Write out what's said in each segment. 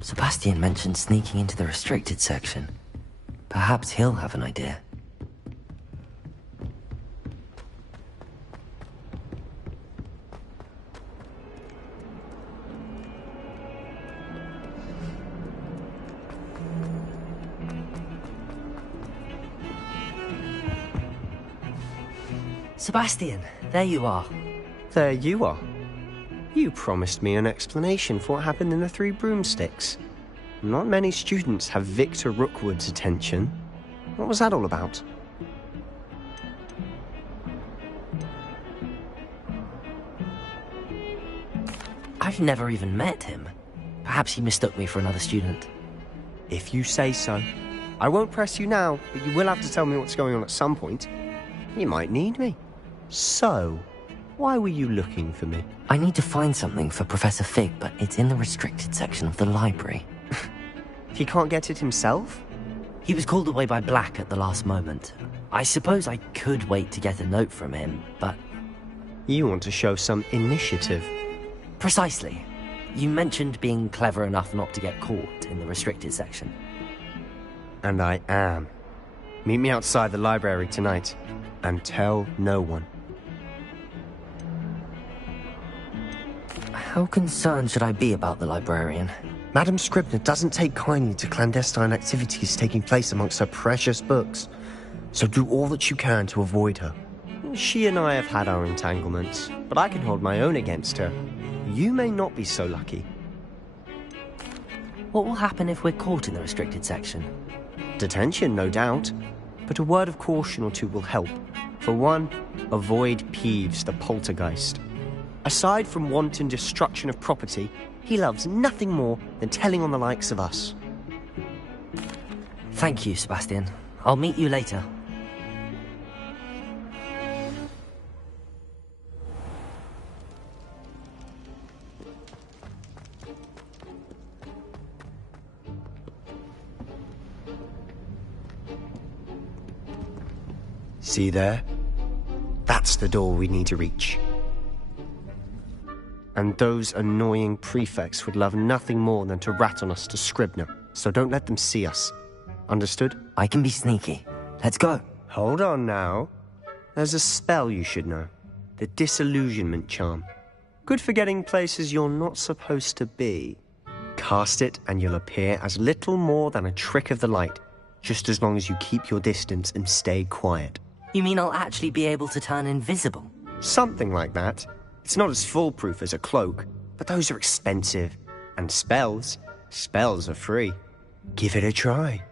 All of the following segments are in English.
Sebastian mentioned sneaking into the restricted section. Perhaps he'll have an idea. Sebastian, there you are. There you are. You promised me an explanation for what happened in the Three Broomsticks. Not many students have Victor Rookwood's attention. What was that all about? I've never even met him. Perhaps he mistook me for another student. If you say so. I won't press you now, but you will have to tell me what's going on at some point. You might need me. So, why were you looking for me? I need to find something for Professor Fig, but it's in the restricted section of the library. He can't get it himself? He was called away by Black at the last moment. I suppose I could wait to get a note from him, but... You want to show some initiative. Precisely. You mentioned being clever enough not to get caught in the restricted section. And I am. Meet me outside the library tonight, and tell no one. How concerned should I be about the librarian? Madam Scribner doesn't take kindly to clandestine activities taking place amongst her precious books, so do all that you can to avoid her. She and I have had our entanglements, but I can hold my own against her. You may not be so lucky. What will happen if we're caught in the restricted section? Detention, no doubt, but a word of caution or two will help. For one, avoid Peeves the poltergeist. Aside from wanton destruction of property, he loves nothing more than telling on the likes of us. Thank you, Sebastian. I'll meet you later. See there? That's the door we need to reach. And those annoying prefects would love nothing more than to rat on us to Scribner, so don't let them see us. Understood? I can be sneaky. Let's go. Hold on now. There's a spell you should know. The Disillusionment Charm. Good for getting places you're not supposed to be. Cast it and you'll appear as little more than a trick of the light, just as long as you keep your distance and stay quiet. You mean I'll actually be able to turn invisible? Something like that. It's not as foolproof as a cloak, but those are expensive. And spells are free. Give it a try.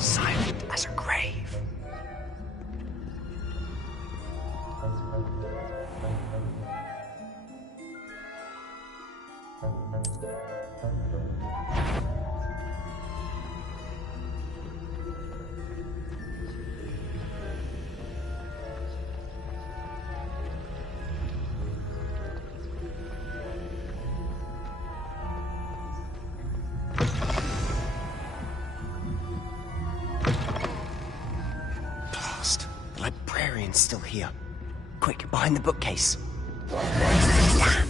Silent as a grave. librarian's still here. Quick, behind the bookcase. Damn!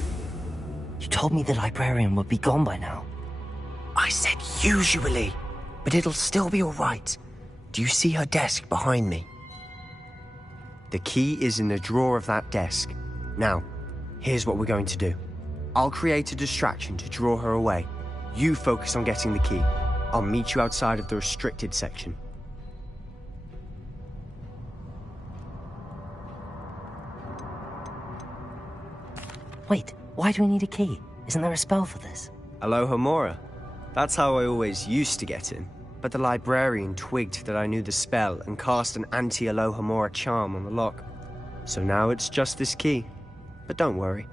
You told me the librarian would be gone by now. I said usually, but it'll still be alright. Do you see her desk behind me? The key is in the drawer of that desk. Now, here's what we're going to do. I'll create a distraction to draw her away. You focus on getting the key. I'll meet you outside of the restricted section. Wait, why do we need a key? Isn't there a spell for this? Alohomora. That's how I always used to get in. But the librarian twigged that I knew the spell and cast an anti-Alohomora charm on the lock. So now it's just this key. But don't worry.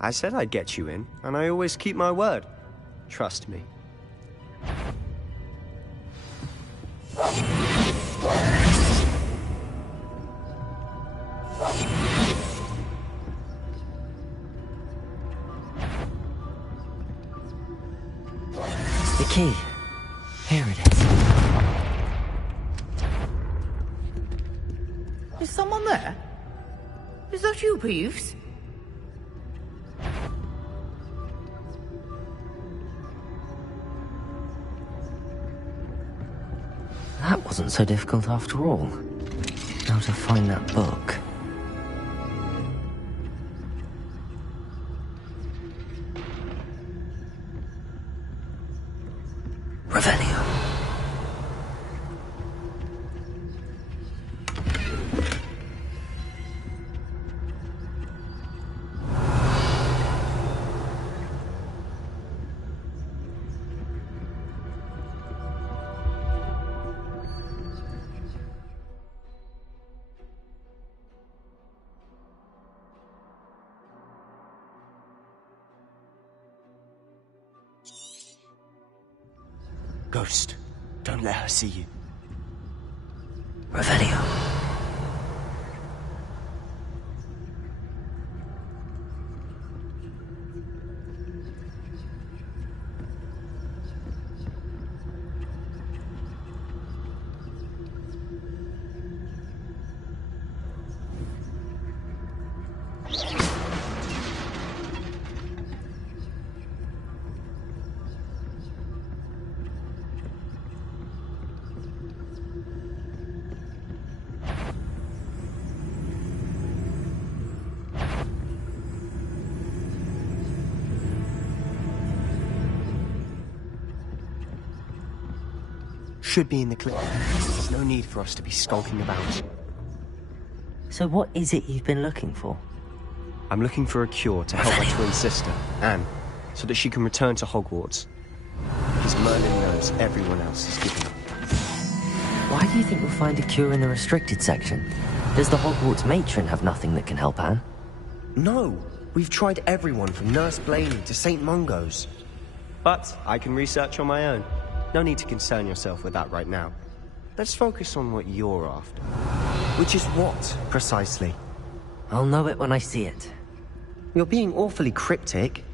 I said I'd get you in, and I always keep my word. Trust me. The key. Here it is. Is someone there? Is that you, Peeves? That wasn't so difficult after all. Now to find that book. Revelio. Ghost, don't let her see you. Revelio. Should be in the clip. There's no need for us to be skulking about. So what is it you've been looking for? I'm looking for a cure to help my twin sister, Anne, so that she can return to Hogwarts. Because Merlin knows everyone else is giving up. Why do you think we'll find a cure in the restricted section? Does the Hogwarts matron have nothing that can help Anne? No! We've tried everyone from Nurse Blaney to St. Mungo's. But I can research on my own. No need to concern yourself with that right now. Let's focus on what you're after. Which is what, precisely? I'll know it when I see it. You're being awfully cryptic.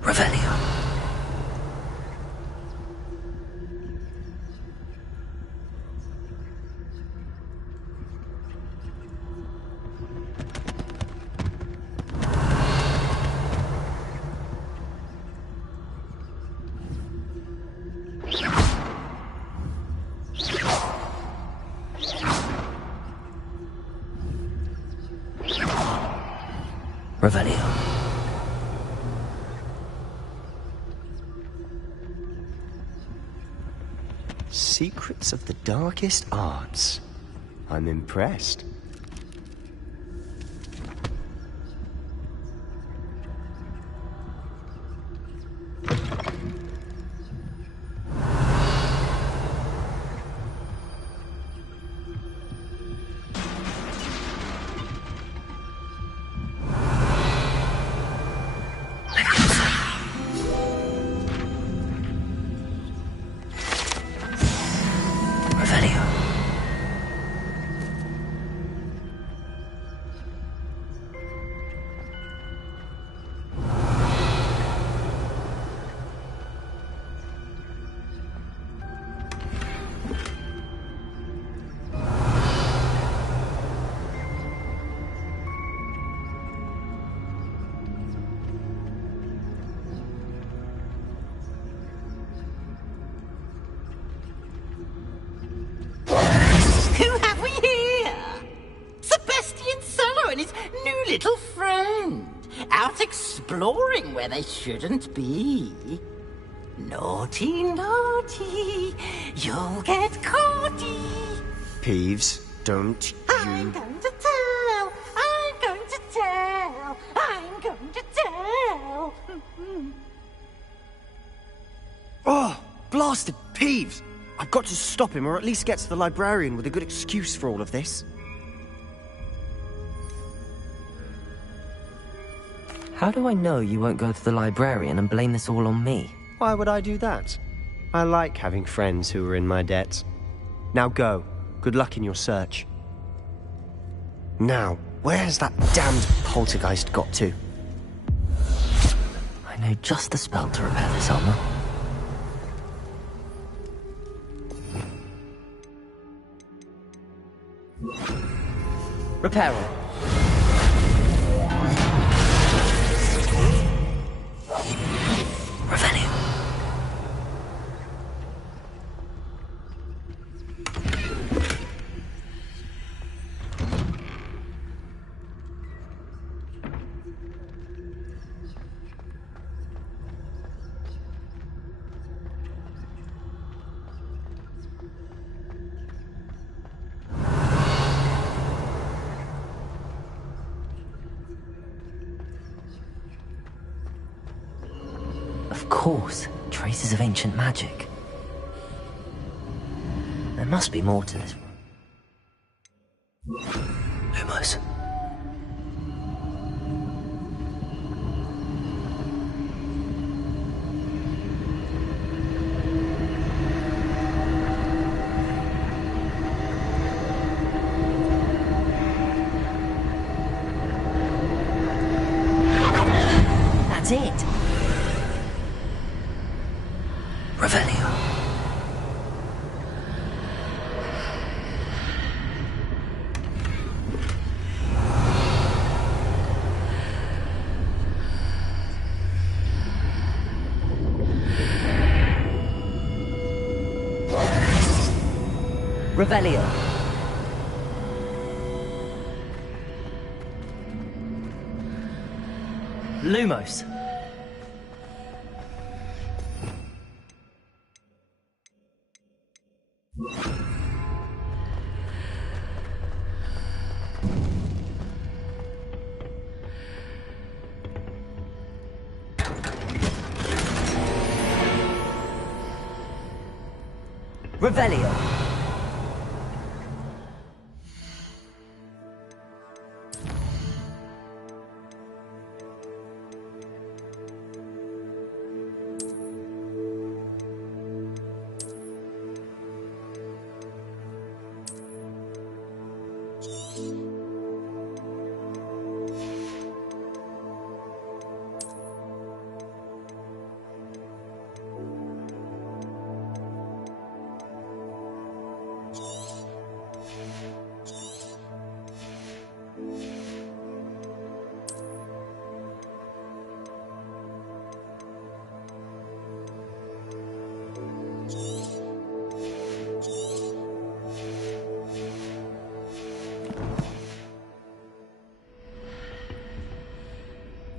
Revelio. Revelio. Secrets of the darkest arts. I'm impressed. new little friend, out exploring where they shouldn't be. Naughty, naughty, you'll get caughty. Peeves, don't I'm going to tell, I'm going to tell, I'm going to tell. Oh, blasted Peeves! I've got to stop him, or at least get to the librarian with a good excuse for all of this. How do I know you won't go to the librarian and blame this all on me? Why would I do that? I like having friends who are in my debt. Now go. Good luck in your search. Now, where has that damned poltergeist got to? I know just the spell to repair this armor. Repairer. Revelio. Of course, traces of ancient magic. There must be more to this one. Lumos. That's it. Revelio. Revelio. Lumos. Revelio.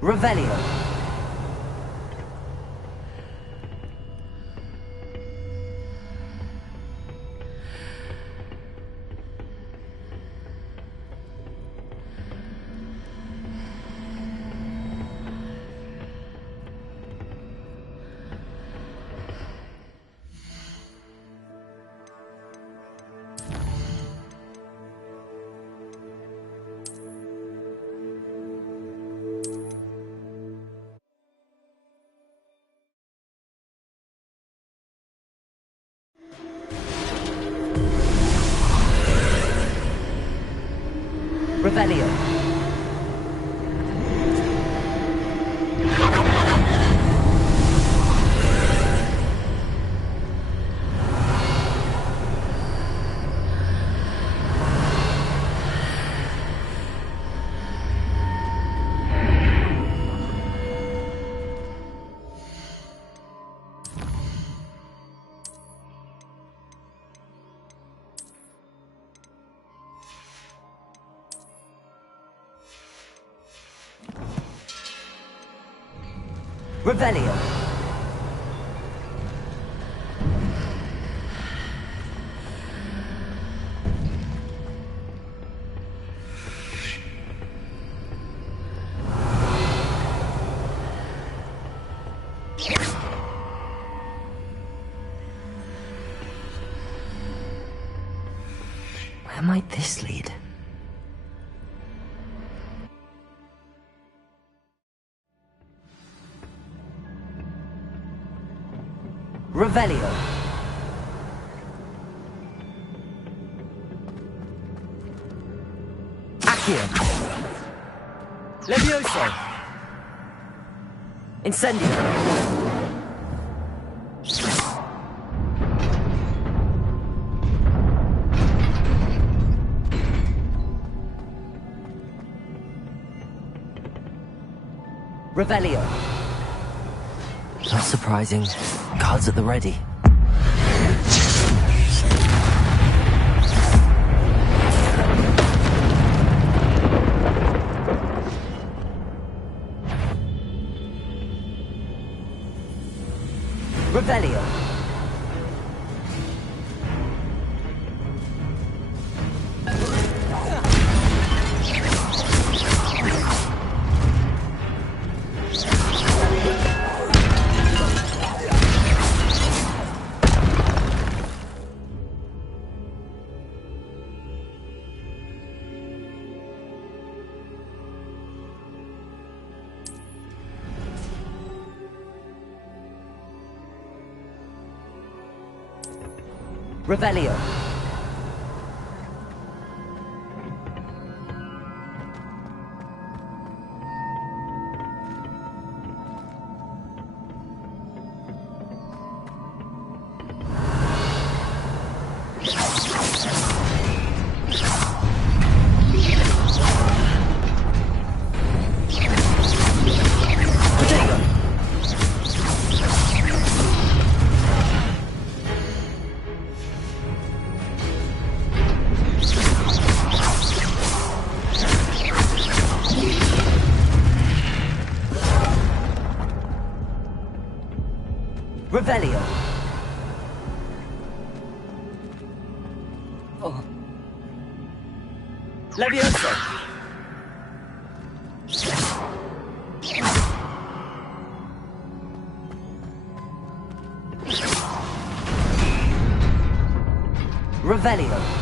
Revelio. Revelio. Where might this lead? Revelio. Accio. Levioso. Incendio. Revelio. Not surprising. Cards at the ready. Revelio. Revelio. Revelio. Oh. Levioso. Revelio.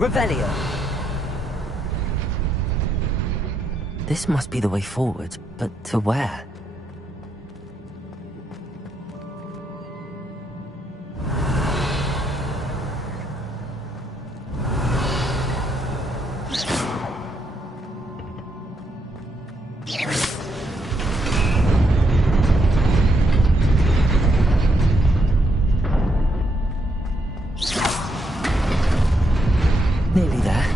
Revelio. This must be the way forward, but to where? Nearly there.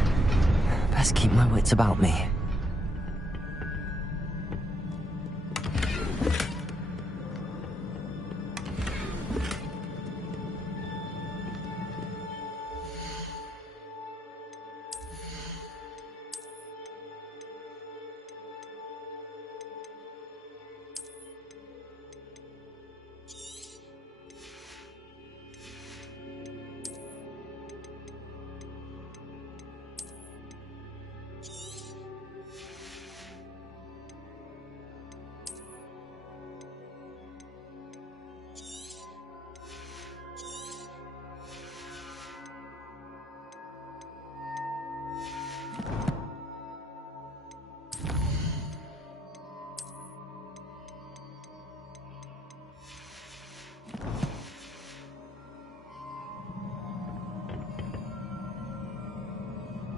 Best keep my wits about me.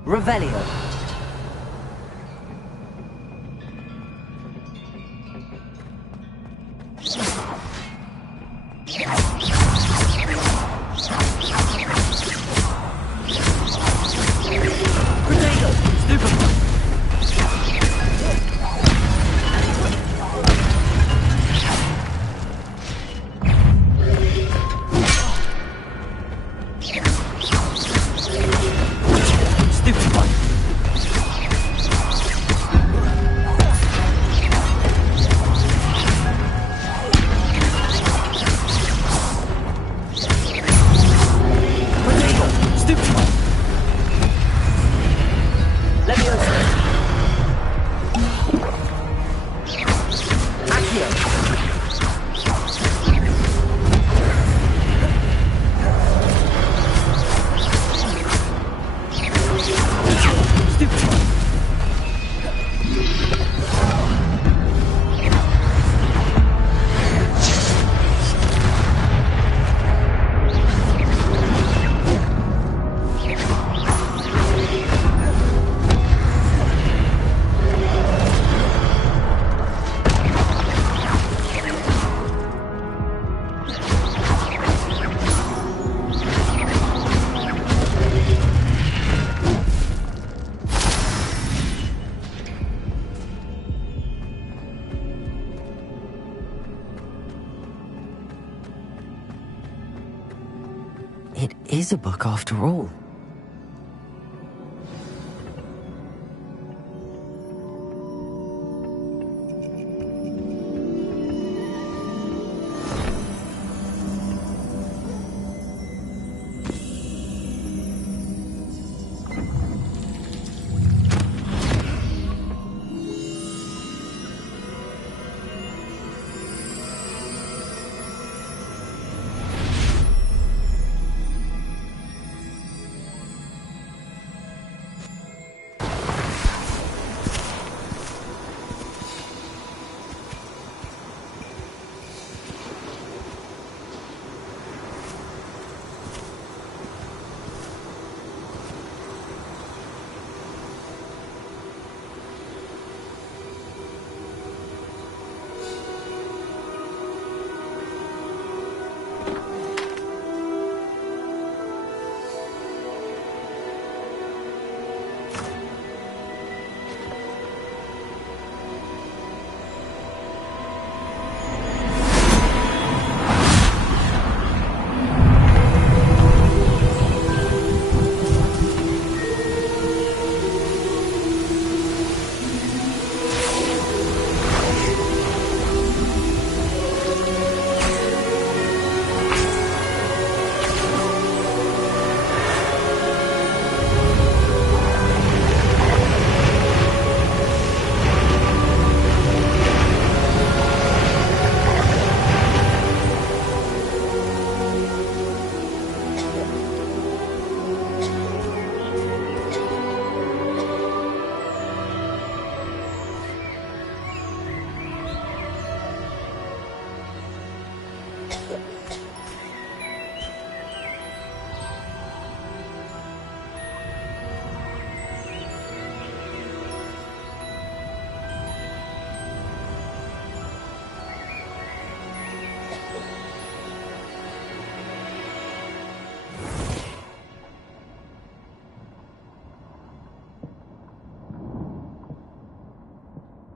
Revelio. Potato! Stupefy! Stupefy! Potato! Stupefy! Leviosa! Accio! Stupefy! It is a book after all.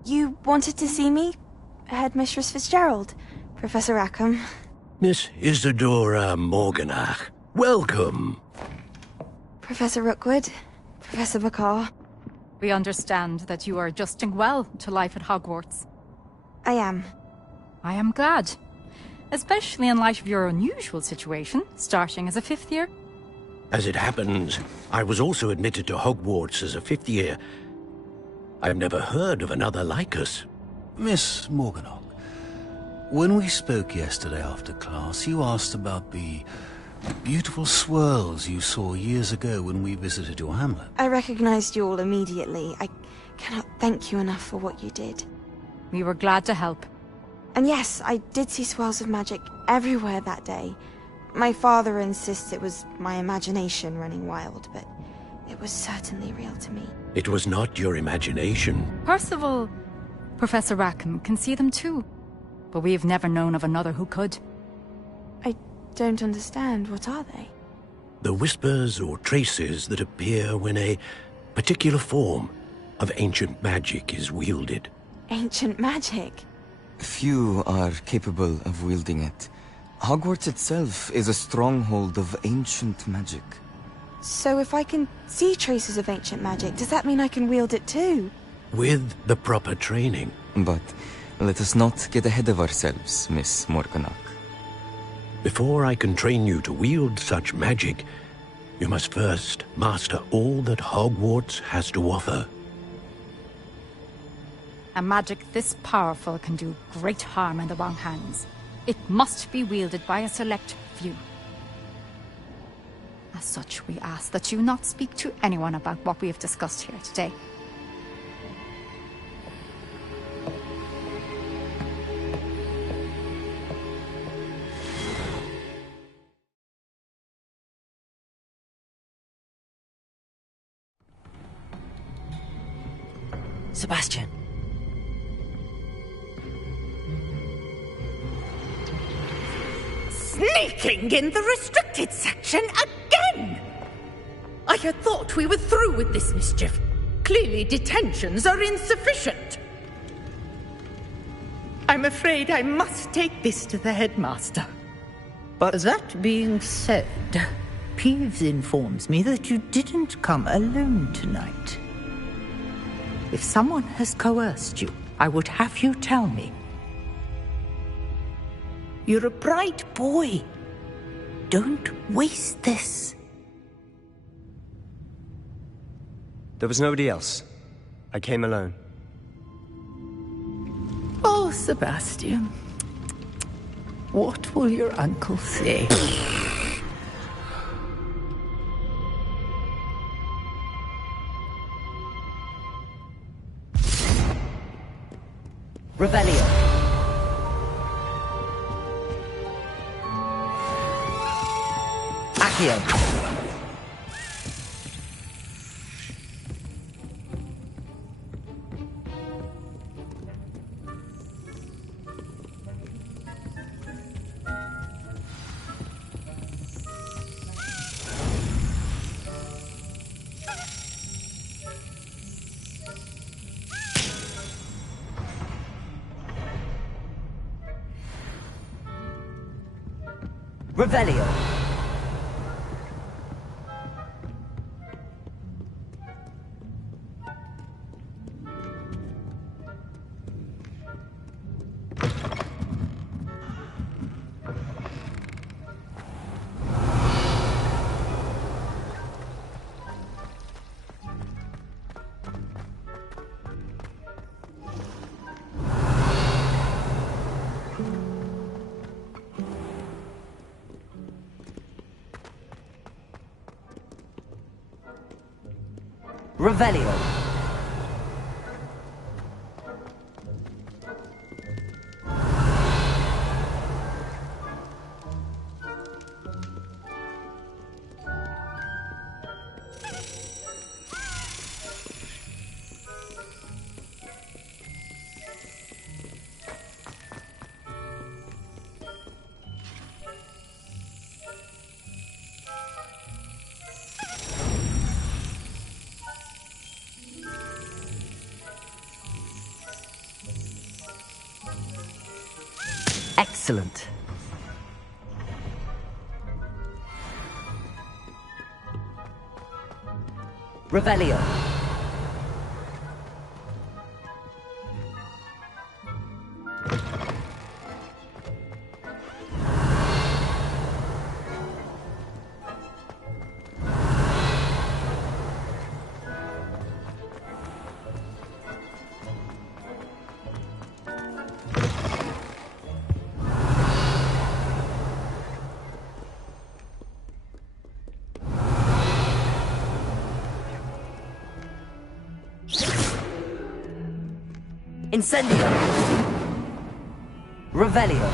You wanted to see me? Headmistress Fitzgerald? Professor Rackham? Miss Isadora Morganach, welcome. Professor Rookwood? Professor Bakar? We understand that you are adjusting well to life at Hogwarts. I am. I am glad. Especially in light of your unusual situation, starting as a fifth year. As it happens, I was also admitted to Hogwarts as a fifth year. I've never heard of another like us. Miss Morganach, when we spoke yesterday after class, you asked about the beautiful swirls you saw years ago when we visited your hamlet. I recognized you all immediately. I cannot thank you enough for what you did. We were glad to help. And yes, I did see swirls of magic everywhere that day. My father insists it was my imagination running wild, but It was certainly real to me. It was not your imagination. Percival, Professor Rackham can see them too. But we've never known of another who could. I don't understand. What are they? The whispers or traces that appear when a particular form of ancient magic is wielded. Ancient magic? Few are capable of wielding it. Hogwarts itself is a stronghold of ancient magic. So if I can see traces of ancient magic, does that mean I can wield it too? With the proper training. But let us not get ahead of ourselves, Miss Morganach. Before I can train you to wield such magic, you must first master all that Hogwarts has to offer. A magic this powerful can do great harm in the wrong hands. It must be wielded by a select few. As such, we ask that you not speak to anyone about what we have discussed here today. Sebastian. Sneaking in the restricted section again! I had thought we were through with this mischief. Clearly detentions are insufficient. I'm afraid I must take this to the headmaster. But That being said, Peeves informs me that you didn't come alone tonight. If someone has coerced you, I would have you tell me. You're a bright boy. Don't waste this. there was nobody else. I came alone. Oh, Sebastian. What will your uncle say? Revelio. Accio. Revelio. Revelio. Excellent. Revelio. Incendio. Revelio.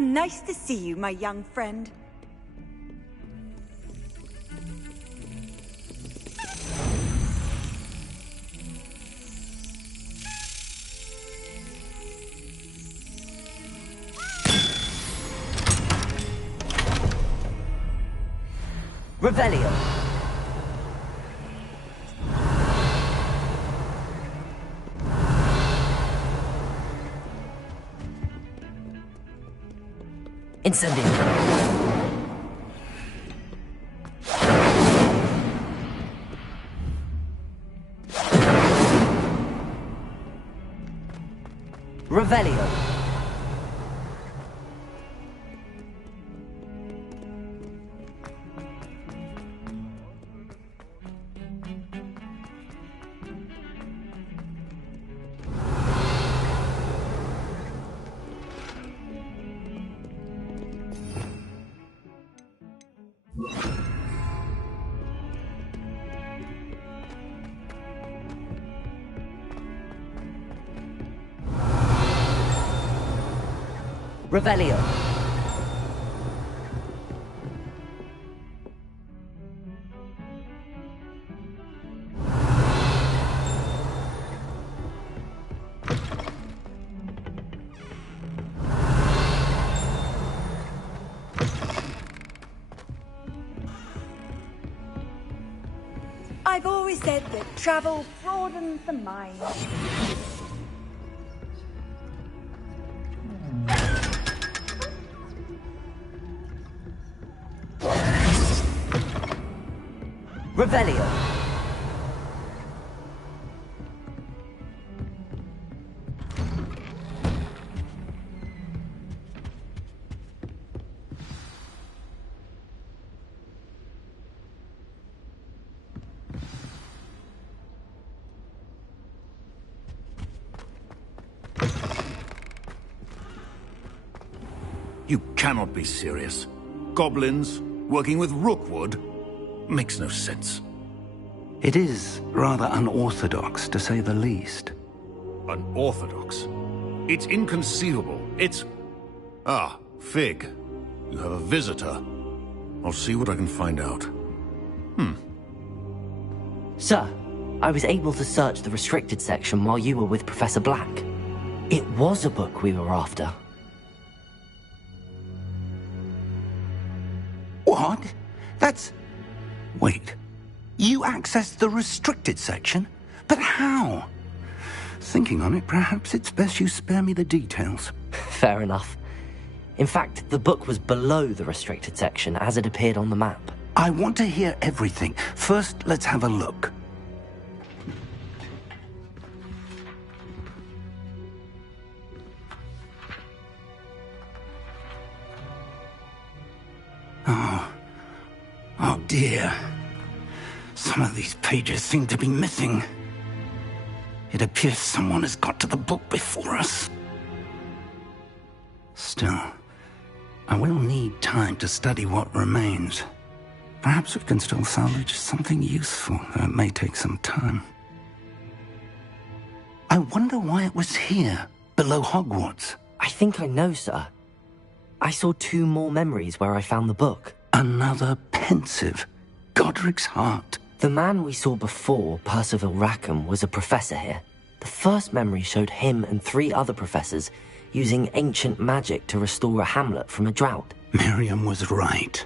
nice to see you, my young friend. Revelio. Incendio. Revelio. Revelio. I've always said that travel broadens the mind. Revelio. You cannot be serious. Goblins working with Rookwood? Makes no sense. It is rather unorthodox, to say the least. Unorthodox? It's inconceivable. It's... Ah, Fig. You have a visitor. I'll see what I can find out. Sir, I was able to search the restricted section while you were with Professor Black. It was a book we were after. What? That's... Wait. You accessed the restricted section? But how? Thinking on it, perhaps it's best you spare me the details. Fair enough. In fact, the book was below the restricted section as it appeared on the map. I want to hear everything. First, let's have a look. Oh dear. Some of these pages seem to be missing. It appears someone has got to the book before us. Still, I will need time to study what remains. Perhaps we can still salvage something useful, though it may take some time. I wonder why it was here, below Hogwarts. I think I know, sir. I saw 2 more memories where I found the book. Another pensive. Godric's heart. The man we saw before, Percival Rackham, was a professor here. The first memory showed him and 3 other professors using ancient magic to restore a hamlet from a drought. Miriam was right.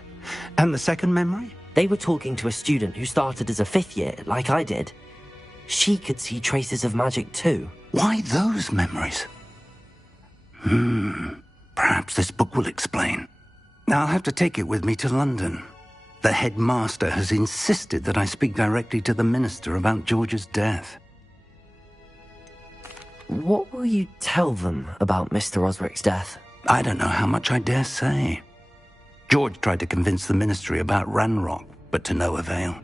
And the second memory? They were talking to a student who started as a 5th year, like I did. She could see traces of magic too. Why those memories? Perhaps this book will explain. I'll have to take it with me to London. The headmaster has insisted that I speak directly to the minister about George's death. What will you tell them about Mr. Osric's death? I don't know how much I dare say. George tried to convince the ministry about Ranrock, but to no avail.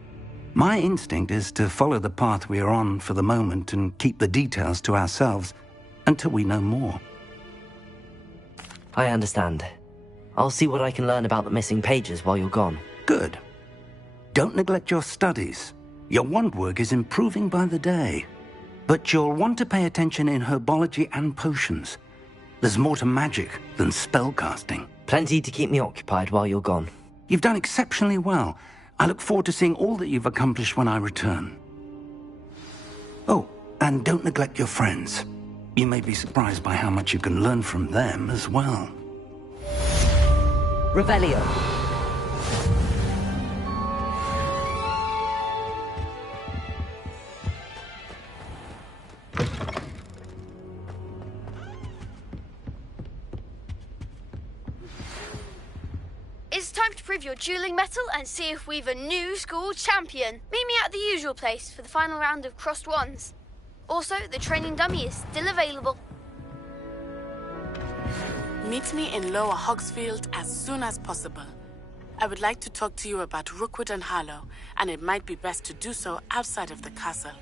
My instinct is to follow the path we are on for the moment and keep the details to ourselves until we know more. I understand. I'll see what I can learn about the missing pages while you're gone. Good. Don't neglect your studies. Your wand work is improving by the day. But you'll want to pay attention in herbology and potions. There's more to magic than spellcasting. Plenty to keep me occupied while you're gone. You've done exceptionally well. I look forward to seeing all that you've accomplished when I return. Oh, and don't neglect your friends. You may be surprised by how much you can learn from them as well. Revelio. It's time to prove your dueling mettle and see if we've a new school champion. Meet me at the usual place for the final round of crossed wands. Also, the training dummy is still available. Meet me in Lower Hogsfield as soon as possible. I would like to talk to you about Rookwood and Harlow, and it might be best to do so outside of the castle.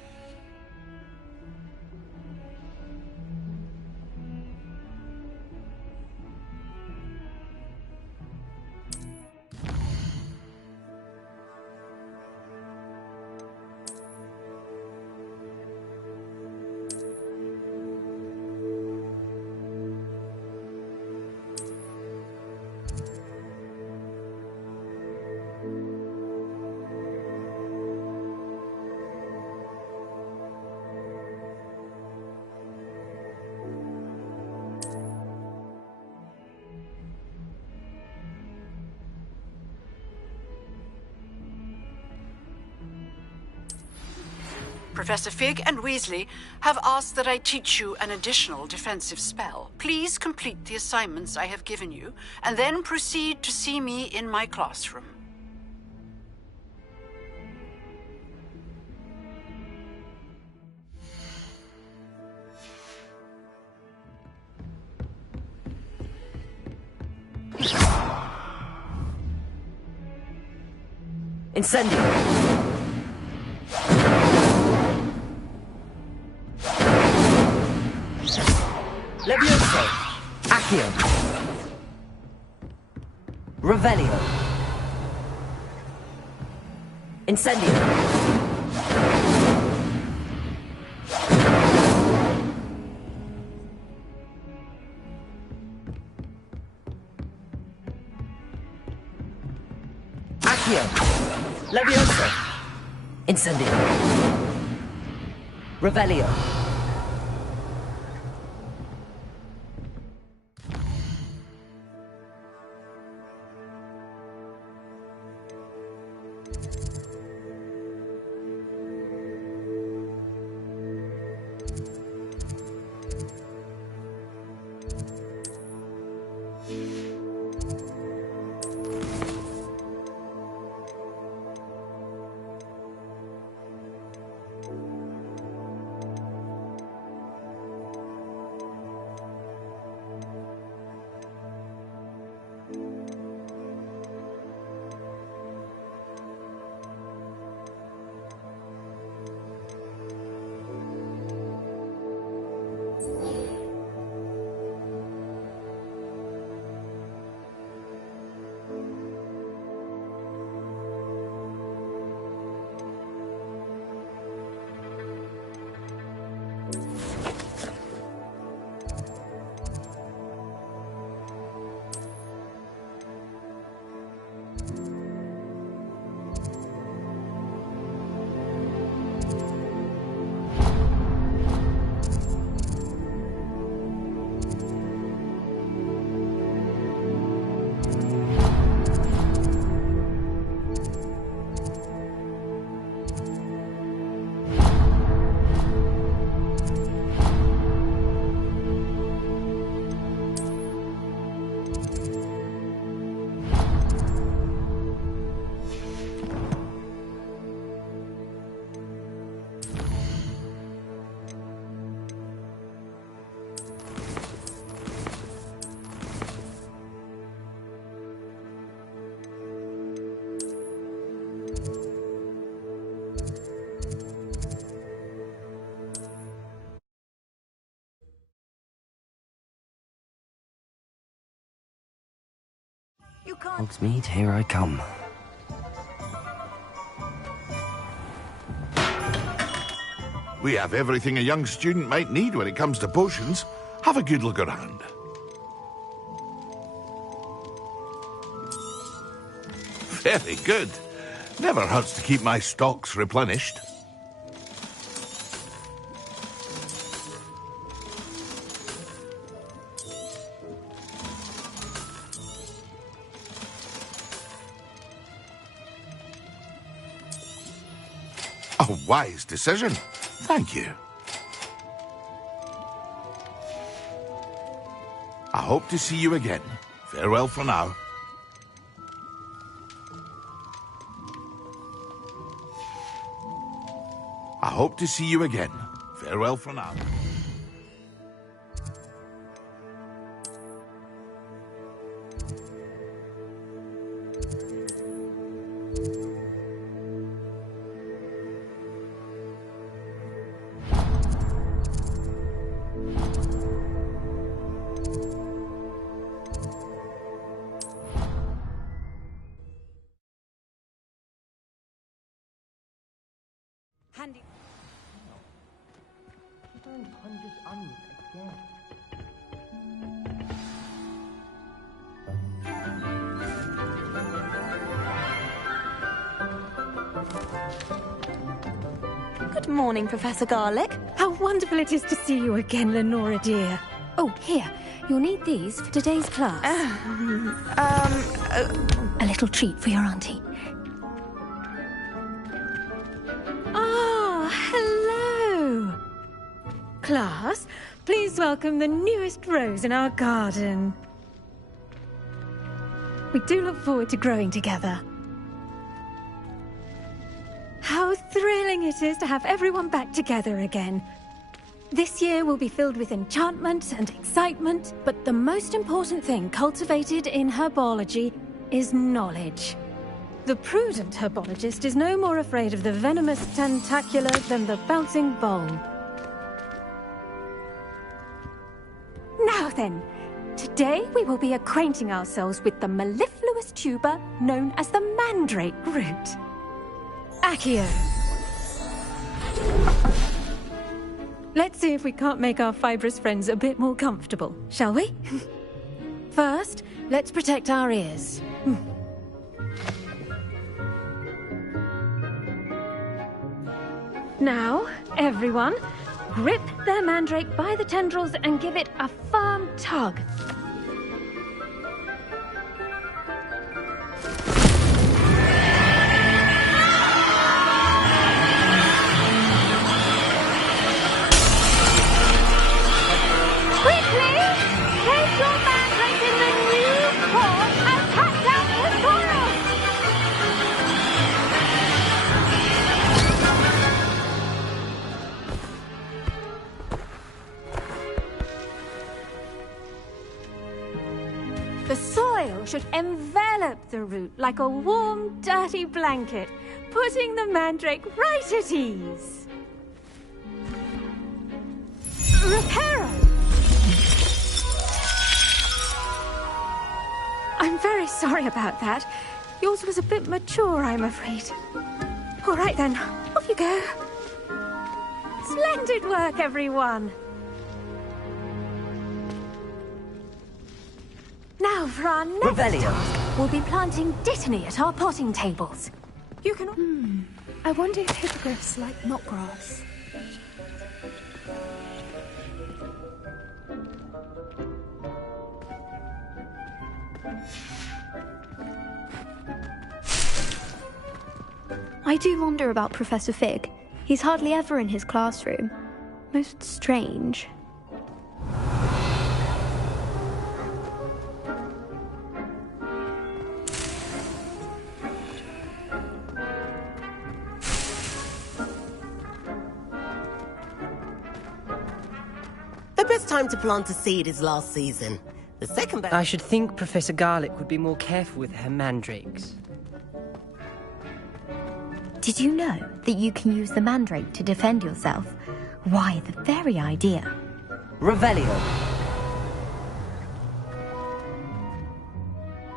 Professor Fig and Weasley have asked that I teach you an additional defensive spell. Please complete the assignments I have given you, and then proceed to see me in my classroom. Incendio. Levioso. Accio. Revelio. Incendio. Accio. Levioso. Incendio. Revelio. Hogsmeade, here I come. We have everything a young student might need when it comes to potions. Have a good look around. Very good. Never hurts to keep my stocks replenished. A wise decision. Thank you. I hope to see you again. Farewell for now. I hope to see you again. Farewell for now. Handy. Good morning, Professor Garlick. How wonderful it is to see you again, Lenora dear. Oh, here. You'll need these for today's class. A little treat for your auntie. Hello! Class, please welcome the newest rose in our garden. We do look forward to growing together. How thrilling it is to have everyone back together again. This year will be filled with enchantment and excitement, but the most important thing cultivated in herbology is knowledge. The prudent herbologist is no more afraid of the venomous tentacula than the bouncing vole. Now then, today we will be acquainting ourselves with the mellifluous tuber known as the mandrake root. Accio. Let's see if we can't make our fibrous friends a bit more comfortable, shall we? First, let's protect our ears. Now, everyone, grip their mandrake by the tendrils and give it a firm tug. Quickly! Take your mandrake in the new port and cut down the soil! The soil should envelop the root like a warm, dirty blanket, putting the mandrake right at ease. Reparo! I'm very sorry about that. Yours was a bit mature, I'm afraid. All right then, off you go. Splendid work, everyone. Now for our next task, we'll be planting dittany at our potting tables. You can... I wonder if hippogriffs like knotgrass. I do wonder about Professor Fig. He's hardly ever in his classroom. Most strange. The best time to plant a seed is last season. The second best... I should think Professor Garlick would be more careful with her mandrakes. Did you know that you can use the mandrake to defend yourself? Why, the very idea. Revelio.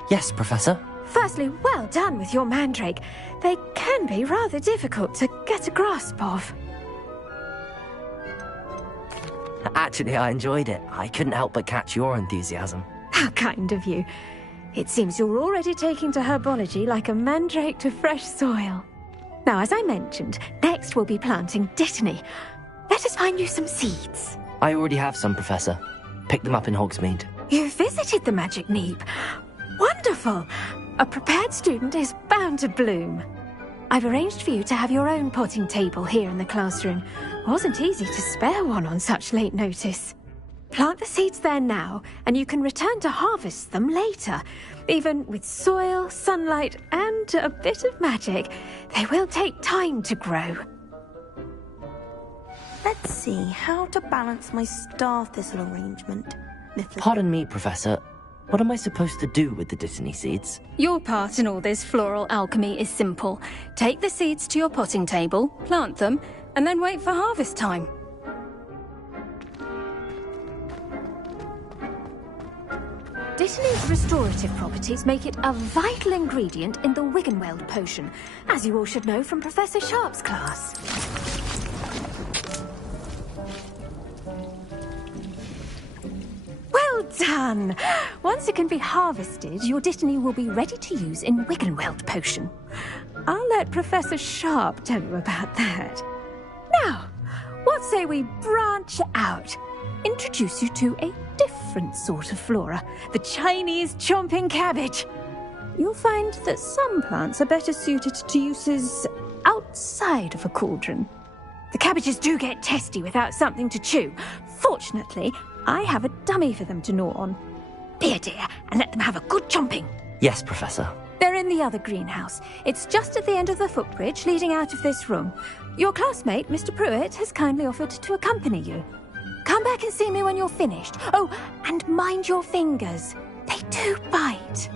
Yes, Professor? Firstly, well done with your mandrake. They can be rather difficult to get a grasp of. Actually, I enjoyed it. I couldn't help but catch your enthusiasm. How kind of you. It seems you're already taking to herbology like a mandrake to fresh soil. Now, as I mentioned, next we'll be planting Dittany. Let us find you some seeds. I already have some, Professor. Picked them up in Hogsmeade. You visited the Magic Neep. Wonderful! A prepared student is bound to bloom. I've arranged for you to have your own potting table here in the classroom. Wasn't easy to spare one on such late notice. Plant the seeds there now, and you can return to harvest them later. Even with soil, sunlight, and a bit of magic, they will take time to grow. Let's see how to balance my star thistle arrangement. Pardon me, Professor. What am I supposed to do with the Dittany seeds? Your part in all this floral alchemy is simple. Take the seeds to your potting table, plant them, and then wait for harvest time. Dittany's restorative properties make it a vital ingredient in the Wiggenweld potion, as you all should know from Professor Sharp's class. Well done! Once it can be harvested, your Dittany will be ready to use in Wiggenweld potion. I'll let Professor Sharp tell you about that. Now, what say we branch out? Introduce you to a different sort of flora, the Chinese chomping cabbage. You'll find that some plants are better suited to uses outside of a cauldron. The cabbages do get testy without something to chew. Fortunately, I have a dummy for them to gnaw on. Be a dear and let them have a good chomping. Yes, Professor. They're in the other greenhouse. It's just at the end of the footbridge leading out of this room. Your classmate, Mr. Pruitt, has kindly offered to accompany you. Come back and see me when you're finished. Oh, and mind your fingers. They do bite.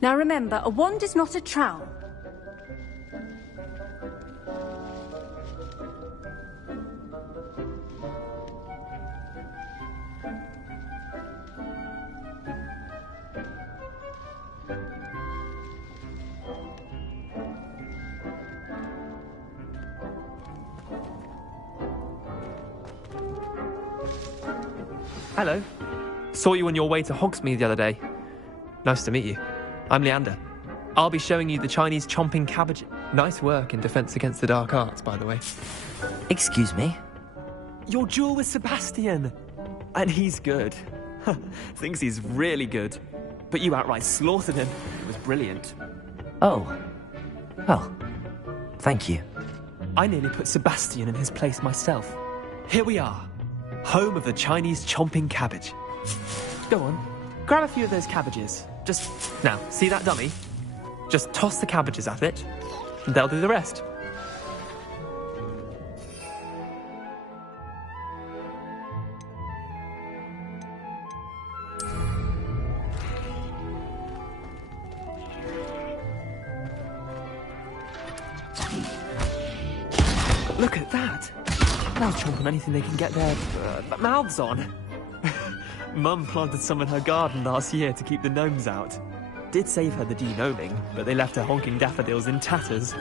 Now remember, a wand is not a trowel. Hello. Saw you on your way to Hogsmeade the other day. Nice to meet you. I'm Leander. I'll be showing you the Chinese chomping cabbage. Nice work in Defense Against the Dark Arts, by the way. Excuse me? Your duel with Sebastian. And he's good. Thinks he's really good. But you outright slaughtered him. It was brilliant. Oh. Well, thank you. I nearly put Sebastian in his place myself. Here we are. Home of the Chinese chomping cabbage. Go on, grab a few of those cabbages. Just, now, see that dummy? Just toss the cabbages at it, and they'll do the rest. Look at that! They'll chomp on anything they can get their mouths on. Mum planted some in her garden last year to keep the gnomes out. Did save her the de-gnoming, but they left her honking daffodils in tatters.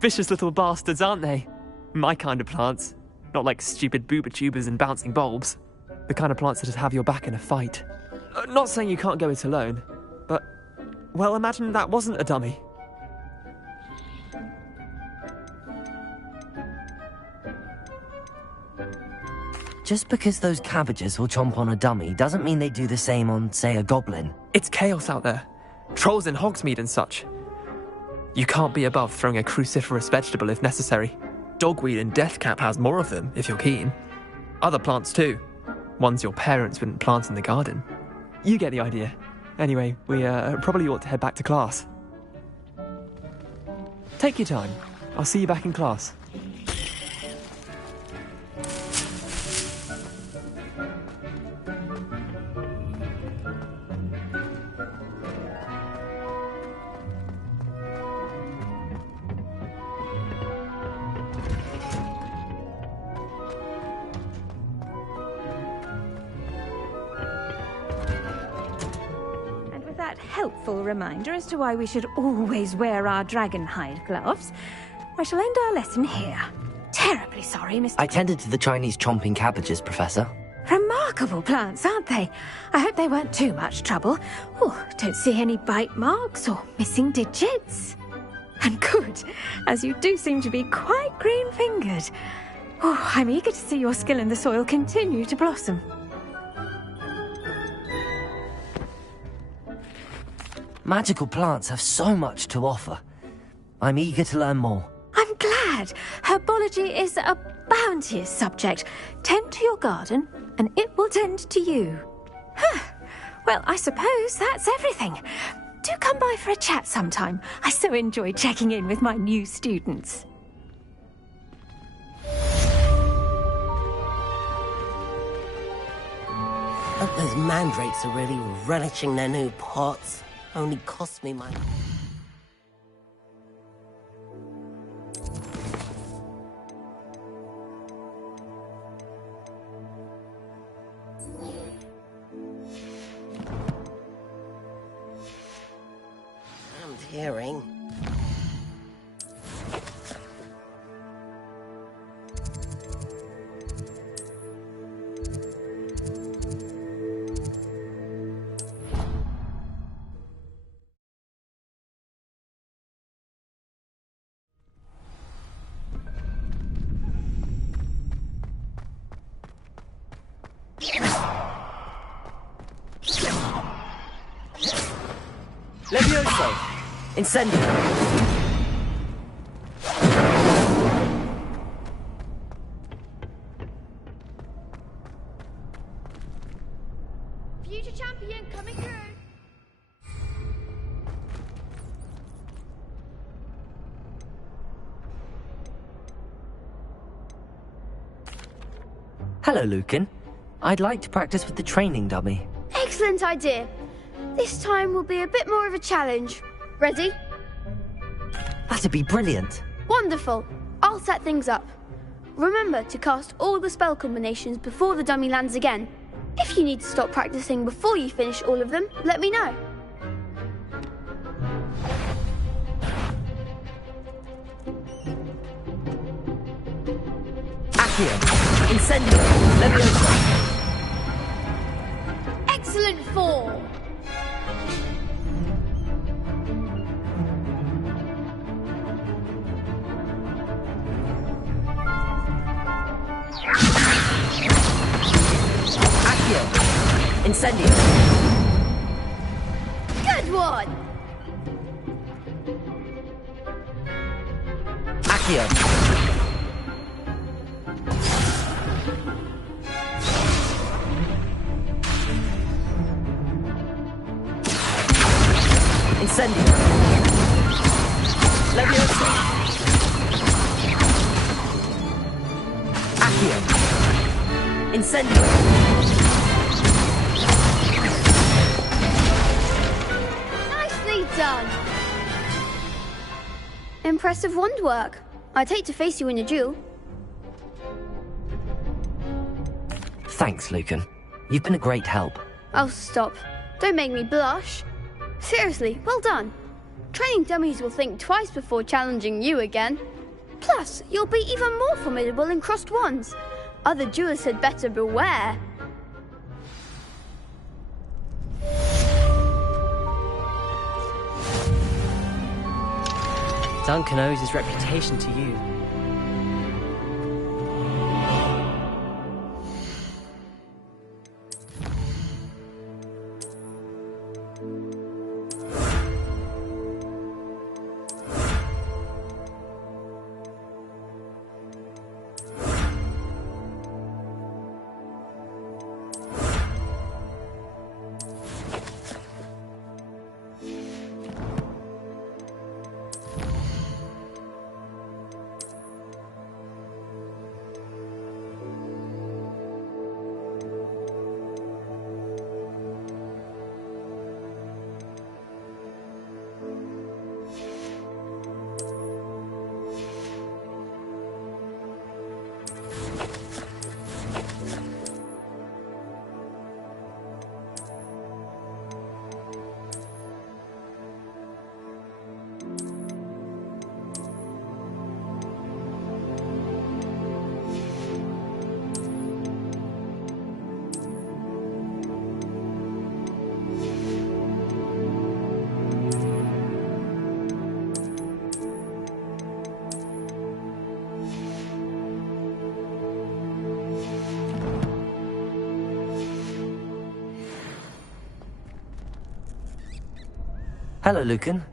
Vicious little bastards, aren't they? My kind of plants. Not like stupid booba tubers and bouncing bulbs. The kind of plants that just have your back in a fight. Not saying you can't go it alone, but, well, imagine that wasn't a dummy. Just because those cabbages will chomp on a dummy doesn't mean they do the same on, say, a goblin. It's chaos out there. Trolls in Hogsmeade and such. You can't be above throwing a cruciferous vegetable if necessary. Dogweed and deathcap has more of them, if you're keen. Other plants too. Ones your parents wouldn't plant in the garden. You get the idea. Anyway, we probably ought to head back to class. Take your time. I'll see you back in class. Helpful reminder as to why we should always wear our dragon hide gloves. I shall end our lesson here. Terribly sorry, Mr. I tended to the Chinese chomping cabbages, Professor. Remarkable plants, aren't they? I hope they weren't too much trouble. Oh, don't see any bite marks or missing digits. And good, as you do seem to be quite green-fingered. Oh, I'm eager to see your skill in the soil continue to blossom. Magical plants have so much to offer. I'm eager to learn more. I'm glad. Herbology is a bounteous subject. Tend to your garden, and it will tend to you. Well, I suppose that's everything. Do come by for a chat sometime. I so enjoy checking in with my new students. Hope those mandrakes are really relishing their new pots. Only cost me my... I'm hearing. Levioso! Incendio! Future champion coming through. Hello, Lucan. I'd like to practice with the training dummy. Excellent idea. This time will be a bit more of a challenge. Ready? That'd be brilliant. Wonderful. I'll set things up. Remember to cast all the spell combinations before the dummy lands again. If you need to stop practicing before you finish all of them, let me know. Accio! Incendio! Levioso! Excellent form. Accio! Incendio! Good one. Accio! Incendio! Levioso! Accio! Incendio! Nicely done. Impressive wand work. I'd hate to face you in a duel. Thanks, Lucan. You've been a great help. Oh, stop. Don't make me blush. Seriously, well done. Training dummies will think twice before challenging you again. Plus, you'll be even more formidable in crossed wands. Other duelists had better beware. Duncan owes his reputation to you. Hello, Lucan.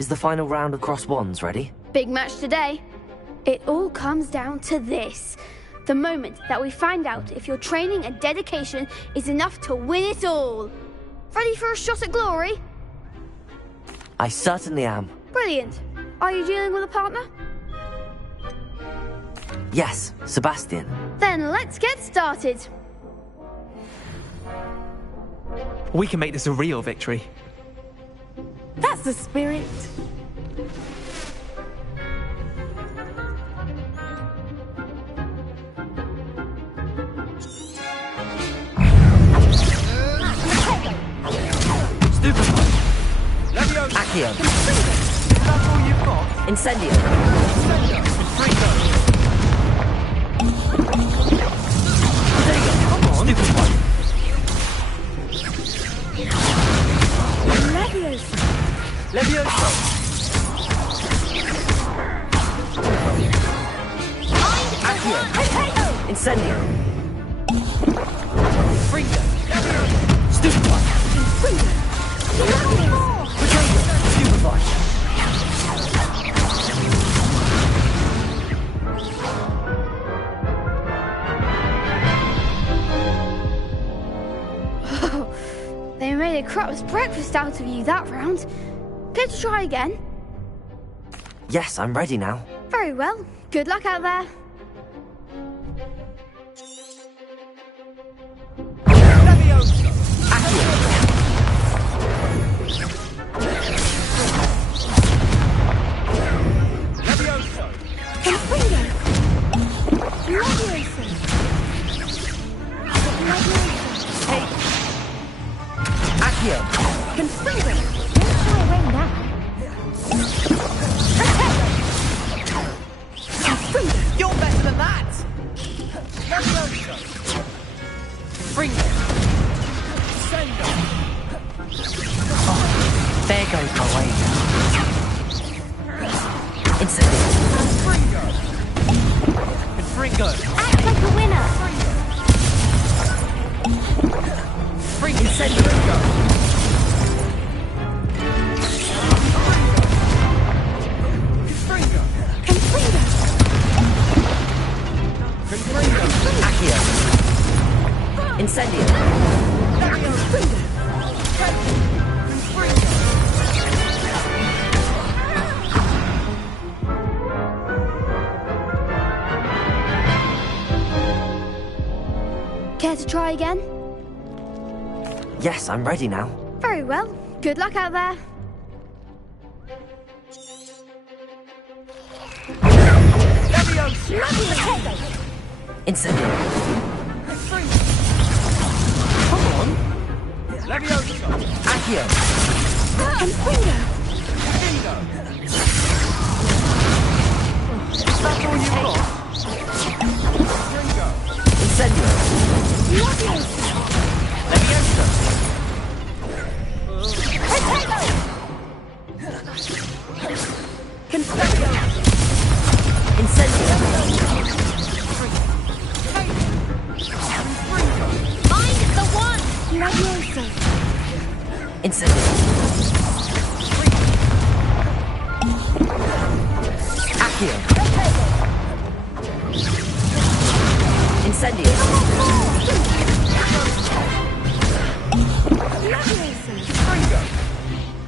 Is the final round of cross wands ready? Big match today. It all comes down to this. The moment that we find out if your training and dedication is enough to win it all. Ready for a shot at glory? I certainly am. Brilliant. Are you dealing with a partner? Yes, Sebastian. Then let's get started. We can make this a real victory. That's the spirit. Accio. That's all you've got? Incendio. Come on. Stupid one. Levioso. Accio. Incendio. Fringo. Stupid one. Stupid one. They made a crap's breakfast out of you that round. Care to try again? Yes, I'm ready now. Very well. Good luck out there. You're better than that! Fringo! Oh, there goes my way. Incendio. Fringo! Act like a winner. Fringo! Incendio. Accio. Incendio. Care to try again? Yes, I'm ready now. Very well. Good luck out there. Incendio. Come on! Levioso! Accio. That's all you've got? Incendio. Levioso! Incendio. Find the one. Incendio. Accio. Incendio.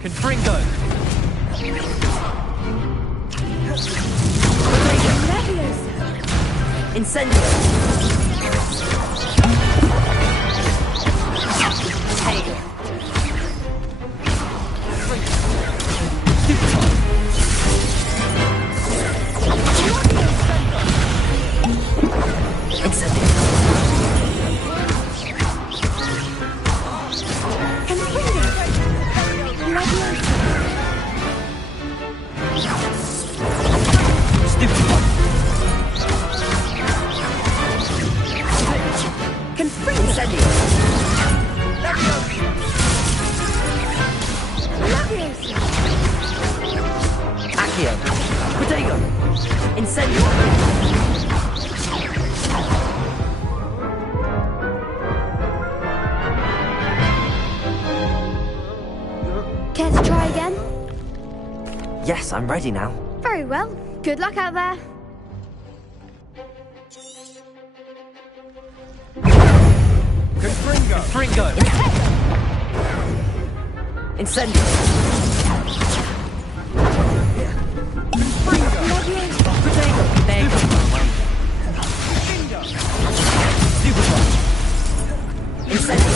Confringo! Incendio. Care to try again? Yes, I'm ready now. Very well. Good luck out there. Confringo! Incendio! There you go. Incendio!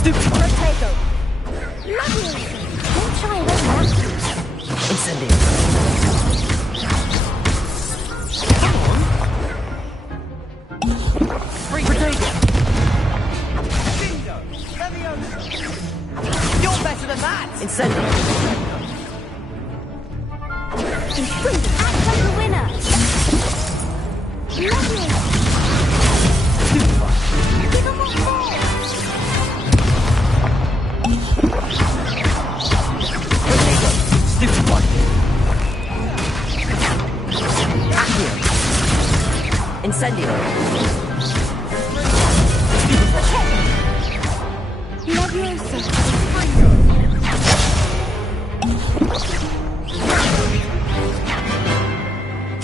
Stupid! Protego! Don't shy away now. Incendio! You're better than that! Incendio! Act like a winner! Lovely! Give him what for! Stupid one! Accio! Incendio! Leviosa!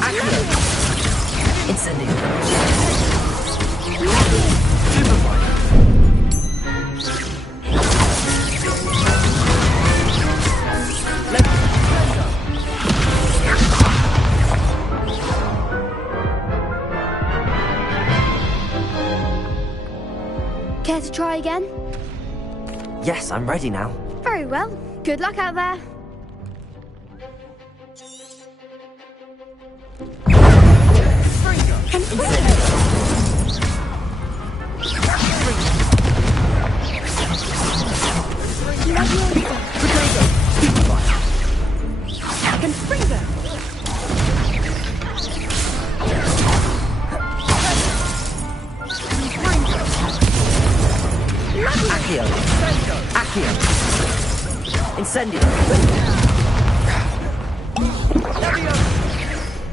Accio! Incendio! Care to try again? Yes, I'm ready now. Very well. Good luck out there. Accio! Accio! Incendio!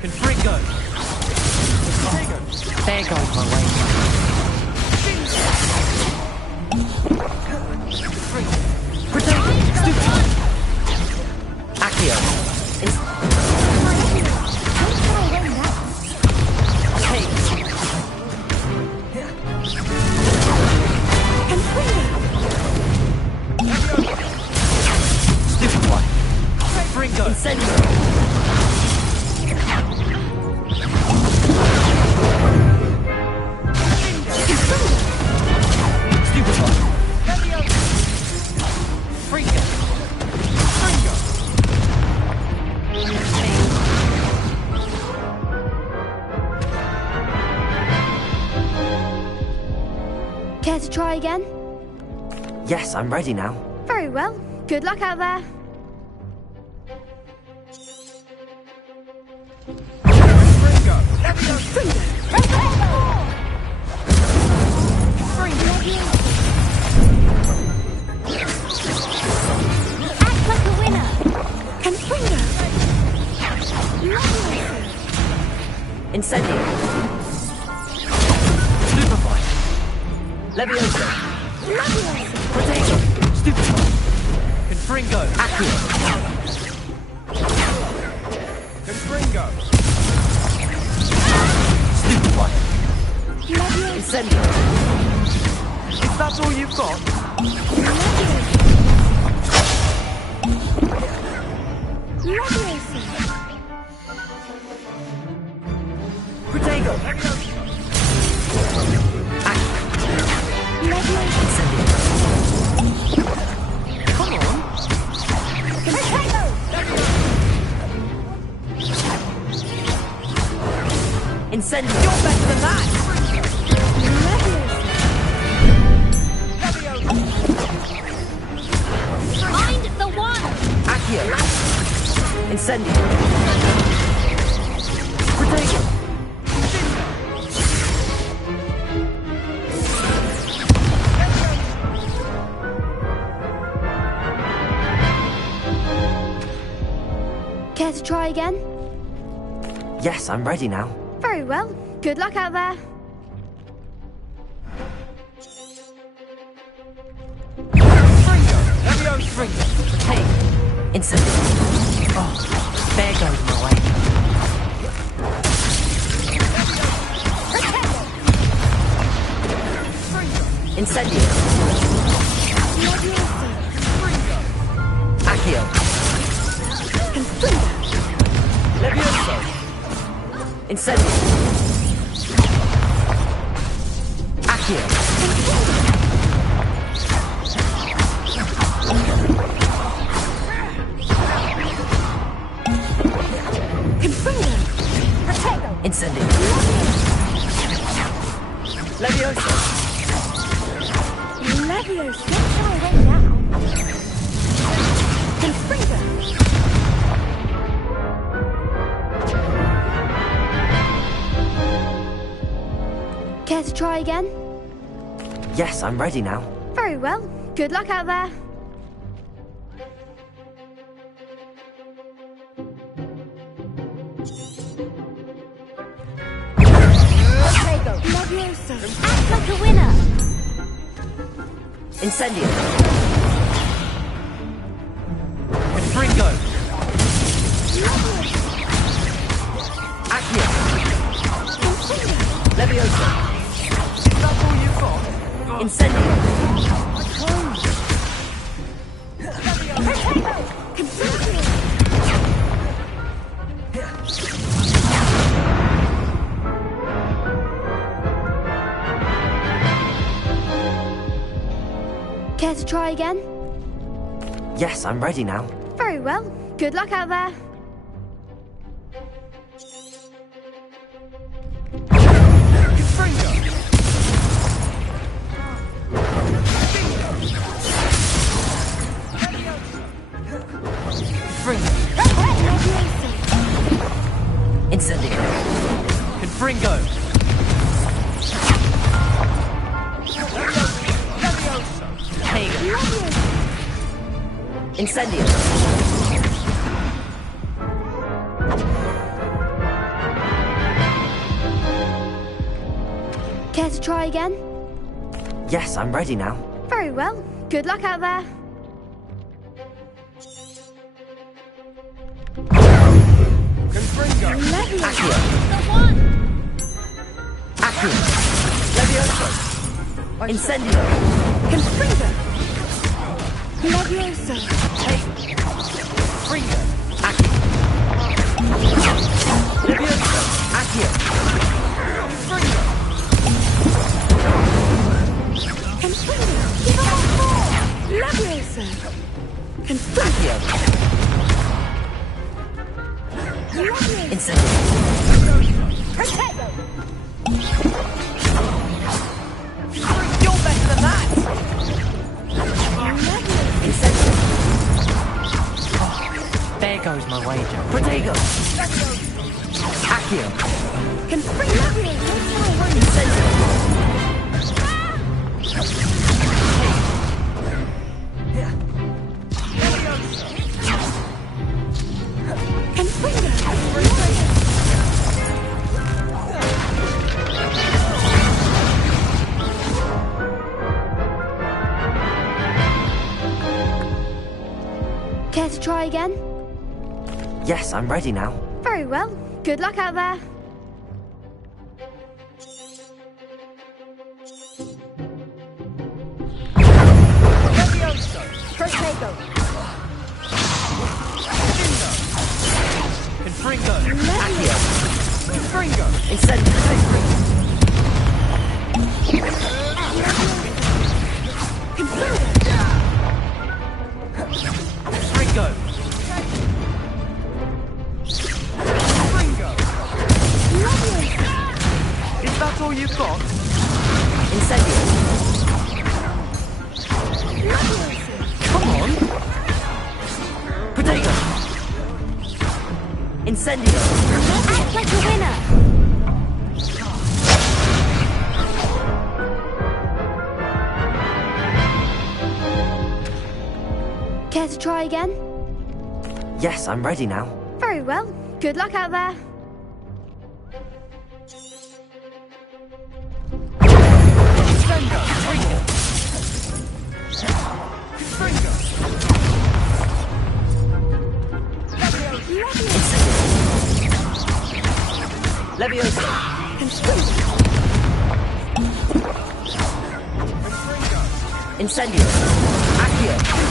Confringo! There goes my way. Accio! Stupid one! Confringo! Incendio! Stupid one! Fringo! Fringo! Care to try again? Yes, I'm ready now. Very well. Good luck out there. Act like a winner! Confringo! Incendio! Stupefy! Leviosa! Protego! Stupefy! Confringo! Accio! Confringo! Stupefy! Incendio! If that's all you've got, Protego! Incendio! come on! Incendio! You're better than that! Mind the one! Accio! Incendio! Protego! Care to try again? Yes, I'm ready now. Very well. Good luck out there. Confringo. Hey. Instant. Oh, there goes my wager. Incendio. Accio. Levioso. Incendio. Accio. Incendio. Levioso. Levioso, get far away now. Confringo. Care to try again? Yes, I'm ready now. Very well. Good luck out there. Levioso, act like a winner. Incendio. Confringo. Accio. Levioso. Is that all you got? Incendio. Care to try again? Yes, I'm ready now. Very well. Good luck out there. Confringo. Incendio. Confringo. Incendio. Care to try again? Yes, I'm ready now. Very well. Good luck out there. Confringo. Accio. Accio. Levioso. Incendio. Confringo. Levioso. Confringo. Accio. Levioso. Accio. Confringo. Give up more. Levioso. Confringo. Incendio. Protego. You're better than that. Incendio. There goes my wager. Protego. Accio. Confringo. Incendio. Care to try again? Yes, I'm ready now. Very well. Good luck out there. Levioso. Protego. Confringo. Accio. Confringo. Incendio. Confringo. Confringo. Is that all you've got? Incendio. Come on. Protego. Incendio. Act like a winner. Care to try again? Yes, I'm ready now. Very well. Good luck out there. Confringo. Confringo. Leviosa! Incendio! Accio!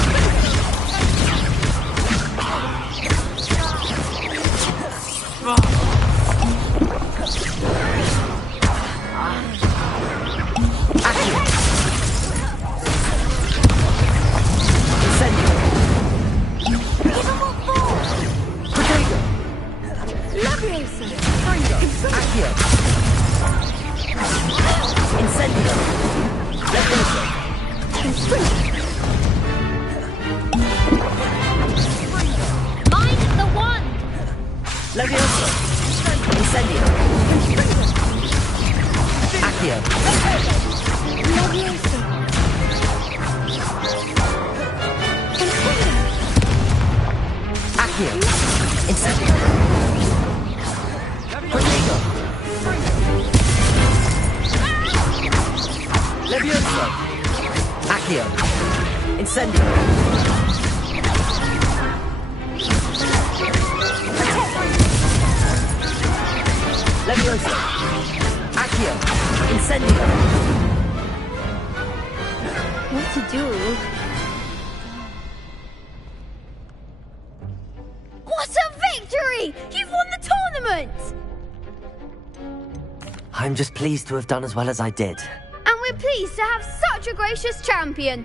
I'm just pleased to have done as well as I did. And we're pleased to have such a gracious champion.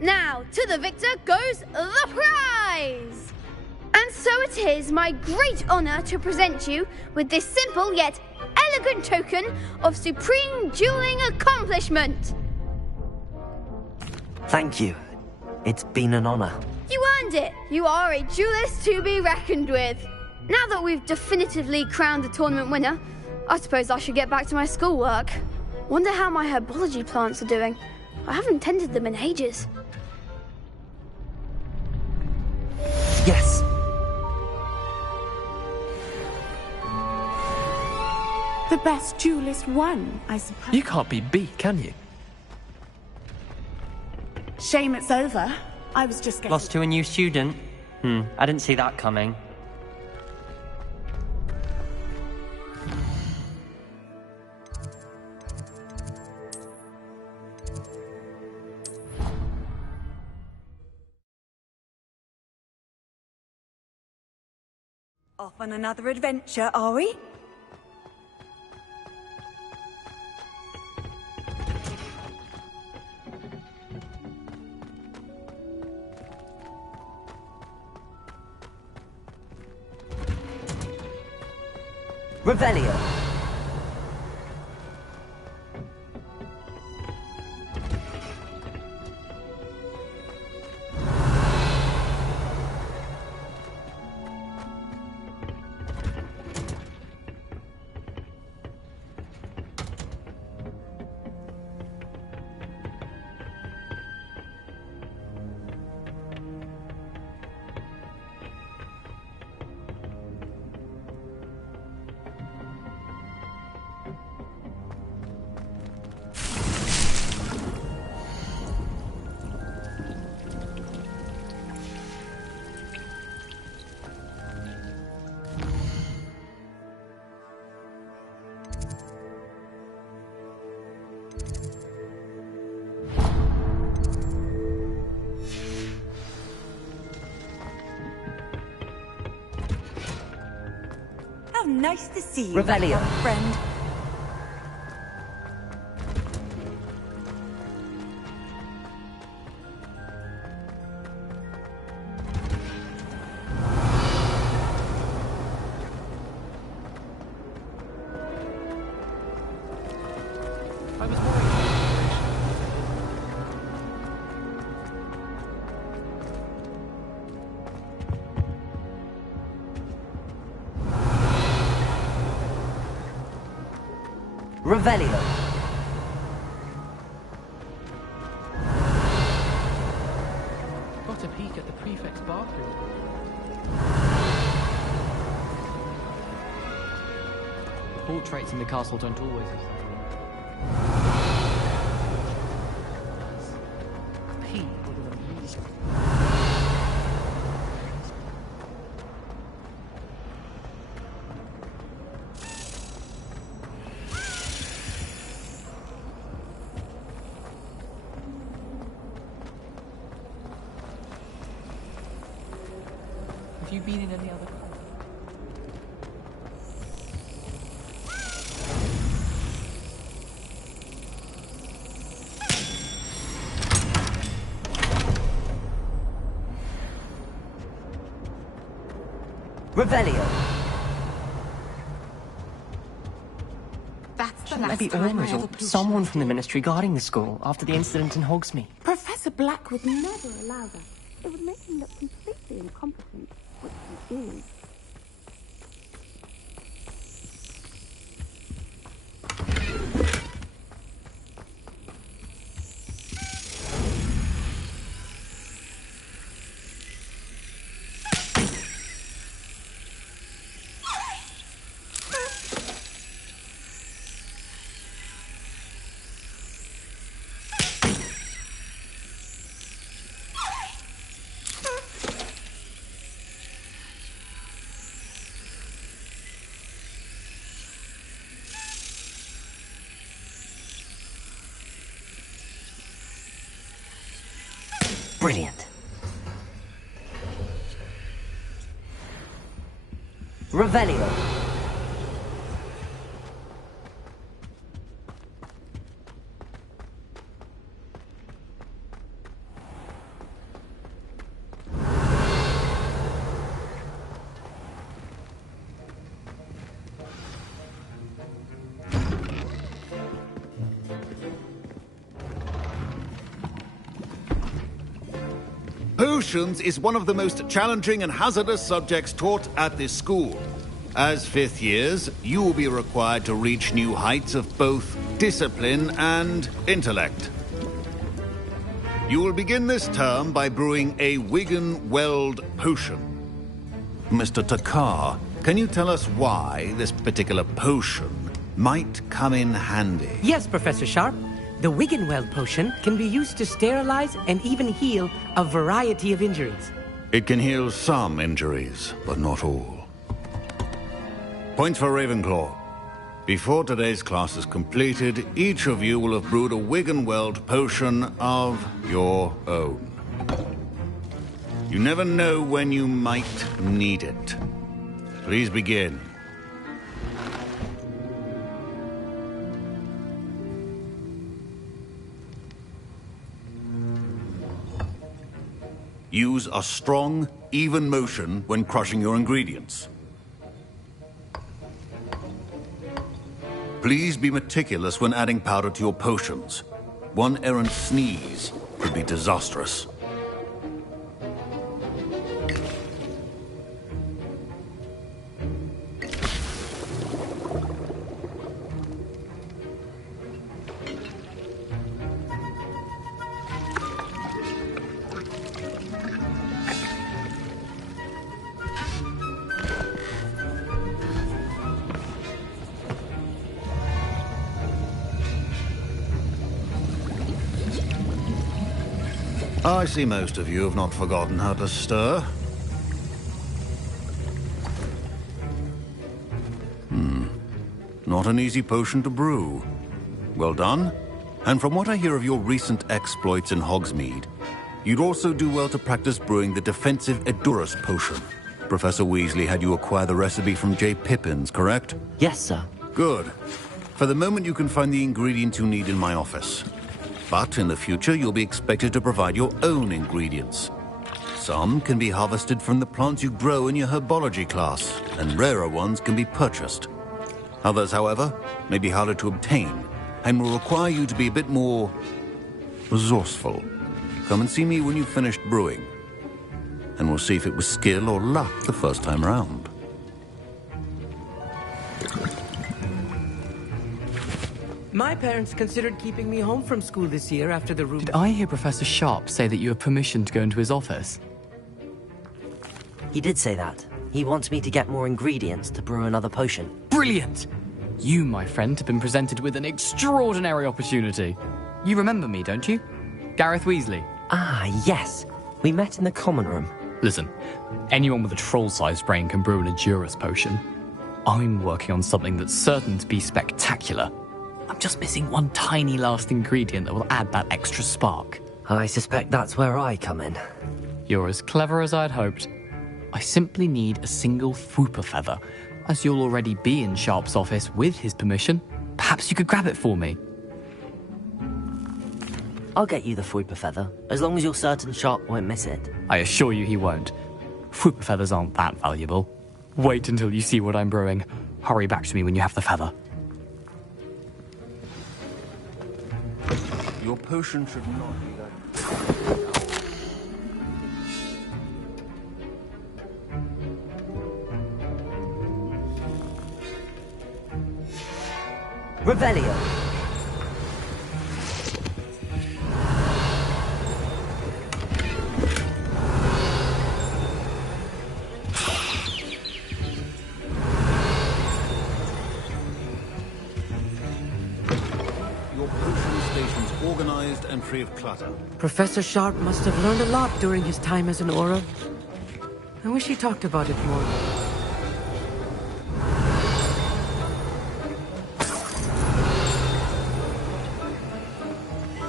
Now, to the victor goes the prize! And so it is my great honour to present you with this simple yet elegant token of supreme dueling accomplishment. Thank you. It's been an honour. You earned it. You are a duelist to be reckoned with. Now that we've definitively crowned the tournament winner, I suppose I should get back to my schoolwork. Wonder how my herbology plants are doing. I haven't tended them in ages. Yes. The best duelist won, I suppose. You can't be beat, can you? Shame it's over. I was just getting... Lost to a new student? I didn't see that coming. Off on another adventure, are we? Revelio. Nice to see you, Revelio. friend. Revelio. Got a peek at the prefect's bathroom. Portraits in the castle don't always have Have you been in any other... Revelio. That's the Shouldn't there last be time orders I or ever blew someone from the Ministry guarding the school after the incident in Hogsmeade? Professor Black would never allow that. It would make him look completely incompetent, which he is. Brilliant. Revelio. Potions is one of the most challenging and hazardous subjects taught at this school. As fifth years, you will be required to reach new heights of both discipline and intellect. You will begin this term by brewing a Wigan-Weld potion. Mr. Takar, can you tell us why this particular potion might come in handy? Yes, Professor Sharp. The Wigan-Weld potion can be used to sterilize and even heal a variety of injuries. It can heal some injuries, but not all. Points for Ravenclaw. Before today's class is completed, each of you will have brewed a Wigan-Weld potion of your own. You never know when you might need it. Please begin. Use a strong, even motion when crushing your ingredients. Please be meticulous when adding powder to your potions. One errant sneeze could be disastrous. I see most of you have not forgotten how to stir. Not an easy potion to brew. Well done. And from what I hear of your recent exploits in Hogsmeade, you'd also do well to practice brewing the defensive Edurus potion. Professor Weasley had you acquire the recipe from J. Pippins, correct? Yes, sir. Good. For the moment, you can find the ingredients you need in my office. But in the future, you'll be expected to provide your own ingredients. Some can be harvested from the plants you grow in your herbology class, and rarer ones can be purchased. Others, however, may be harder to obtain, and will require you to be a bit more resourceful. Come and see me when you've finished brewing, and we'll see if it was skill or luck the first time around. My parents considered keeping me home from school this year after the room... Did I hear Professor Sharp say that you have permission to go into his office? He did say that. He wants me to get more ingredients to brew another potion. Brilliant! You, my friend, have been presented with an extraordinary opportunity. You remember me, don't you? Gareth Weasley. Ah, yes. We met in the common room. Listen, anyone with a troll-sized brain can brew an Edurus potion. I'm working on something that's certain to be spectacular. I'm just missing one tiny last ingredient that will add that extra spark. I suspect that's where I come in. You're as clever as I'd hoped. I simply need a single Fwooper feather. As you'll already be in Sharp's office with his permission, perhaps you could grab it for me. I'll get you the Fwooper feather, as long as you're certain Sharp won't miss it. I assure you he won't. Fwooper feathers aren't that valuable. Wait until you see what I'm brewing. Hurry back to me when you have the feather. Your potion should not be that... Revelio. Your potion station's organized and free of clutter. Professor Sharp must have learned a lot during his time as an Auror. I wish he talked about it more.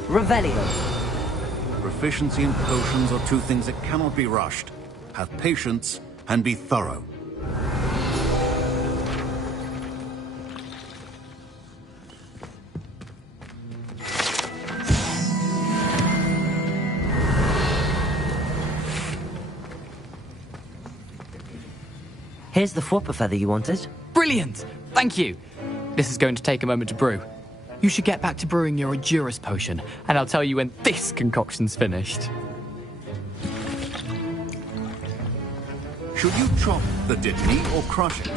Revelio. Proficiency in potions are two things that cannot be rushed. Have patience and be thorough. Here's the Fwooper feather you wanted. Brilliant! Thank you. This is going to take a moment to brew. You should get back to brewing your Edurus potion, and I'll tell you when this concoction's finished. Should you chop the Dittany or crush it?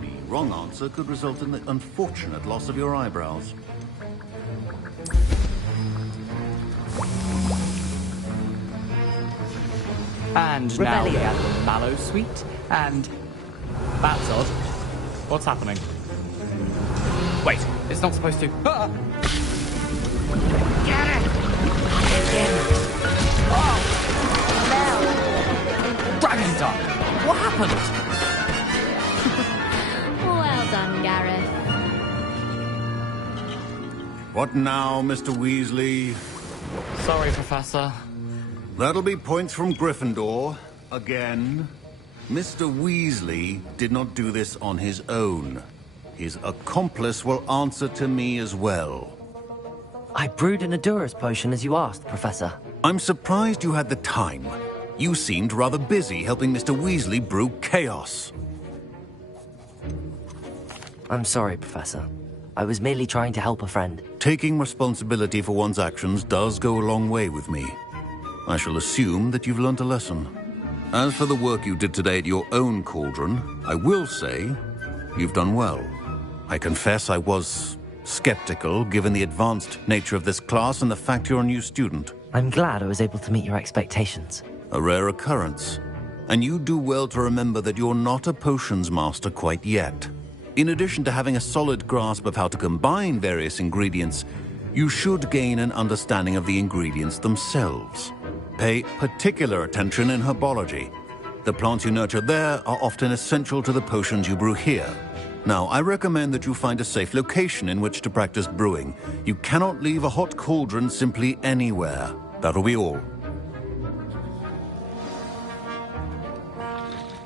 The wrong answer could result in the unfortunate loss of your eyebrows. And now we add the mallow sweet, and... That's odd. What's happening? Wait, it's not supposed to... Ah! Get it! Oh! Dragon Duck! What happened? Well done, Gareth. What now, Mr. Weasley? Sorry, Professor. That'll be points from Gryffindor. Again. Mr. Weasley did not do this on his own. His accomplice will answer to me as well. I brewed an Edurus potion as you asked, Professor. I'm surprised you had the time. You seemed rather busy helping Mr. Weasley brew chaos. I'm sorry, Professor. I was merely trying to help a friend. Taking responsibility for one's actions does go a long way with me. I shall assume that you've learnt a lesson. As for the work you did today at your own cauldron, I will say you've done well. I confess I was skeptical, given the advanced nature of this class and the fact you're a new student. I'm glad I was able to meet your expectations. A rare occurrence. And you do well to remember that you're not a potions master quite yet. In addition to having a solid grasp of how to combine various ingredients, you should gain an understanding of the ingredients themselves. Pay particular attention in herbology. The plants you nurture there are often essential to the potions you brew here. Now, I recommend that you find a safe location in which to practice brewing. You cannot leave a hot cauldron simply anywhere. That'll be all.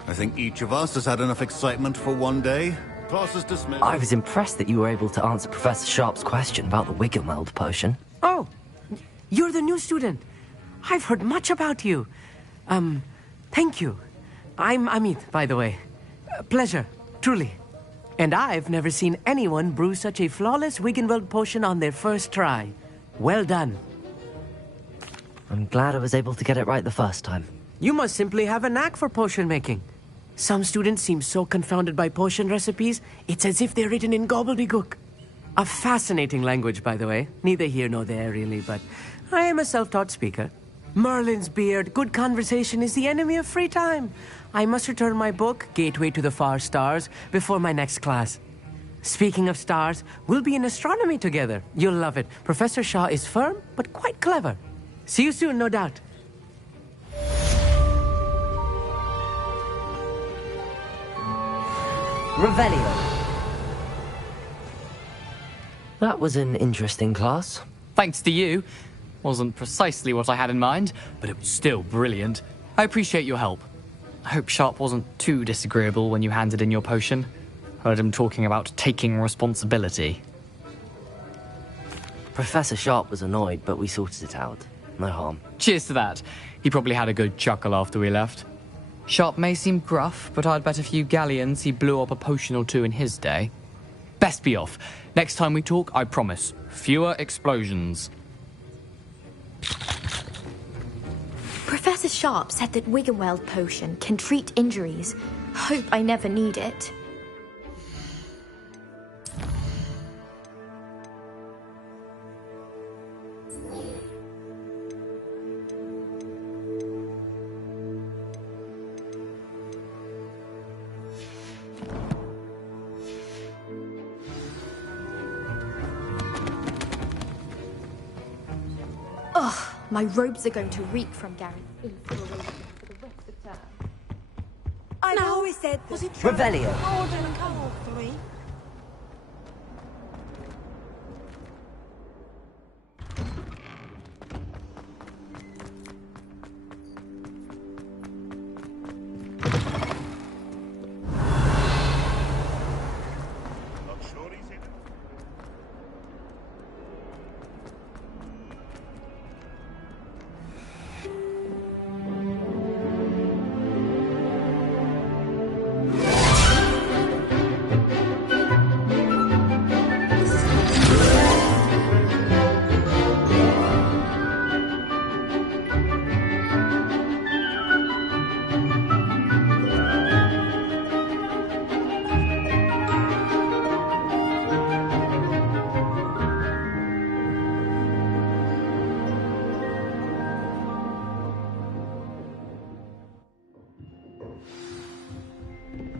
I think each of us has had enough excitement for one day. Class is dismissed. I was impressed that you were able to answer Professor Sharp's question about the Wiggenweld potion. Oh, you're the new student. I've heard much about you. Thank you. I'm Amit, by the way. Pleasure, truly. And I've never seen anyone brew such a flawless Wiggenweld potion on their first try. Well done. I'm glad I was able to get it right the first time. You must simply have a knack for potion making. Some students seem so confounded by potion recipes, it's as if they're written in gobbledygook. A fascinating language, by the way. Neither here nor there, really, but I am a self-taught speaker. Merlin's beard, good conversation is the enemy of free time. I must return my book, Gateway to the Far Stars, before my next class. Speaking of stars, we'll be in astronomy together. You'll love it. Professor Shaw is firm, but quite clever. See you soon, no doubt. Revelio. That was an interesting class. Thanks to you. Wasn't precisely what I had in mind, but it was still brilliant. I appreciate your help. I hope Sharp wasn't too disagreeable when you handed in your potion. Heard him talking about taking responsibility. Professor Sharp was annoyed, but we sorted it out. No harm. Cheers to that. He probably had a good chuckle after we left. Sharp may seem gruff, but I'd bet a few galleons he blew up a potion or two in his day. Best be off. Next time we talk, I promise, fewer explosions. Professor Sharp said that Wiggenweld potion can treat injuries. Hope I never need it. Ugh, my robes are going to reek from Gareth. For the rest of term. I've always said that. Was it Revelio. Order and Code 3?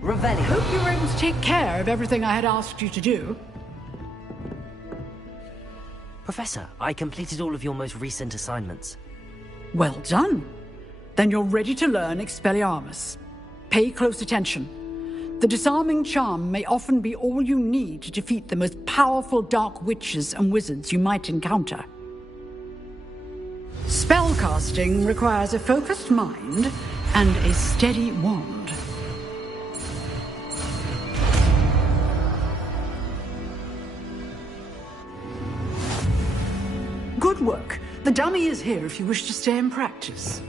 Revelio. Hope you were able to take care of everything I had asked you to do. Professor, I completed all of your most recent assignments. Well done. Then you're ready to learn Expelliarmus. Pay close attention. The disarming charm may often be all you need to defeat the most powerful dark witches and wizards you might encounter. Spellcasting requires a focused mind and a steady wand. Good work. The dummy is here if you wish to stay and practice.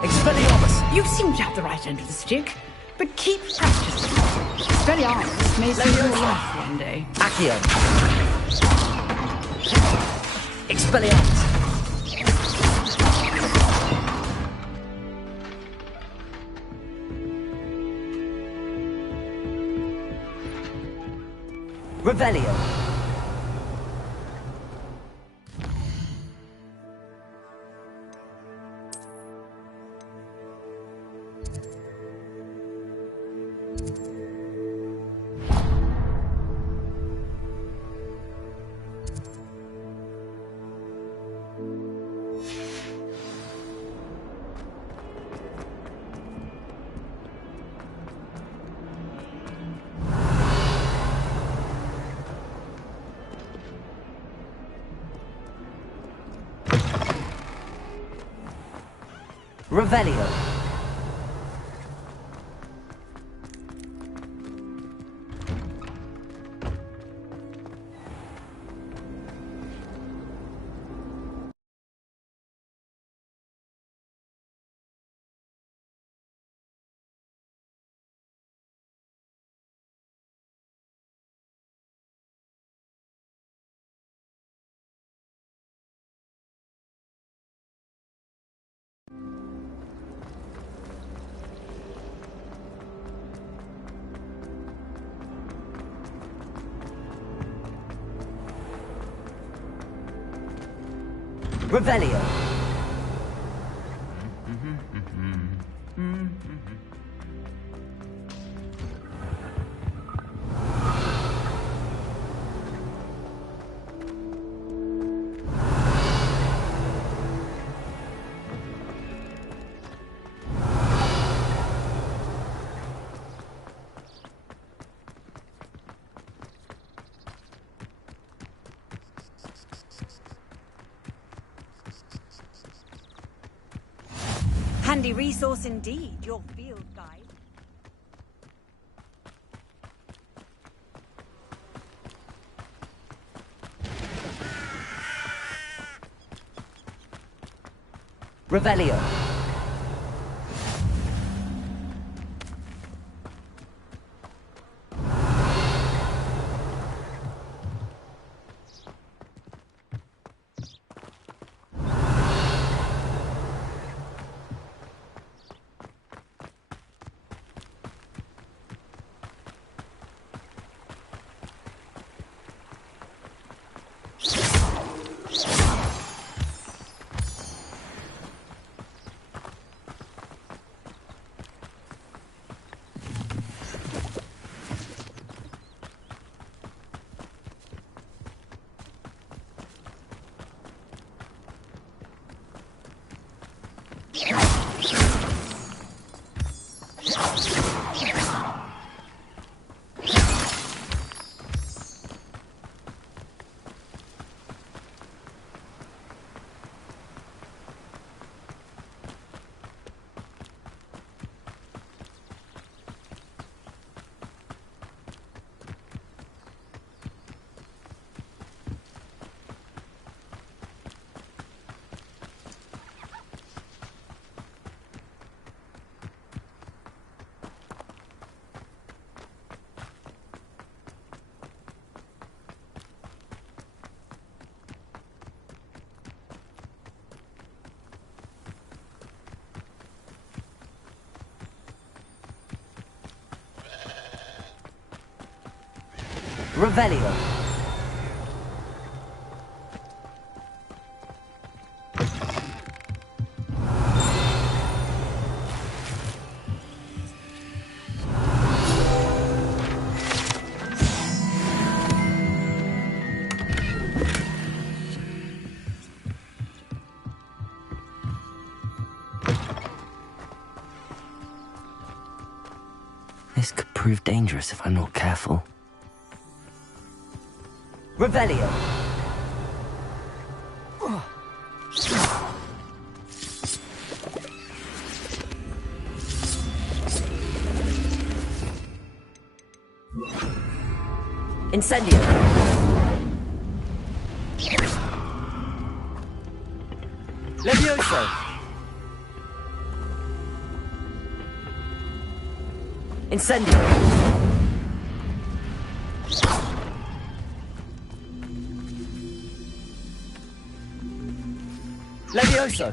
Expelliarmus! You seem to have the right end of the stick, but keep practicing. Expelliarmus may save your life one day. Accio! Expelliarmus! Revelio. Revelio. Revelio. handy resource indeed, your field guide. Revelio. Revelio. This could prove dangerous if I'm not careful. Revelio. Incendio. Levioso. Incendio. Levioso.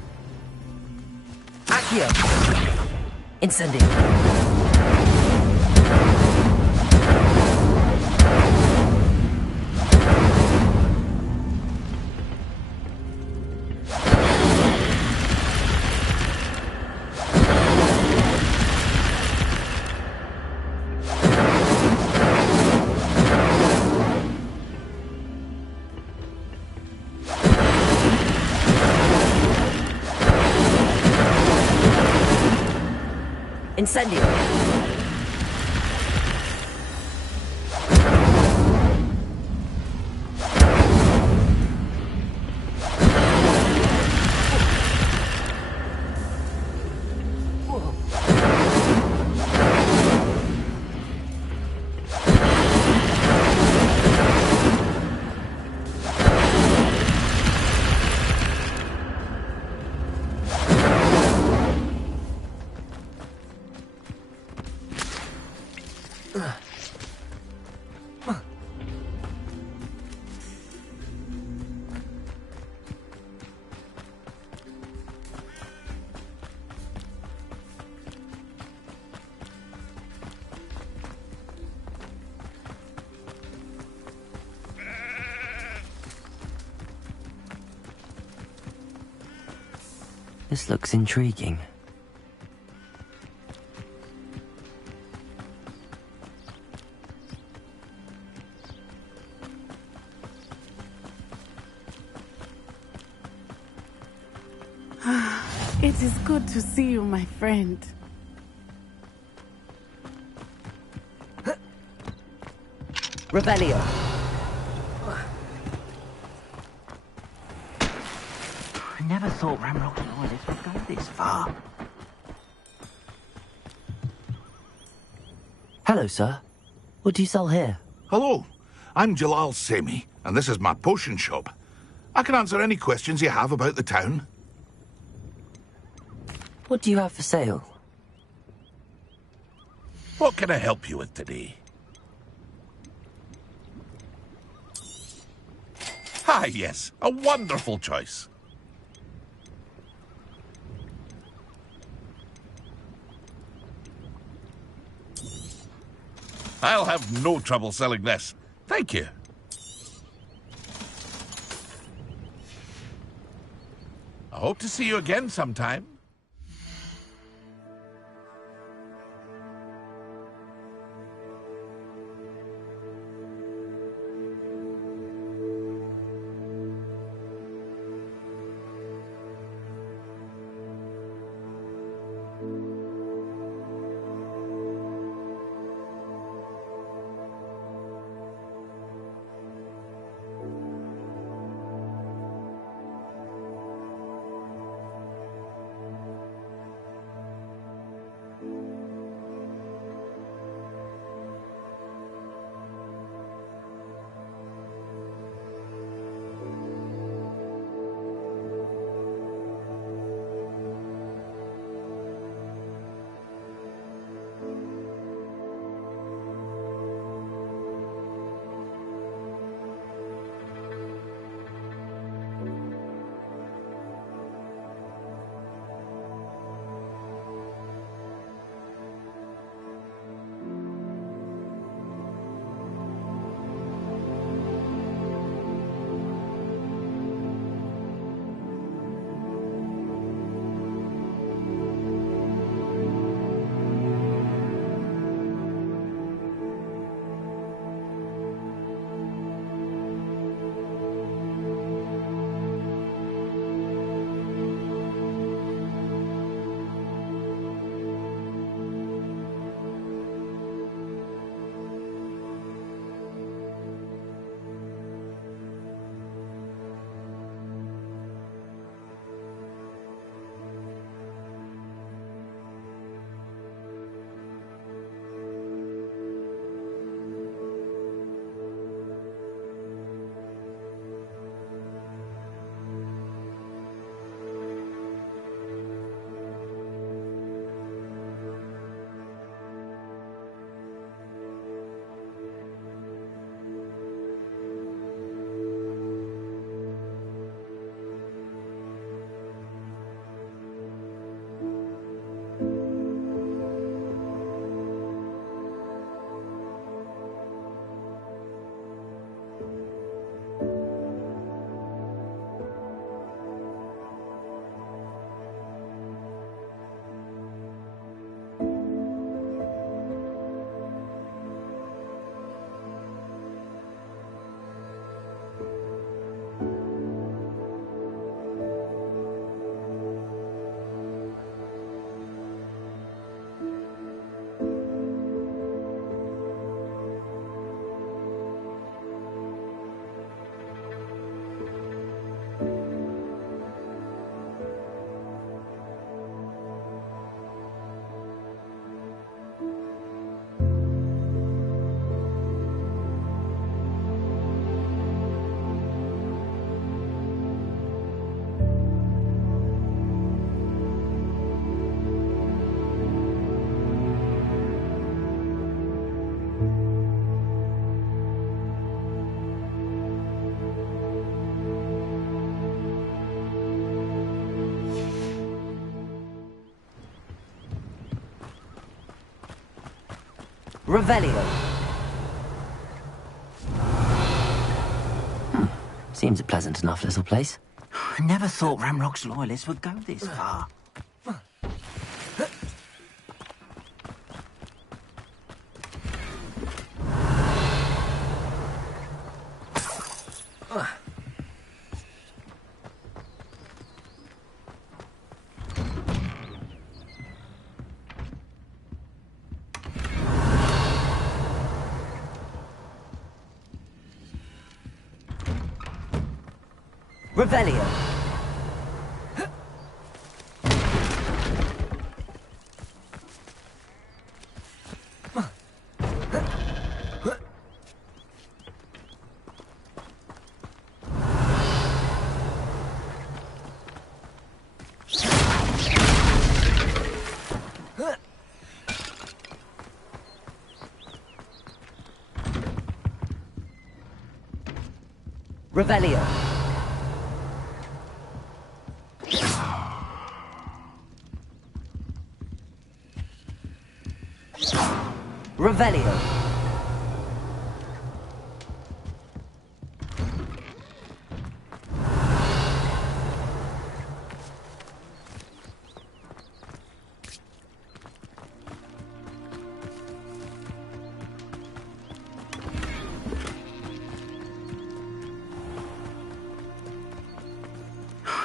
Accio. Incendio. Incendio. This looks intriguing. It is good to see you, my friend. Revelio. I never thought Ramrock's loyalists would go this far. Hello, sir. What do you sell here? Hello, I'm Jalal Semi, and this is my potion shop. I can answer any questions you have about the town. What do you have for sale? What can I help you with today? Ah, yes, a wonderful choice. I'll have no trouble selling this. Thank you. I hope to see you again sometime. Revelio. Seems a pleasant enough little place. I never thought Ramrock's loyalists would go this far. Revelio. Revelio. Revelio.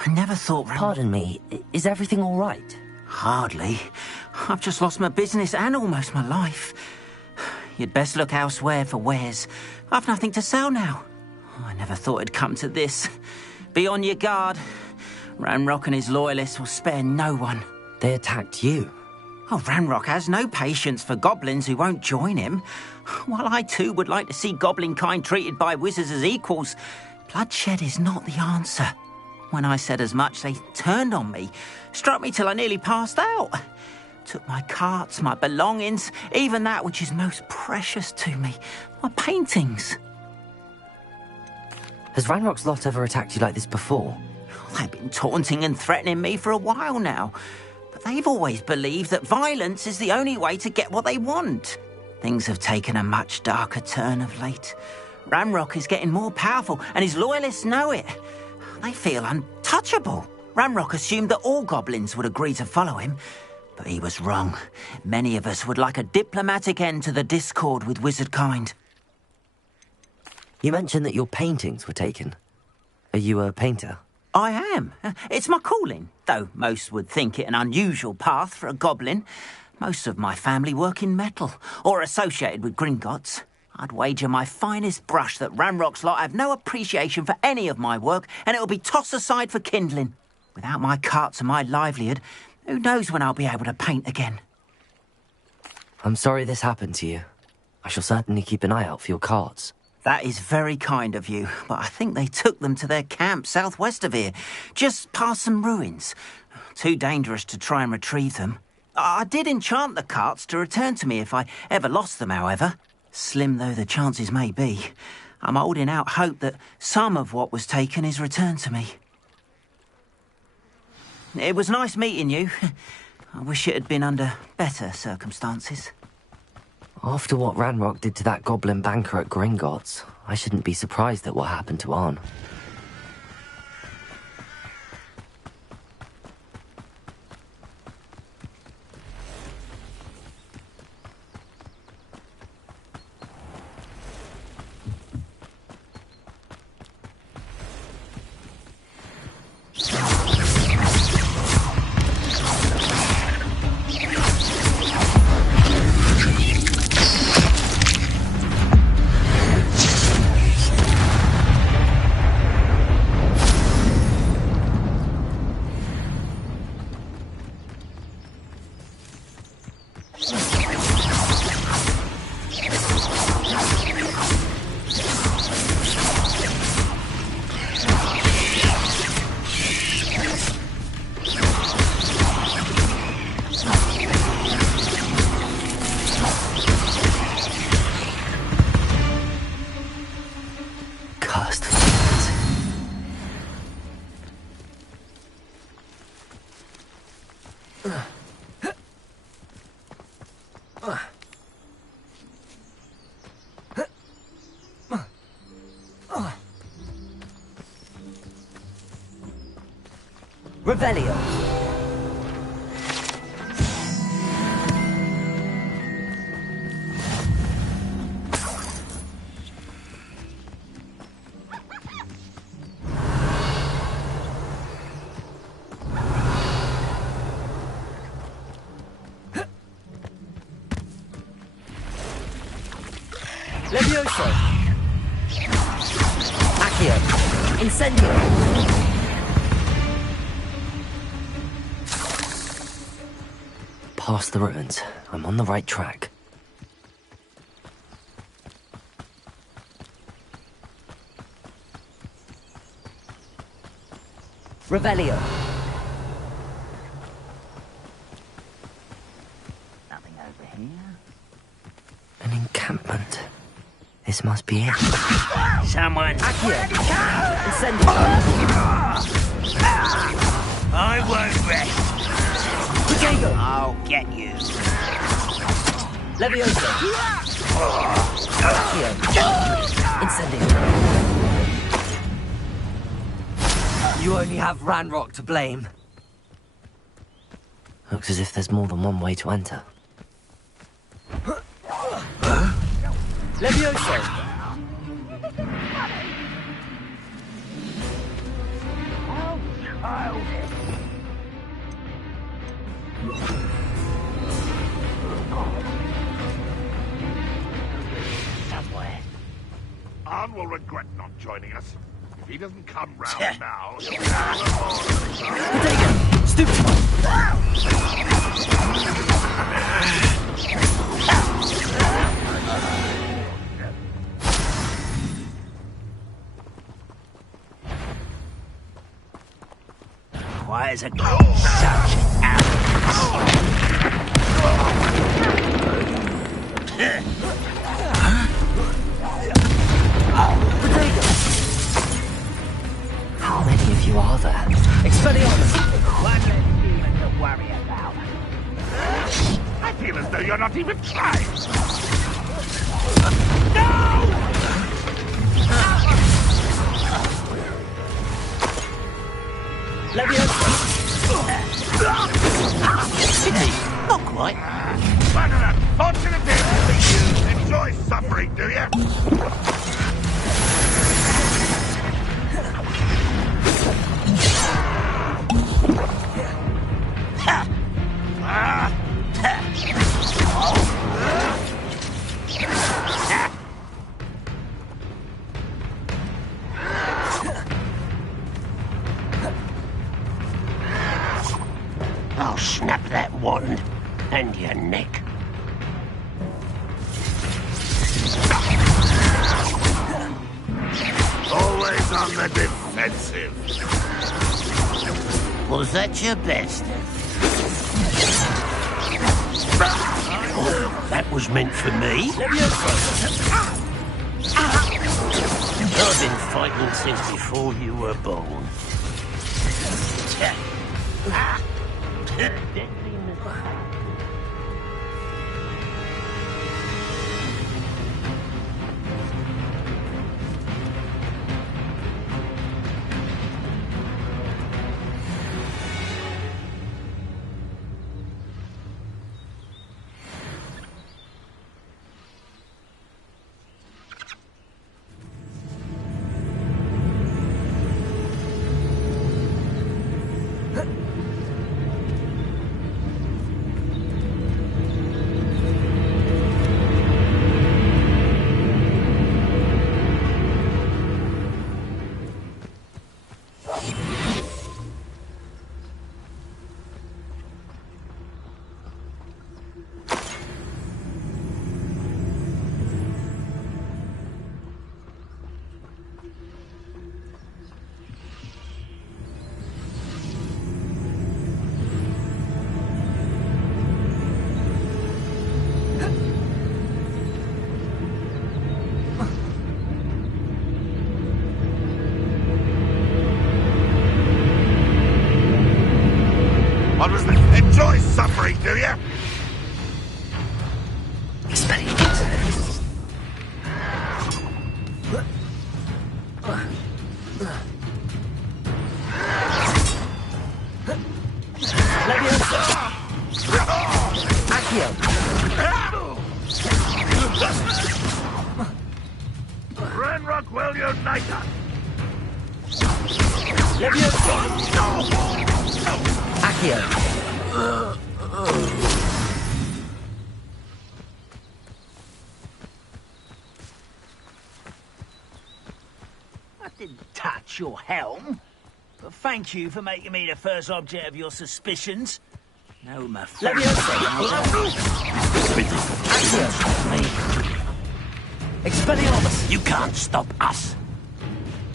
I never thought... Pardon me, is everything all right? Hardly. I've just lost my business and almost my life. You'd best look elsewhere for wares. I've nothing to sell now. I never thought it'd come to this. Be on your guard. Ranrock and his loyalists will spare no one. They attacked you? Oh, Ranrock has no patience for goblins who won't join him. While I too would like to see goblin kind treated by wizards as equals, bloodshed is not the answer. When I said as much, they turned on me, struck me till I nearly passed out. Took my carts, my belongings, even that which is most precious to me, my paintings. Has Ranrock's lot ever attacked you like this before? They've been taunting and threatening me for a while now, but they've always believed that violence is the only way to get what they want. Things have taken a much darker turn of late. Ranrock is getting more powerful, and his loyalists know it. They feel untouchable. Ranrock assumed that all goblins would agree to follow him, but he was wrong. Many of us would like a diplomatic end to the discord with wizard kind. You mentioned that your paintings were taken. Are you a painter? I am. It's my calling, though most would think it an unusual path for a goblin. Most of my family work in metal, or associated with Gringotts. I'd wager my finest brush that Ranrock's lot have no appreciation for any of my work, and it'll be tossed aside for kindling. Without my carts and my livelihood, who knows when I'll be able to paint again? I'm sorry this happened to you. I shall certainly keep an eye out for your carts. That is very kind of you, but I think they took them to their camp southwest of here, just past some ruins. Too dangerous to try and retrieve them. I did enchant the carts to return to me if I ever lost them, however. Slim though the chances may be, I'm holding out hope that some of what was taken is returned to me. It was nice meeting you. I wish it had been under better circumstances. After what Ranrock did to that goblin banker at Gringotts, I shouldn't be surprised at what happened to Arn. Revelio. Levioso. Accio. Incendio. Past the ruins. I'm on the right track. Revelio. Nothing over here. An encampment. This This must be it. Someone. Accio! Incendio! I won't rest. Protego! I'll get you. Leviosa! Accio! Incendio! You only have Ranrock to blame. Looks as if there's more than one way to enter. Leviosa! Somewhere. Arn will regret not joining us. If he doesn't come round now, he'll never more. Stupid! Why is a such How many of you are there? Expelliarmus! one less demon to worry about? I feel as though you're not even trying. Leviosa! Pity, not quite. What an unfortunate day for you. Enjoy suffering, do you? I'll snap that wand and your neck. Always on the defensive. Was that your best? Oh, that was meant for me. I've been fighting since before you were born. What was that? Enjoy suffering, do you? Ranrock will unite us. I didn't touch your helm, but thank you for making me the first object of your suspicions. No, my friend. Expelliarmus! You can't stop us.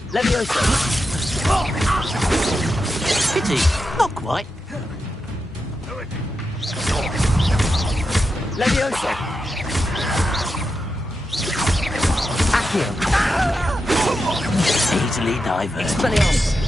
Leviosa! Pity, not quite. Leviosa! Accio. Easily diverted. Expelliarmus.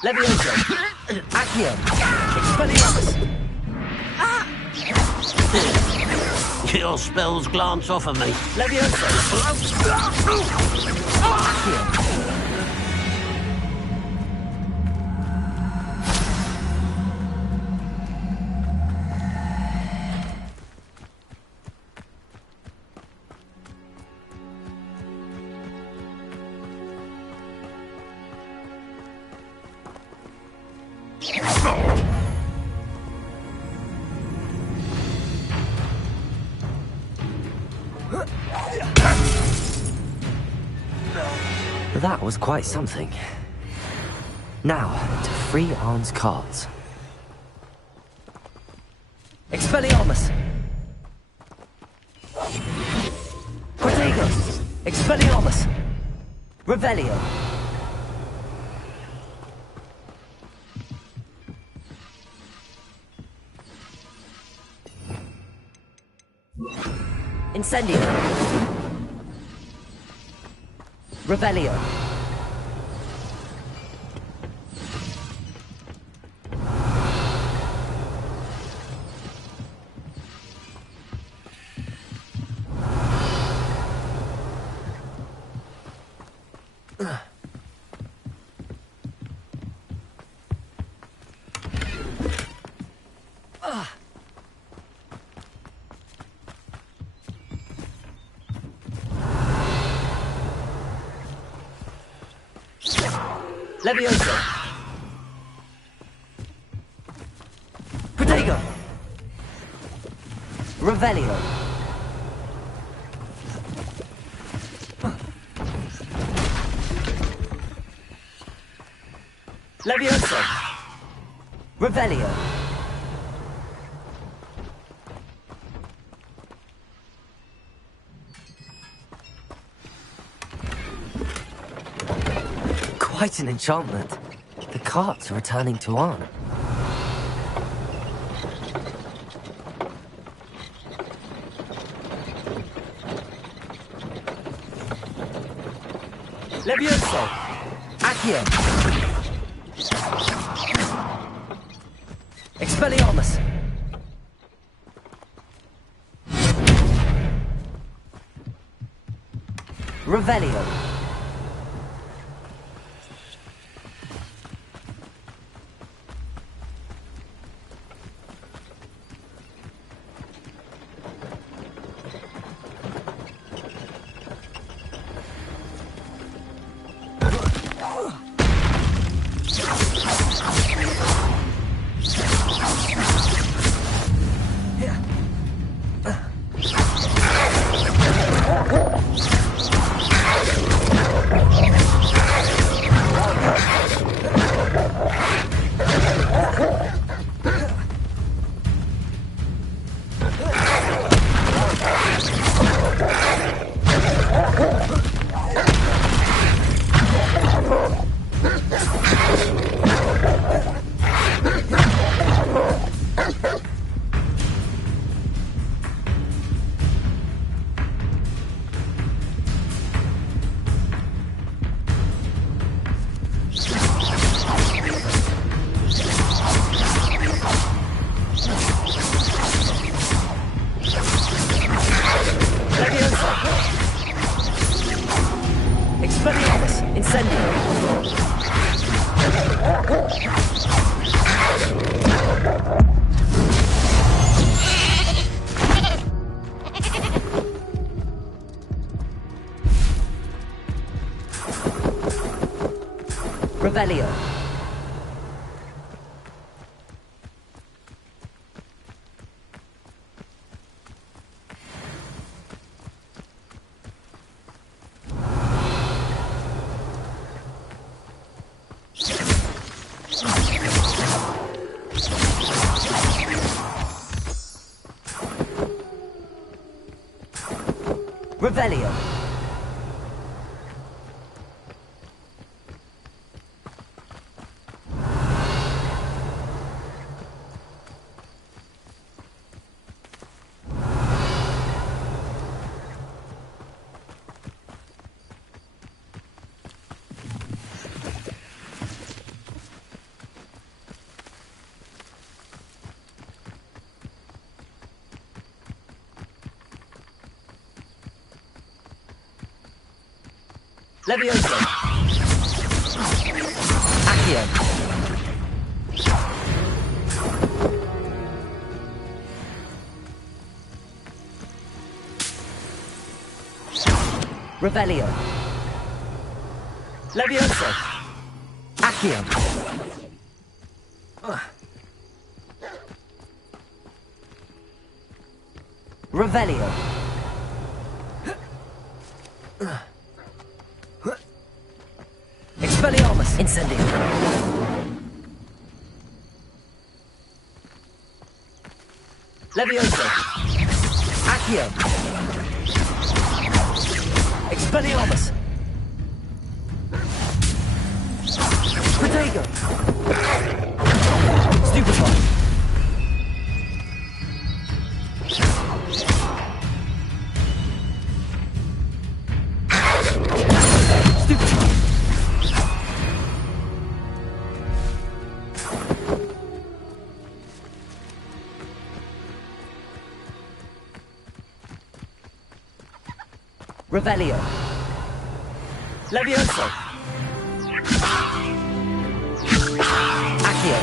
Levioso. Accio. Expelliarmus. Your spells glance off of me. Levioso. Accio. That was quite something. Now, to free Arn's cards. Expelliarmus! Protego! Expelliarmus! Revelio! Incendio! Revelio! Levioso! Protego! Revelio! Levioso! Revelio! Quite an enchantment. The carts are returning to Arn. Levioso! Accio! Expelliarmus! Revelio! Revelio. Revelio. Levioso. Accio. Revelio. Levioso. Accio. Revelio. Expelliarmus! Incendio! Levioso! Accio! Expelliarmus! Protego! Stupefy! Revelio. Levioso. Accio.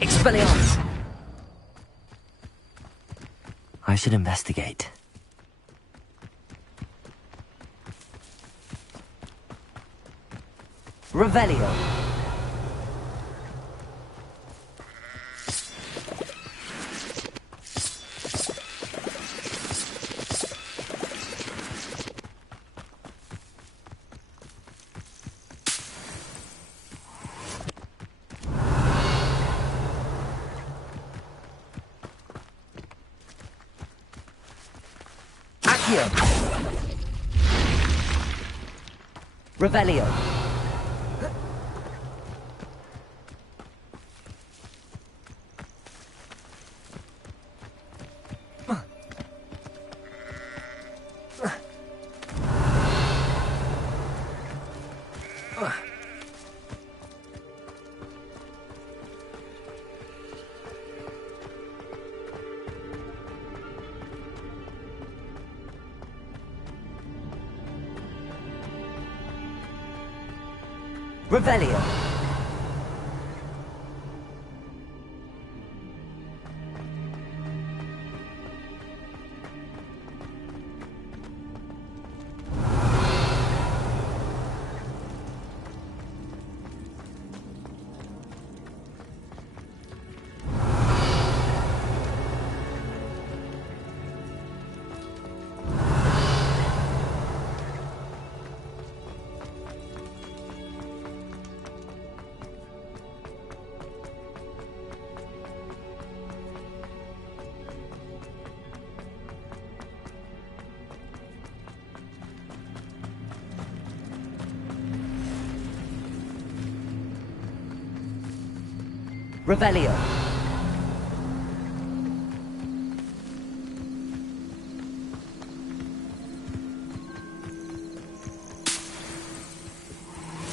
Expelliarmus. I should investigate. Revelio. Revelio. Revelio. Revelio.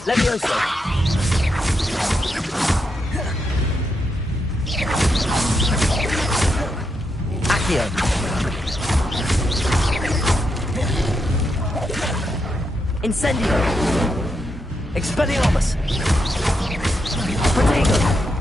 Levioso. Accio. Incendio. Expelliarmus. Protego.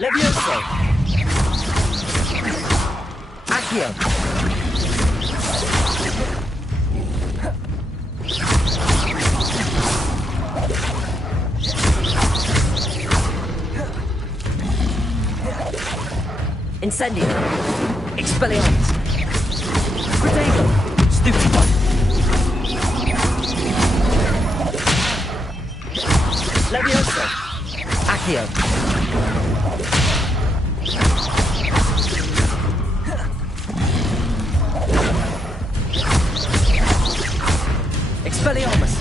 Levioso! Accio! Incendio! Expelliarmus! Protego! Stupido! Levioso! Accio! Expelliarmus!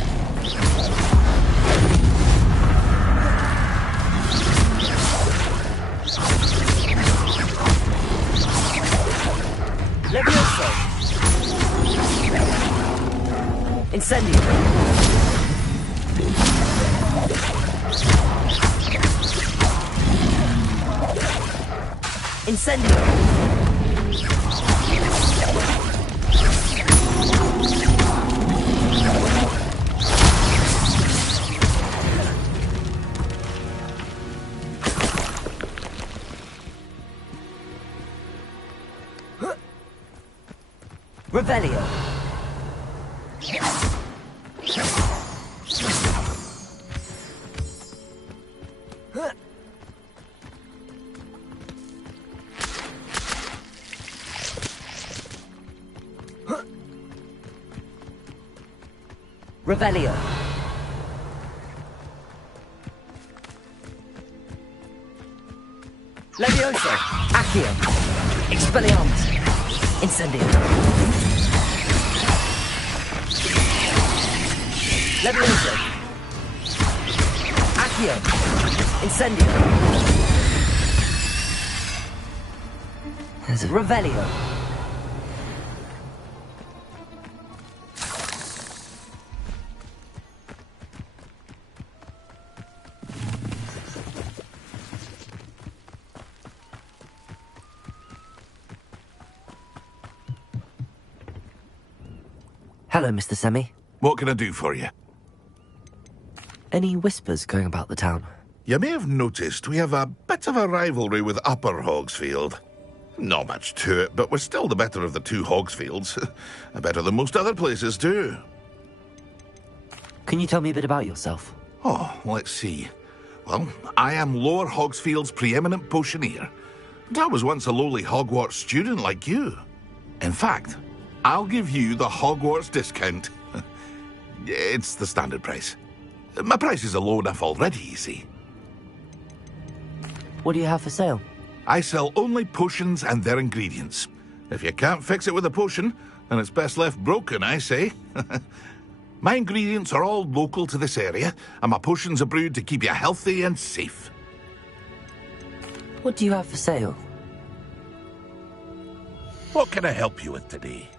Levioso! Incendio! Incendio! Revelio! Revelio! Levioso! Accio! Expelliarmus! Incendio! Levioso! Accio! Incendio! There's a Revelio! Hello, Mr. Semi. What can I do for you? Any whispers going about the town? You may have noticed we have a bit of a rivalry with Upper Hogsfield. Not much to it, but we're still the better of the two Hogsfields. Better than most other places, too. Can you tell me a bit about yourself? Oh, let's see. Well, I am Lower Hogsfield's preeminent potioneer. But I was once a lowly Hogwarts student like you. In fact, I'll give you the Hogwarts discount. It's the standard price. My prices are low enough already, you see. What do you have for sale? I sell only potions and their ingredients. If you can't fix it with a potion, then it's best left broken, I say. My ingredients are all local to this area, and my potions are brewed to keep you healthy and safe. What do you have for sale? What can I help you with today?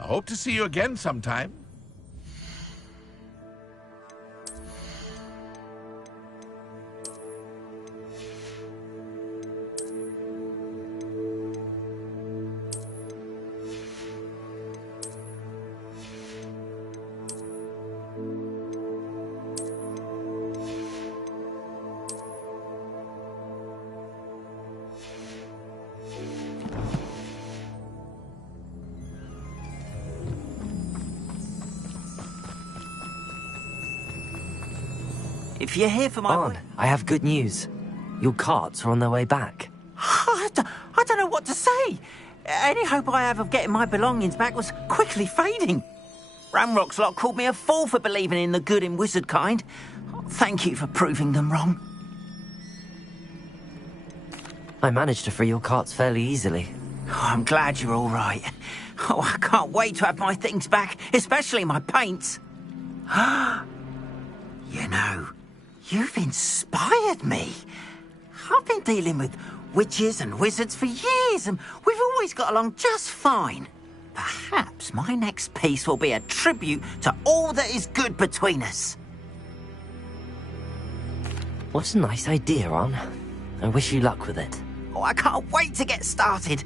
I hope to see you again sometime. If you're here for my... On, I have good news. Your carts are on their way back. I don't know what to say. Any hope I have of getting my belongings back was quickly fading. Ramrock's lot called me a fool for believing in the good in wizard kind. Thank you for proving them wrong. I managed to free your carts fairly easily. Oh, I'm glad you're all right. Oh, I can't wait to have my things back, especially my paints. You know, you've inspired me. I've been dealing with witches and wizards for years, and we've always got along just fine. Perhaps my next piece will be a tribute to all that is good between us. What a nice idea, Ron. I wish you luck with it. Oh, I can't wait to get started.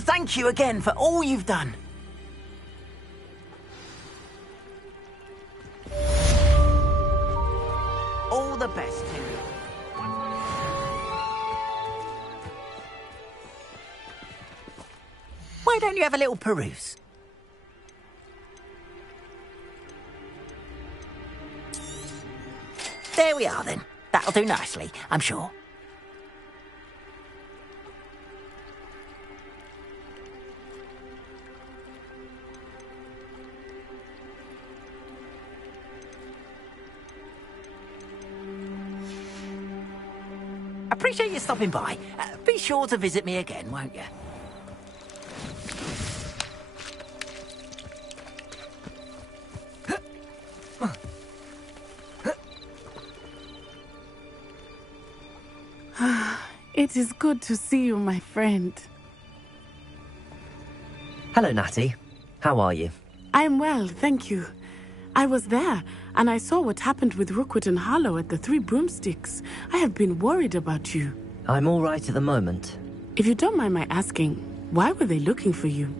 Thank you again for all you've done. All the best to you. Why don't you have a little peruse? There we are then. That'll do nicely, I'm sure. Appreciate you stopping by. Be sure to visit me again, won't you? It is good to see you, my friend. Hello, Natty. How are you? I'm well, thank you. I was there, and I saw what happened with Rookwood and Harlow at the Three Broomsticks. I have been worried about you. I'm all right at the moment. If you don't mind my asking, why were they looking for you?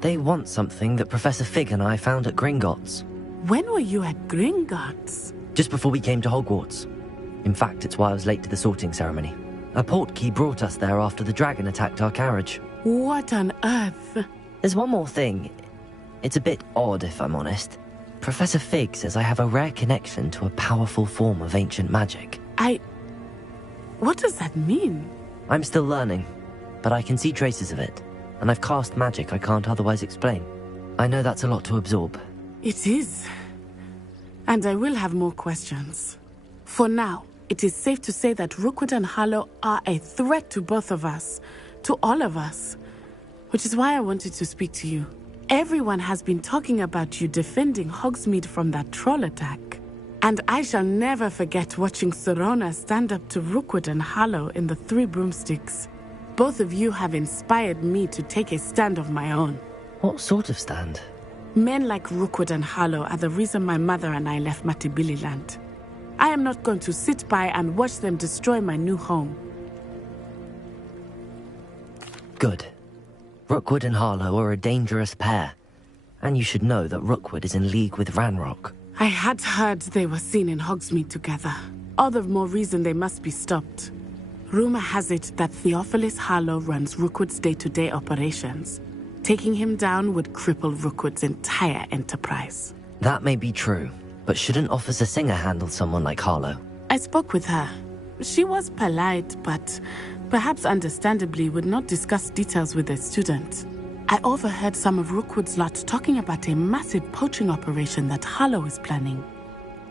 They want something that Professor Fig and I found at Gringotts. When were you at Gringotts? Just before we came to Hogwarts. In fact, it's why I was late to the sorting ceremony. A portkey brought us there after the dragon attacked our carriage. What on earth? There's one more thing. It's a bit odd, if I'm honest. Professor Fig says I have a rare connection to a powerful form of ancient magic. What does that mean? I'm still learning, but I can see traces of it, and I've cast magic I can't otherwise explain. I know that's a lot to absorb. It is. And I will have more questions. For now, it is safe to say that Rookwood and Harlow are a threat to both of us, to all of us. Which is why I wanted to speak to you. Everyone has been talking about you defending Hogsmeade from that troll attack. And I shall never forget watching Serona stand up to Rookwood and Harlow in the Three Broomsticks. Both of you have inspired me to take a stand of my own. What sort of stand? Men like Rookwood and Harlow are the reason my mother and I left Mattibilliland. I am not going to sit by and watch them destroy my new home. Good. Rookwood and Harlow are a dangerous pair. And you should know that Rookwood is in league with Ranrock. I had heard they were seen in Hogsmeade together. All the more reason they must be stopped. Rumor has it that Theophilus Harlow runs Rookwood's day-to-day operations. Taking him down would cripple Rookwood's entire enterprise. That may be true, but shouldn't Officer Singer handle someone like Harlow? I spoke with her. She was polite, but perhaps understandably would not discuss details with a student. I overheard some of Rookwood's lot talking about a massive poaching operation that Harlow is planning.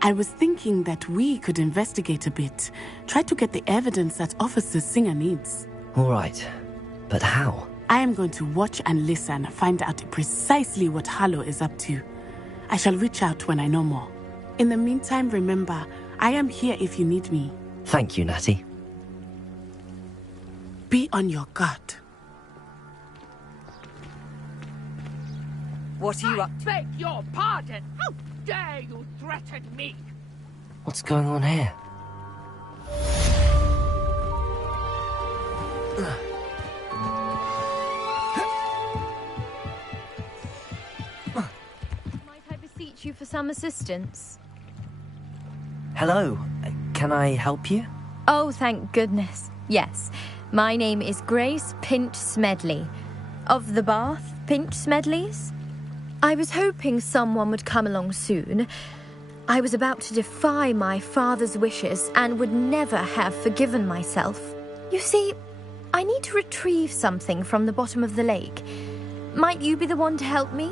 I was thinking that we could investigate a bit, try to get the evidence that Officer Singer needs. All right, but how? I am going to watch and listen, find out precisely what Harlow is up to. I shall reach out when I know more. In the meantime, remember, I am here if you need me. Thank you, Natty. Be on your guard. What are you up to? Beg your pardon! How dare you threaten me? What's going on here? Might I beseech you for some assistance? Hello. Can I help you? Oh, thank goodness. Yes. My name is Grace Pinch Smedley. Of the Bath Pinch Smedleys? I was hoping someone would come along soon. I was about to defy my father's wishes and would never have forgiven myself. You see, I need to retrieve something from the bottom of the lake. Might you be the one to help me?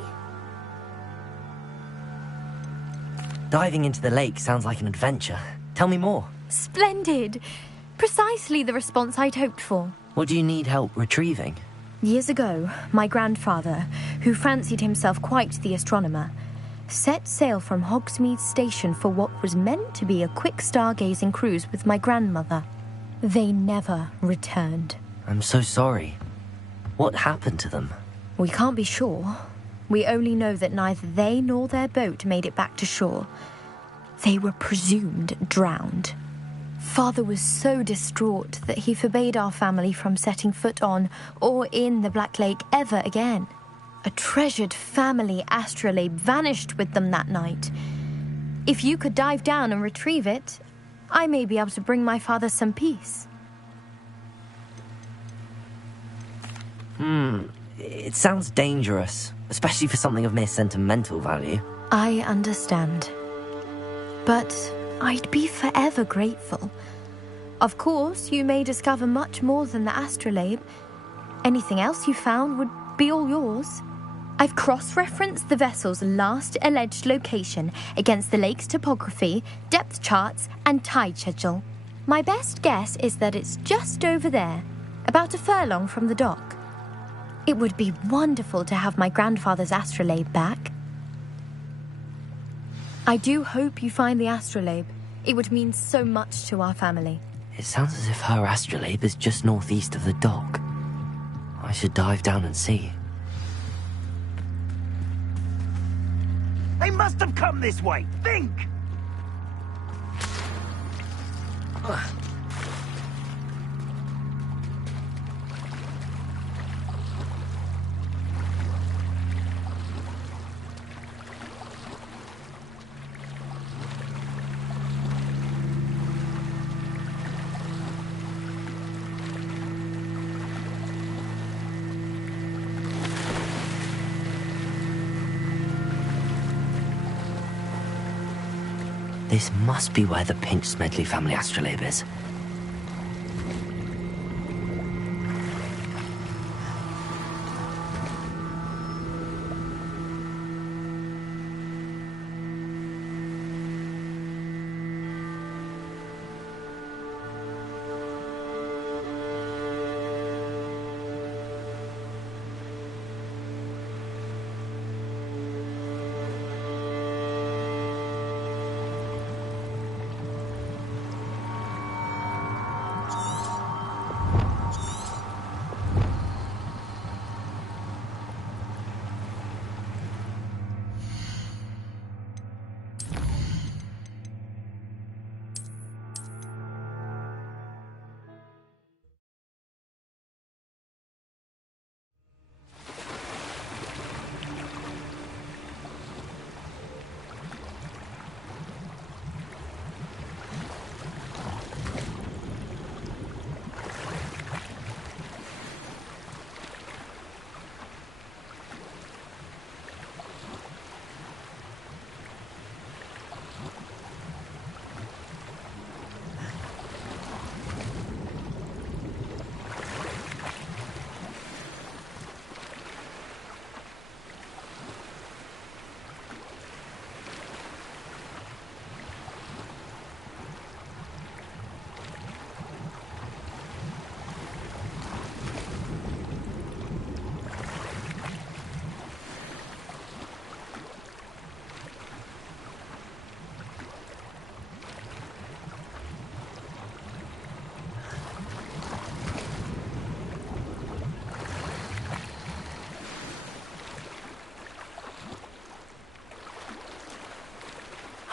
Diving into the lake sounds like an adventure. Tell me more. Splendid. Precisely the response I'd hoped for. What do you need help retrieving? Years ago, my grandfather, who fancied himself quite the astronomer, set sail from Hogsmeade Station for what was meant to be a quick stargazing cruise with my grandmother. They never returned. I'm so sorry. What happened to them? We can't be sure. We only know that neither they nor their boat made it back to shore. They were presumed drowned. Father was so distraught that he forbade our family from setting foot on or in the Black Lake ever again. A treasured family astrolabe vanished with them that night. If you could dive down and retrieve it, I may be able to bring my father some peace. It sounds dangerous, especially for something of mere sentimental value. I understand. But I'd be forever grateful. Of course, you may discover much more than the astrolabe. Anything else you found would be all yours. I've cross-referenced the vessel's last alleged location against the lake's topography, depth charts, and tide schedule. My best guess is that it's just over there, about a furlong from the dock. It would be wonderful to have my grandfather's astrolabe back. I do hope you find the astrolabe. It would mean so much to our family. It sounds as if her astrolabe is just northeast of the dock. I should dive down and see. They must have come this way. Think! This must be where the Pinch Smedley family astrolabe is.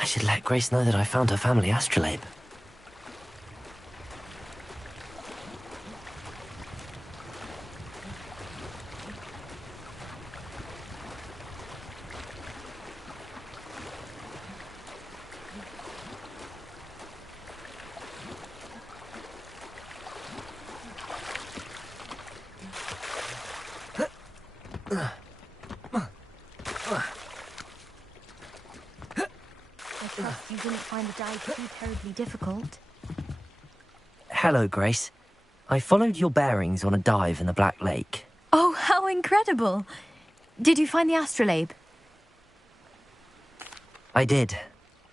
I should let Grace know that I found her family astrolabe. You didn't find the dive too terribly difficult. Hello, Grace. I followed your bearings on a dive in the Black Lake. Oh, how incredible! Did you find the astrolabe? I did.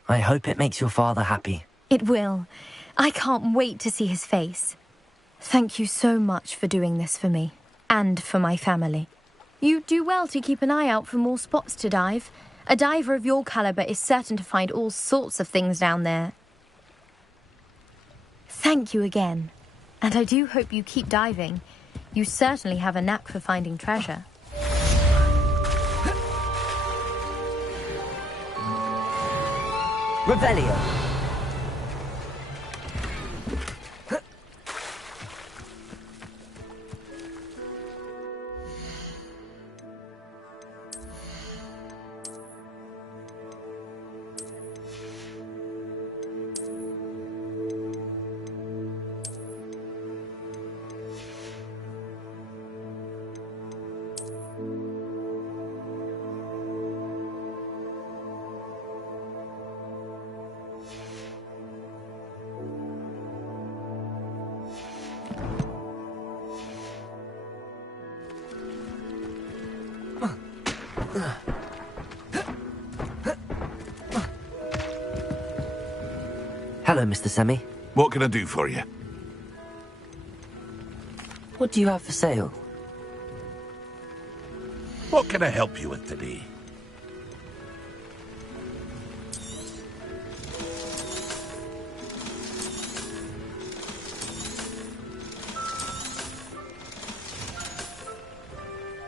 I hope it makes your father happy. It will. I can't wait to see his face. Thank you so much for doing this for me, and for my family. You do well to keep an eye out for more spots to dive. A diver of your caliber is certain to find all sorts of things down there. Thank you again, and I do hope you keep diving. You certainly have a knack for finding treasure. Revelio. Hello, Mr. Semi. What can I do for you? What do you have for sale? What can I help you with today?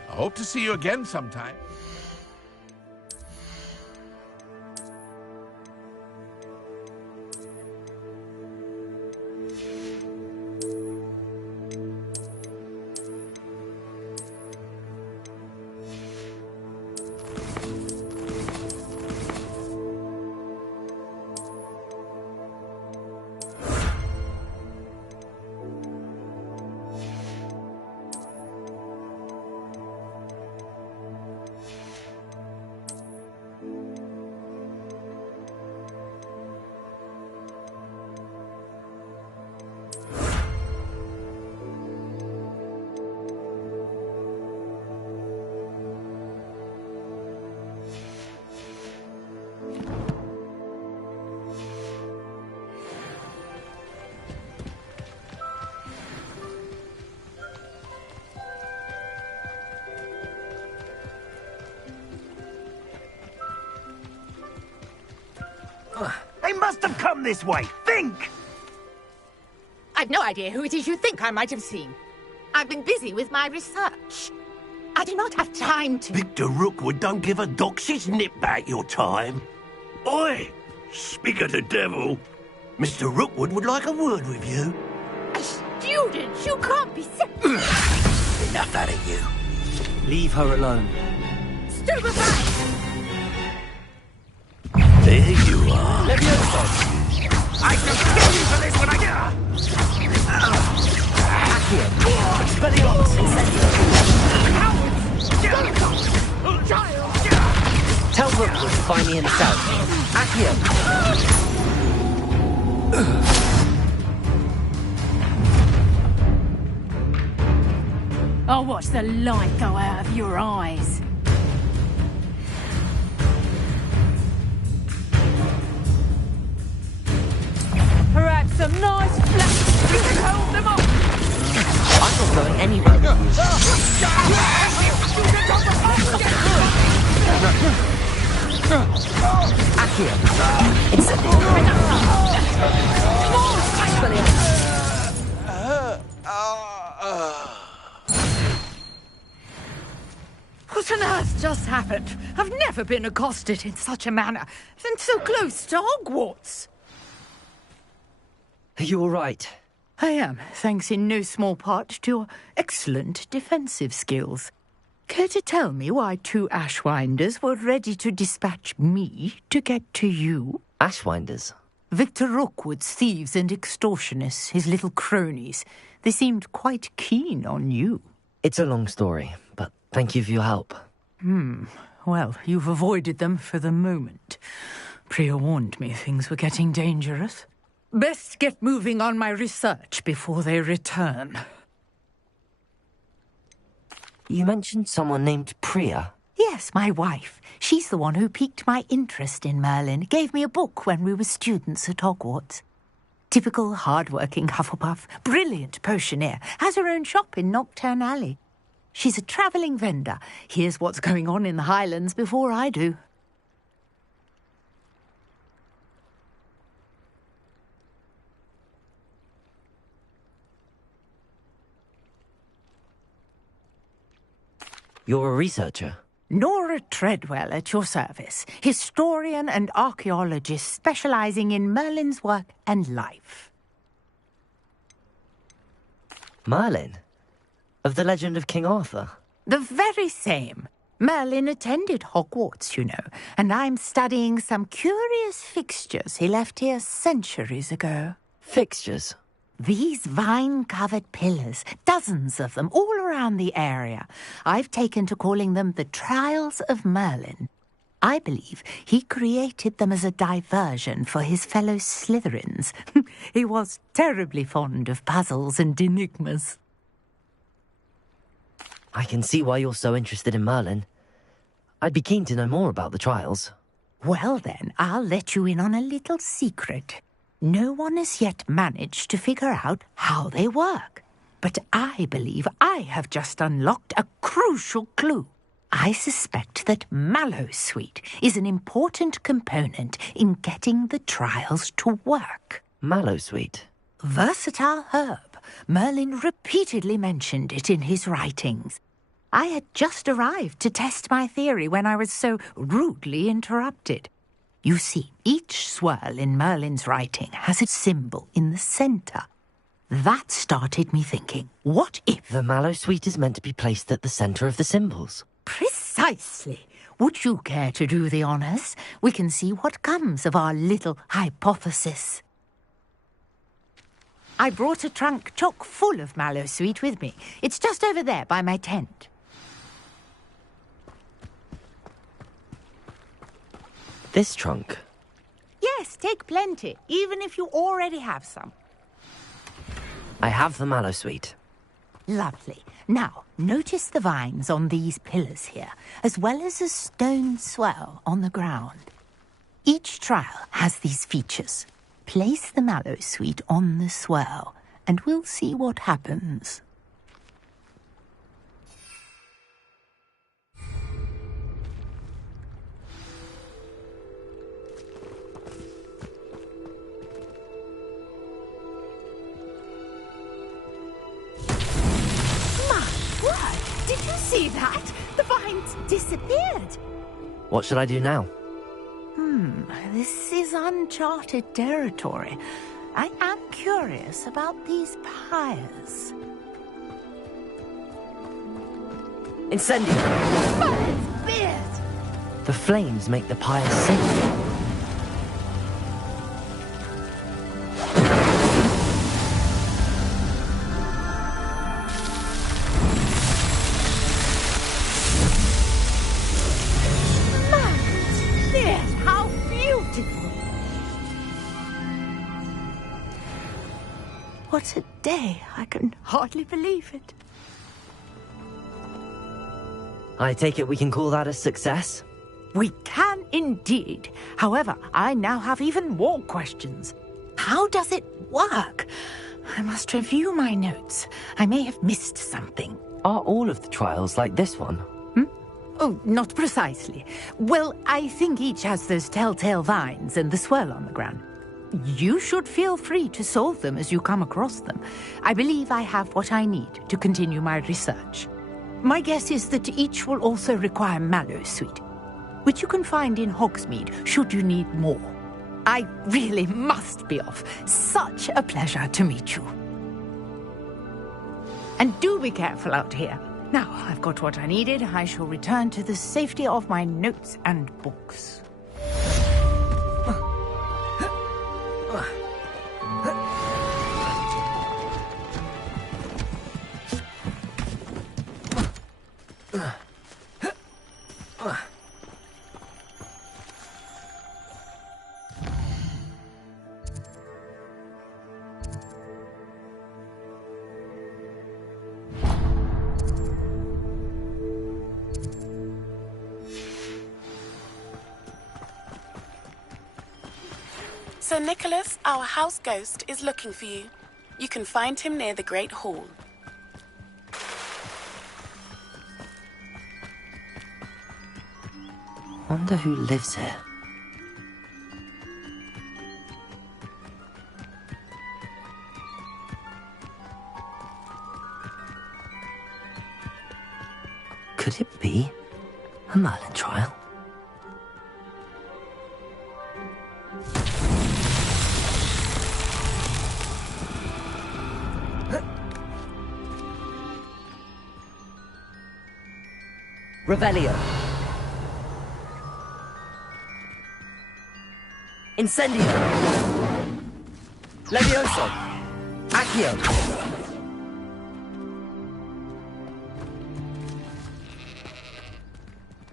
I hope to see you again sometime. They must have come this way. Think! I've no idea who it is you think I might have seen. I've been busy with my research. I do not have time to... Victor Rookwood don't give a doxy's nip back your time. Oi! Speak of the devil. Mr. Rookwood would like a word with you. A student? You can't be sick. Enough out of you. Leave her alone. Stupefied! There you are. I shall kill you for this when I get her! Expelliarmus, incendio. Tell Rookwood to find me in the south. Accio. I'll watch the light go out of your eyes. Perhaps some nice flat... You can hold them up! I'm not going anywhere with you. Accio. Incendio. What on earth just happened? I've never been accosted in such a manner, and so close to Hogwarts. Are you all right? I am, thanks in no small part to your excellent defensive skills. Care to tell me why two Ashwinders were ready to dispatch me to get to you? Ashwinders? Victor Rookwood's thieves and extortionists, his little cronies. They seemed quite keen on you. It's a long story, but thank you for your help. Well, you've avoided them for the moment. Priya warned me things were getting dangerous. Best get moving on my research before they return. You mentioned someone named Priya. Yes, my wife. She's the one who piqued my interest in Merlin. Gave me a book when we were students at Hogwarts. Typical hard-working Hufflepuff, brilliant potioneer, has her own shop in Nocturne Alley. She's a travelling vendor. Here's what's going on in the Highlands before I do. You're a researcher? Nora Treadwell at your service, historian and archaeologist specialising in Merlin's work and life. Merlin? Of the legend of King Arthur? The very same. Merlin attended Hogwarts, you know, and I'm studying some curious fixtures he left here centuries ago. Fixtures? These vine-covered pillars, dozens of them, all around the area. I've taken to calling them the Trials of Merlin. I believe he created them as a diversion for his fellow Slytherins. He was terribly fond of puzzles and enigmas. I can see why you're so interested in Merlin. I'd be keen to know more about the trials. Well then, I'll let you in on a little secret. No one has yet managed to figure out how they work. But I believe I have just unlocked a crucial clue. I suspect that Mallowsweet is an important component in getting the trials to work. Mallowsweet? Versatile herb. Merlin repeatedly mentioned it in his writings. I had just arrived to test my theory when I was so rudely interrupted. You see, each swirl in Merlin's writing has a symbol in the centre. That started me thinking, what if... The Mallowsweet is meant to be placed at the centre of the symbols. Precisely. Would you care to do the honours? We can see what comes of our little hypothesis. I brought a trunk chock full of Mallowsweet with me. It's just over there by my tent. This trunk? Yes, take plenty, even if you already have some. I have the Mallowsweet. Lovely. Now, notice the vines on these pillars here, as well as a stone swell on the ground. Each trial has these features. Place the Mallowsweet on the swell, and we'll see what happens. Did you see that? The vines disappeared. What should I do now? This is uncharted territory. I am curious about these pyres. Incendio! Merlin's beard! The flames make the pyres sing. What a day. I can hardly believe it. I take it we can call that a success? We can indeed. However, I now have even more questions. How does it work? I must review my notes. I may have missed something. Are all of the trials like this one? Oh, not precisely. Well, I think each has those telltale vines and the swirl on the ground. You should feel free to solve them as you come across them. I believe I have what I need to continue my research. My guess is that each will also require Mallowsweet, which you can find in Hogsmeade should you need more. I really must be off. Such a pleasure to meet you. And do be careful out here. Now I've got what I needed, I shall return to the safety of my notes and books. Sir Nicholas, our house ghost, is looking for you. You can find him near the Great Hall. Wonder who lives here. Could it be a Merlin trial? Revelio. Incendio. Levioso. Accio.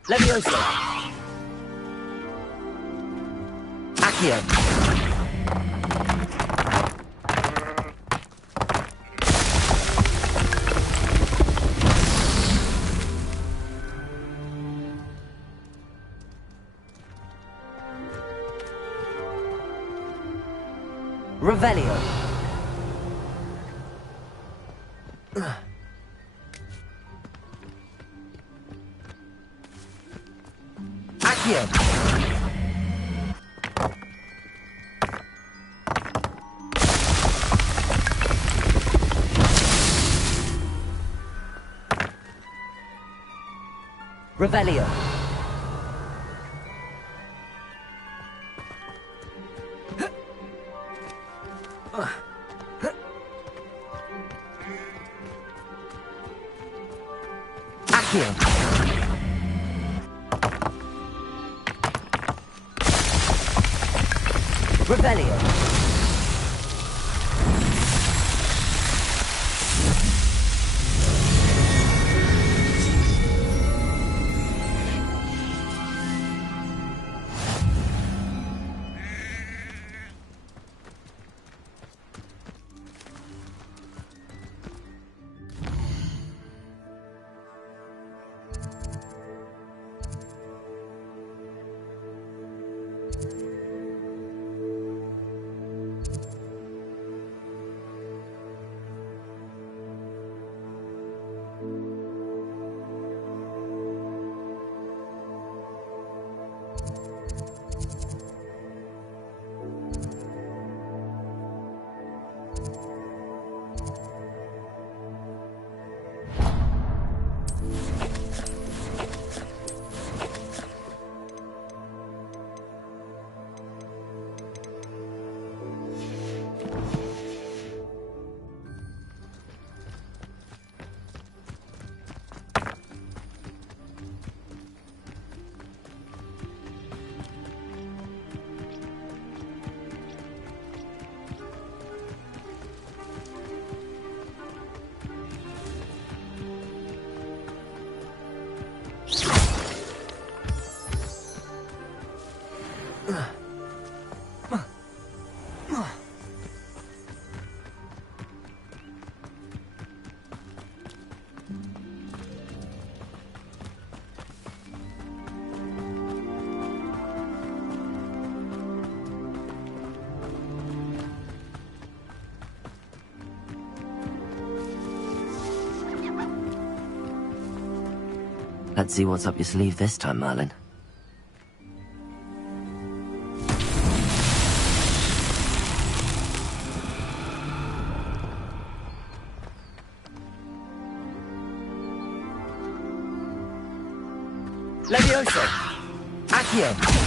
Levioso. Accio. Revelio. Accio. Revelio. Accio. Revelio. Let's see what's up your sleeve this time, Merlin. Levioso. Accio.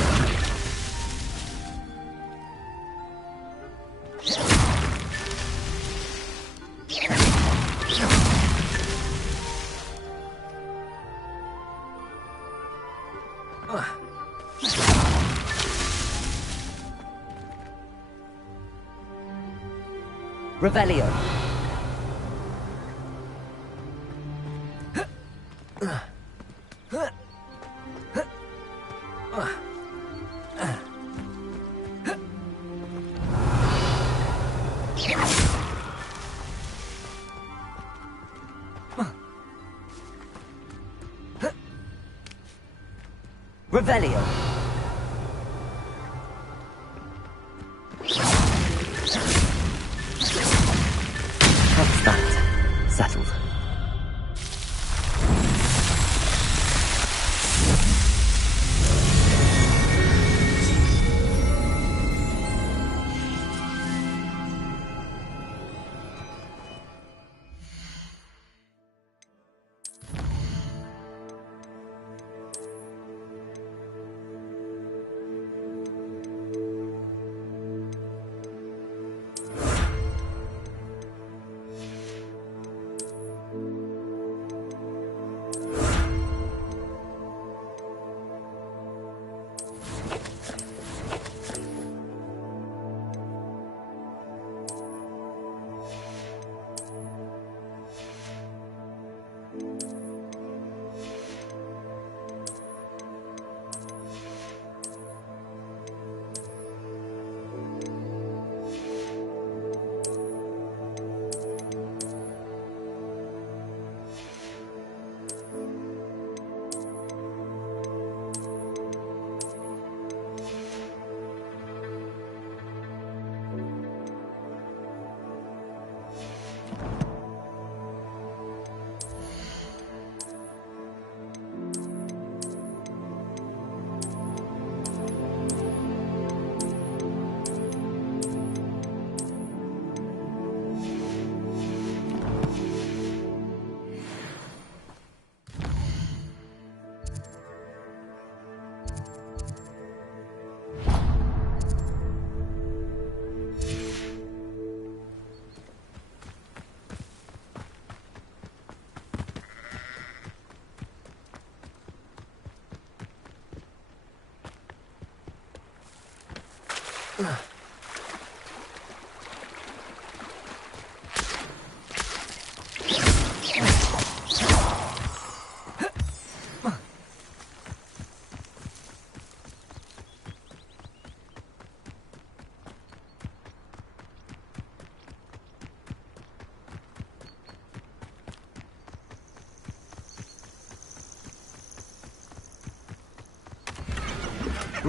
Revelio. Revelio.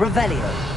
Revelio.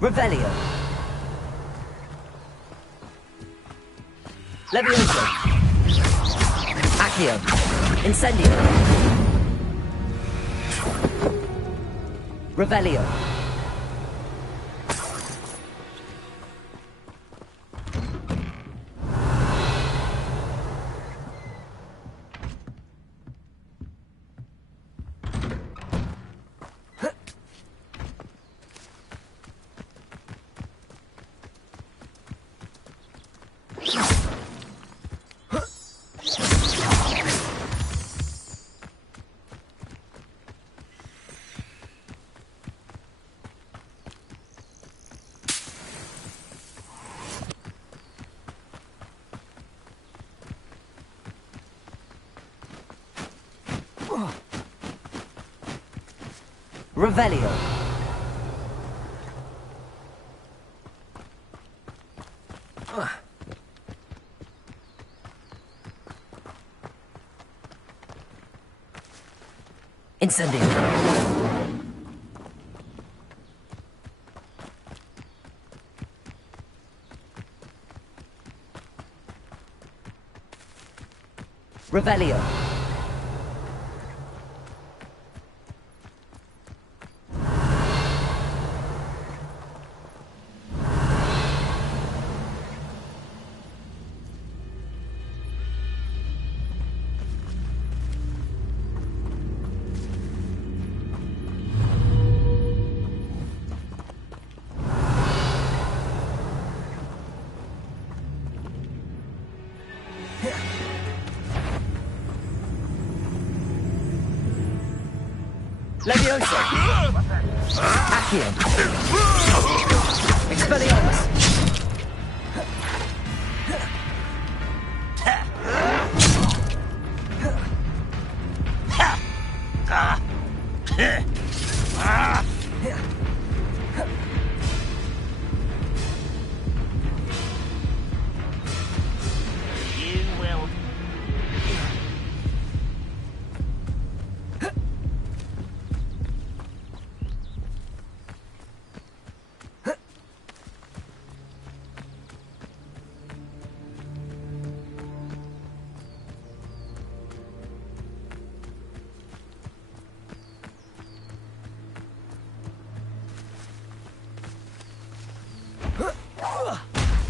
Revelio. Levioso. Accio. Incendio. Revelio. Revelio. Incendio. Revelio. Levioso. Accio. Expelliarmus. You will.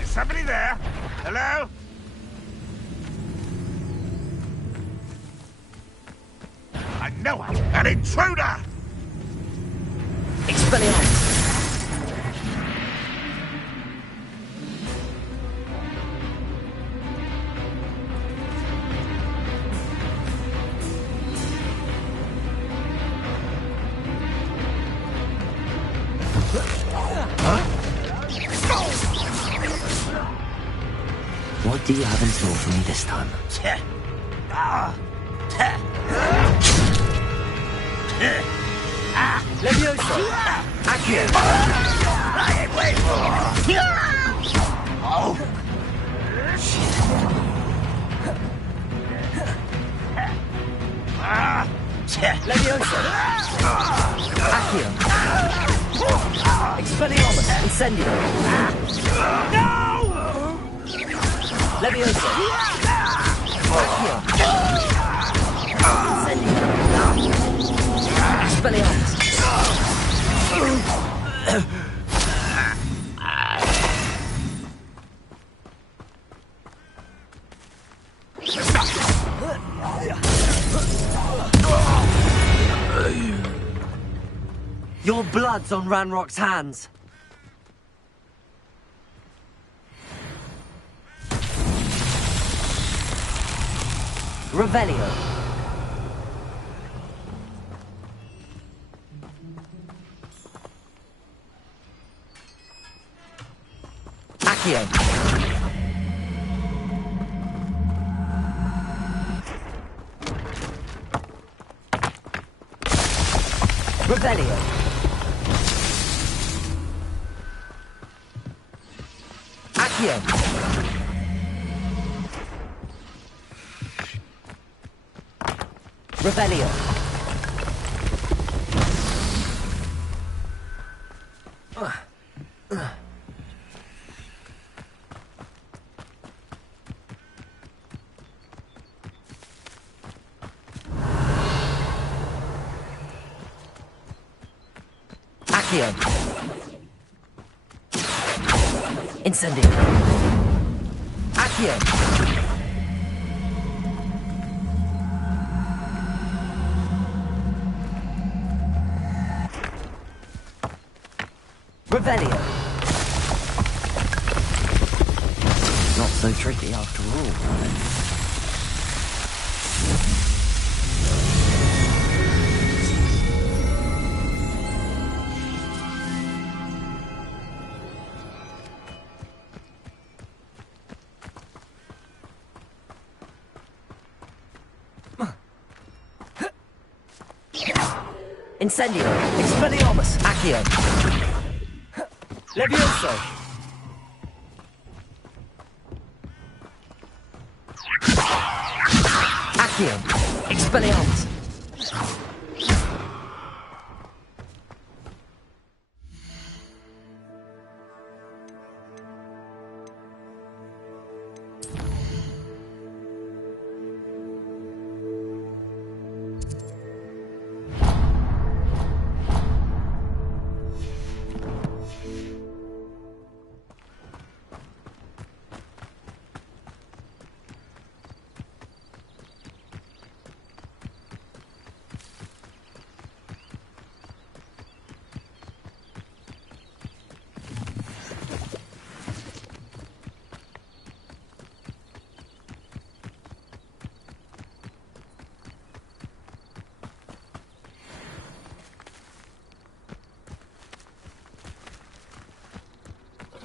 Is somebody there? Hello? I know it! An intruder! Expelliarmus. What do you have in store for me this time? Levioso! Accio! I ain't waiting for. Oh. Levioso! Accio! Expelliarmus! Incendio! No! Levioso! Accio! Incendio! Expelliarmus! Your blood's on Ranrock's hands. Revelio. Accio. Revelio. Accio. Revelio. Accio. Incendio. Accio. Revelio. Not so tricky after all. Incendio. Expelliarmus. Accio. Levioso. Accio. Expelliarmus.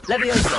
Levioso.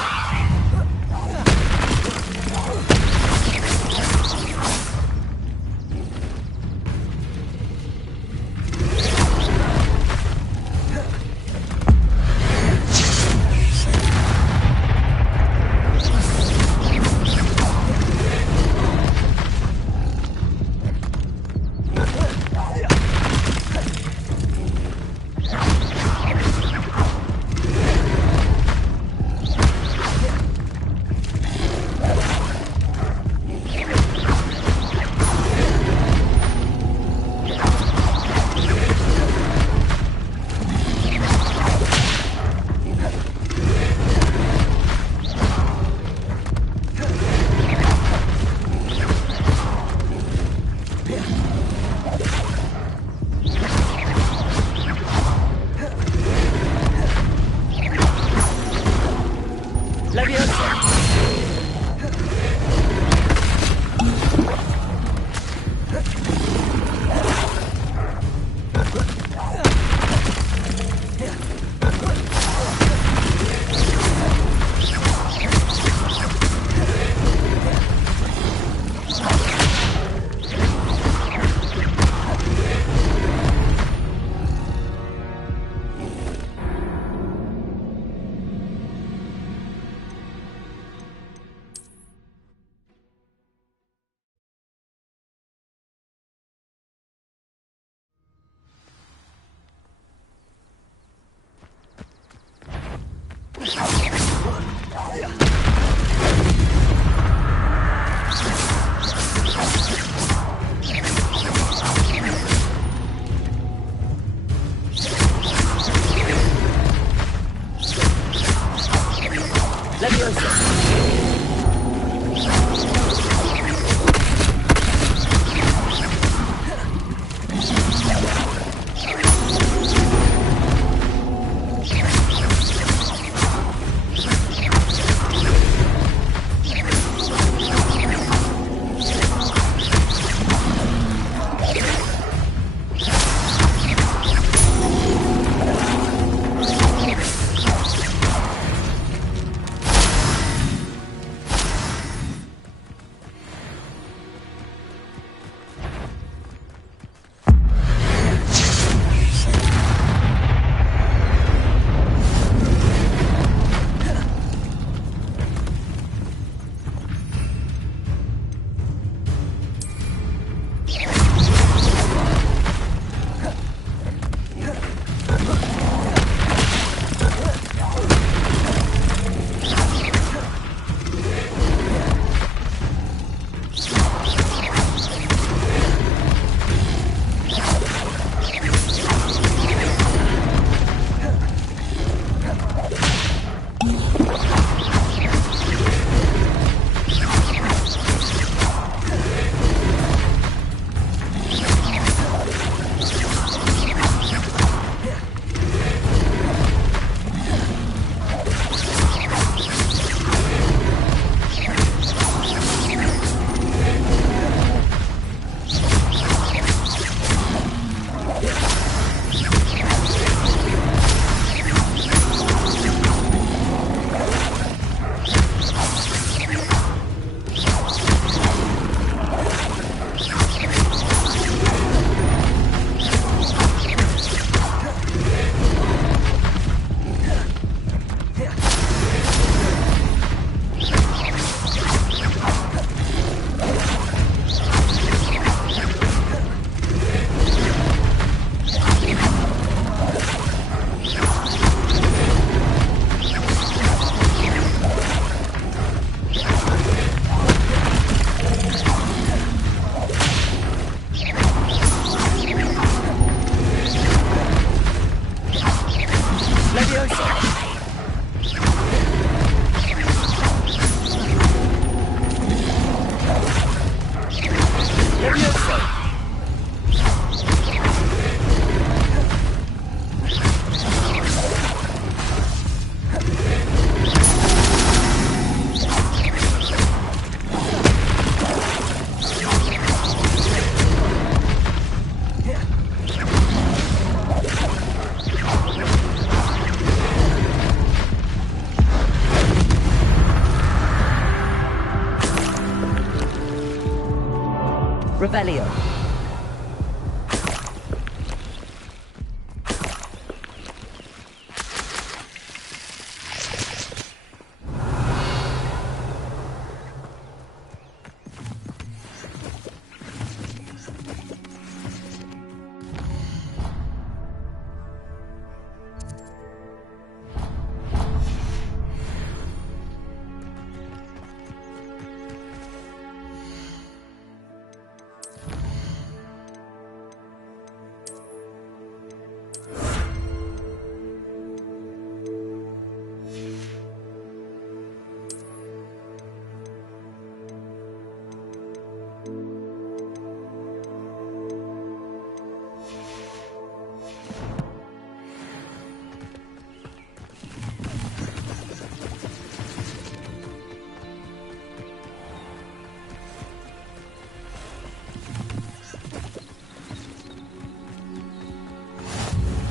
Rebellion.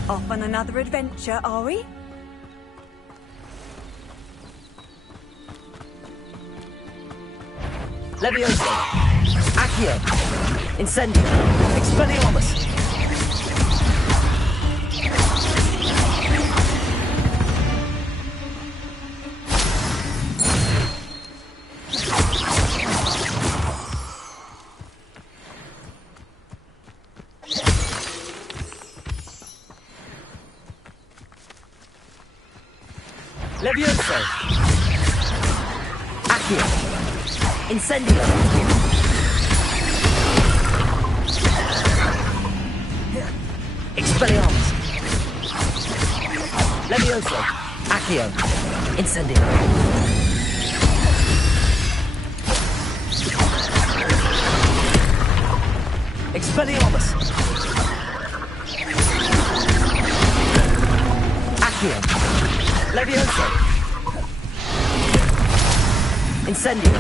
Off on another adventure, are we? Levioso. Accio. Incendio. Expelliarmus. Levioso. Accio. Incendio. Expelliarmus. Levioso. Accio. Incendio. Expelliarmus. Accio. Levioso. Incendio.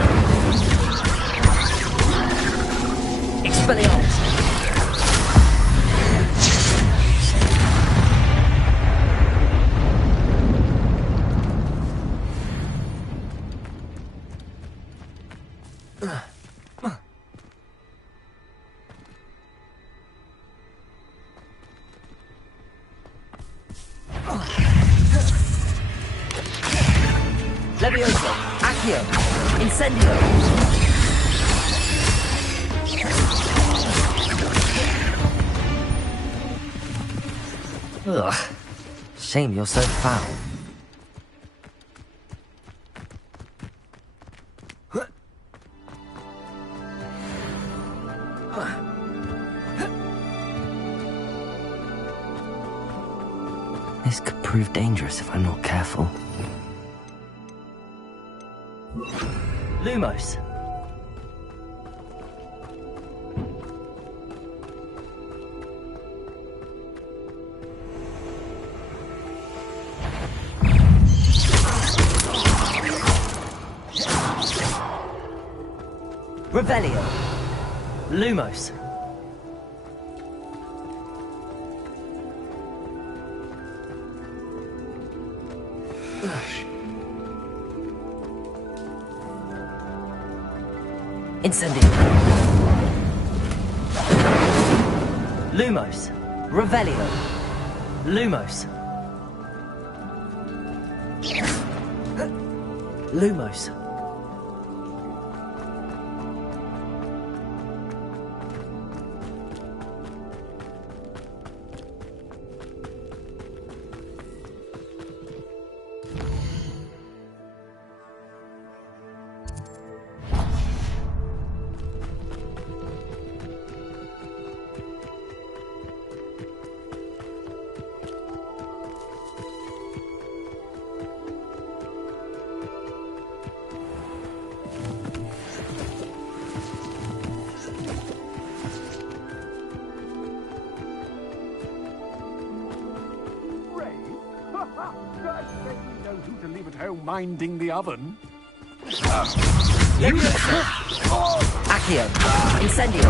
Expelliarmus. Levioso. Accio. Incendio. Ugh. Shame you're so foul. This could prove dangerous if I'm not careful. Lumos. Revelio. Lumos. Incendio. Lumos. Revelio. Lumos. Lumos. Minding the oven. Accio. Incendio.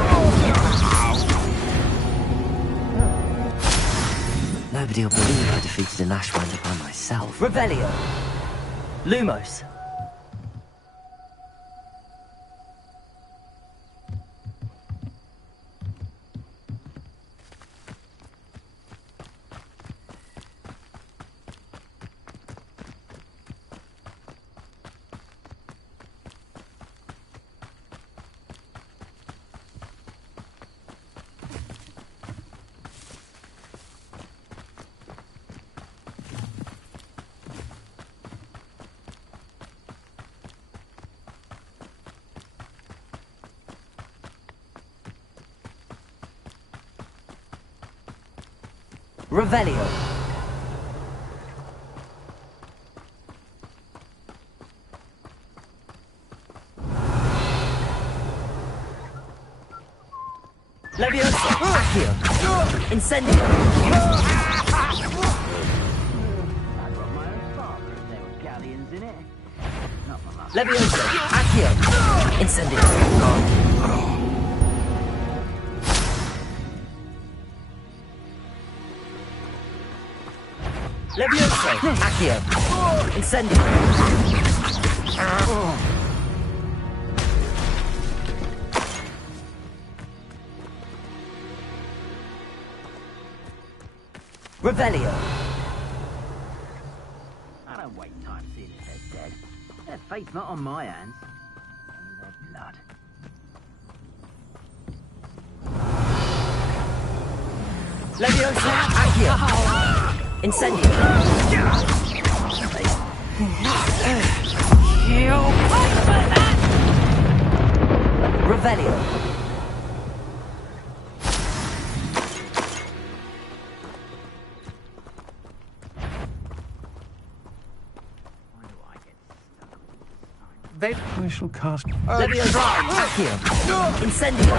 Nobody will believe I defeated an Ashwinder by myself. Revelio. Lumos. Revelio. Leviosa. Accio. Incendio. Leviosa. Accio. Incendio. Leviosa. Accio. Incendio. Revelio. I don't wait time seeing if they're dead. Their fate's not on my hands. Only their blood. Leviosa. Accio. Incendio. Revelio. I shall cast... Leviosa. Accio. Incendio.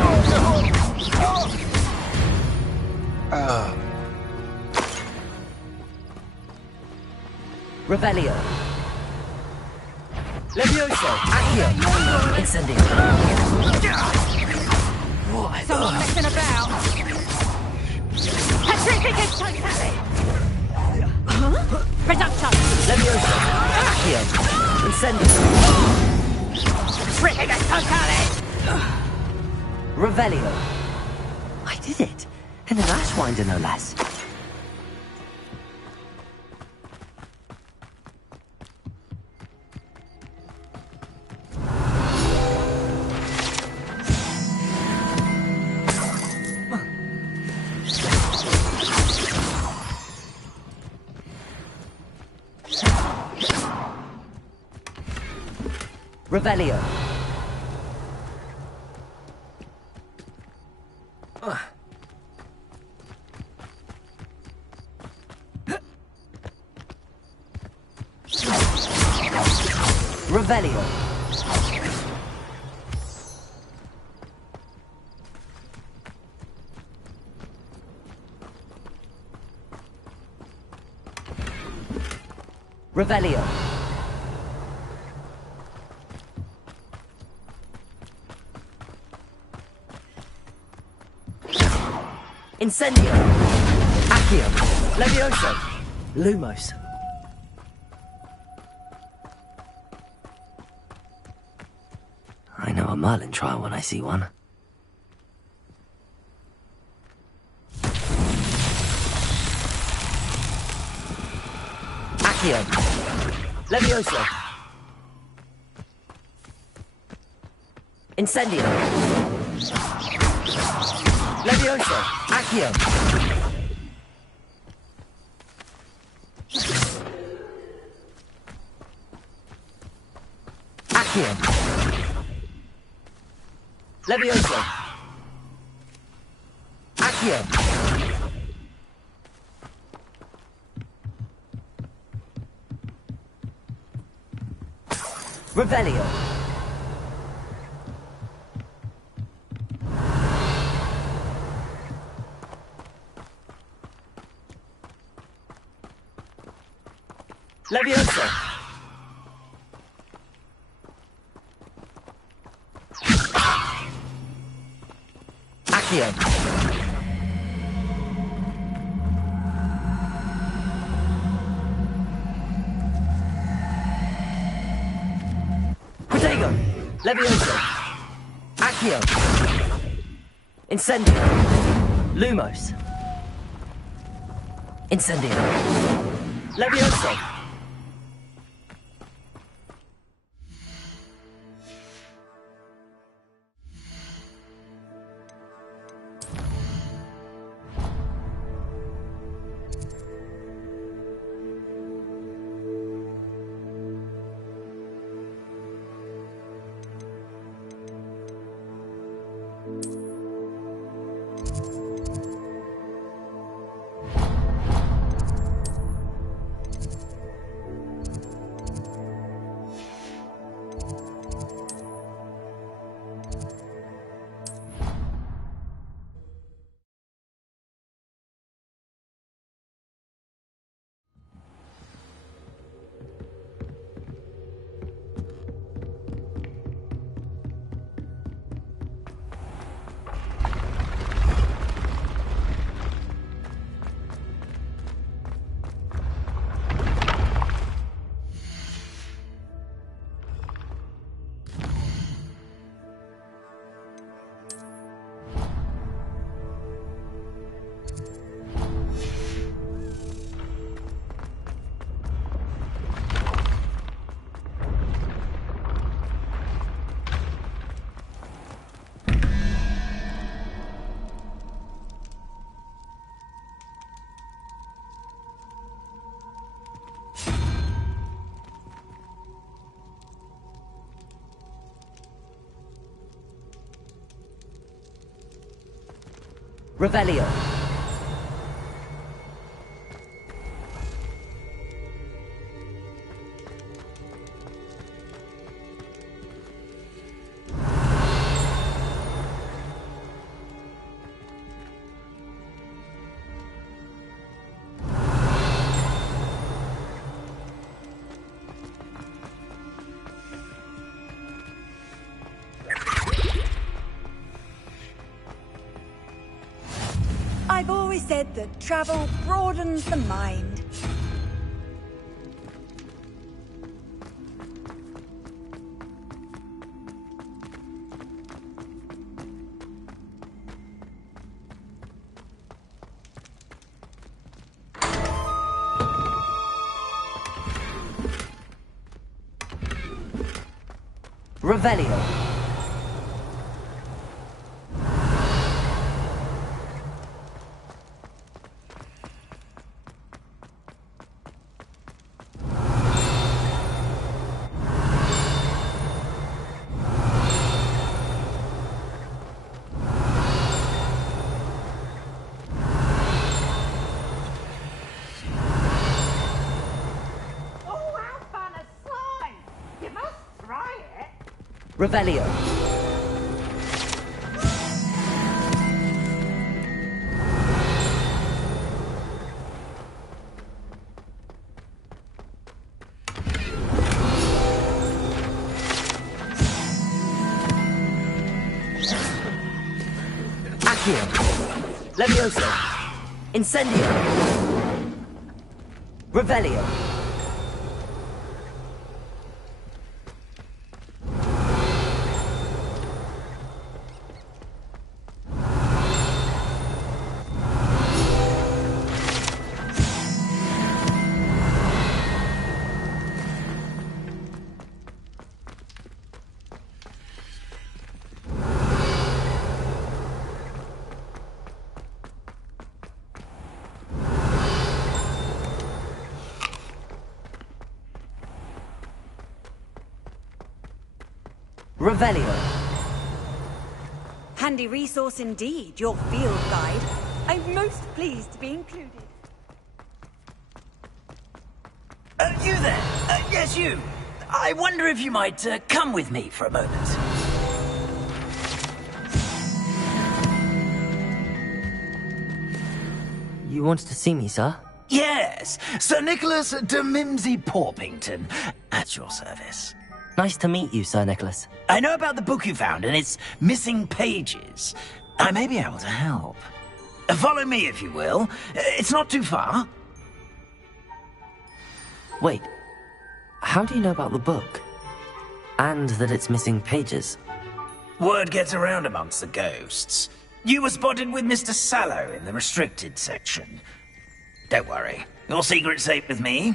Revelio. Leviosa. Accio. Incendio. What? Someone messing about. Petrificus totale. Reducto. Leviosa. Accio. Incendio. Petrificus totale. Revelio. I did it. And an Ashwinder, no less. Revelio. Revelio. Revelio. Incendio. Accio. Levioso. Lumos. I know a Merlin trial when I see one. Accio. Levioso. Incendio. Levioso. Accio. Accio. Levioso. Accio. Revelio. Levioso. Accio. Protego. Levioso. Accio. Incendio. Lumos. Incendio. Levioso. Revelio. I've always said that travel broadens the mind. Revelio. Oh, how fun a slime! You must try it. Revelio. Accio. Levioso. Incendio. Revelio. Revelio. Handy resource indeed, your field guide. I'm most pleased to be included. You there? Yes, you. I wonder if you might come with me for a moment. You wanted to see me, sir? Yes, Sir Nicholas de Mimsy Porpington, at your service. Nice to meet you, Sir Nicholas. I know about the book you found and its missing pages. I may be able to help. Follow me, if you will. It's not too far. Wait, how do you know about the book? And that it's missing pages? Word gets around amongst the ghosts. You were spotted with Mr. Sallow in the restricted section. Don't worry, your secret's safe with me.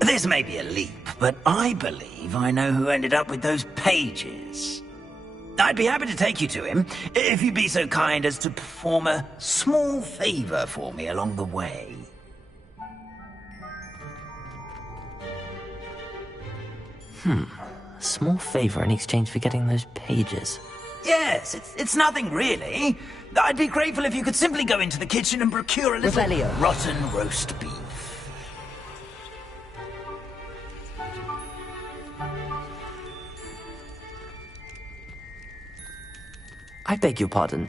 This may be a leap, but I believe I know who ended up with those pages. I'd be happy to take you to him, if you'd be so kind as to perform a small favor for me along the way. A small favor in exchange for getting those pages. Yes, it's nothing really. I'd be grateful if you could simply go into the kitchen and procure a little Revelio. rotten roast beef. I beg your pardon.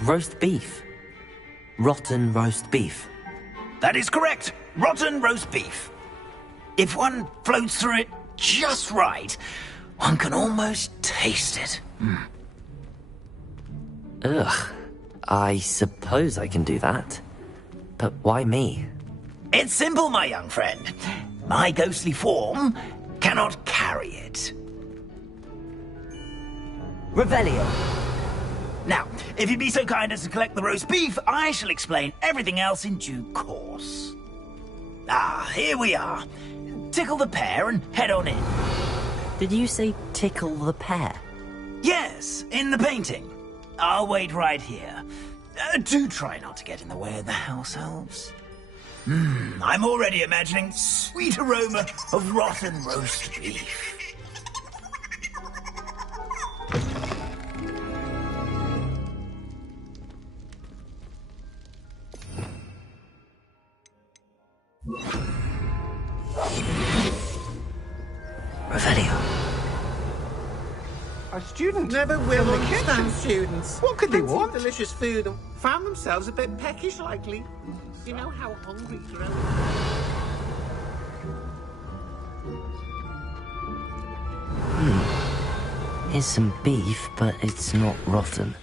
Roast beef. Rotten roast beef. That is correct. Rotten roast beef. If one floats through it just right, one can almost taste it. Ugh. I suppose I can do that. But why me? It's simple, my young friend. My ghostly form cannot carry it. Revelio. Now, if you'd be so kind as to collect the roast beef, I shall explain everything else in due course. Ah, here we are. Tickle the pear and head on in. Did you say tickle the pear? Yes, in the painting. I'll wait right here. Do try not to get in the way of the house elves. I'm already imagining sweet aroma of rotten roast beef. Revelio. Our students never will from the understand kitchen. students. What could they Plenty of want? delicious food and found themselves a bit peckish lately. You know how hungry grow. Here's some beef, but it's not rotten.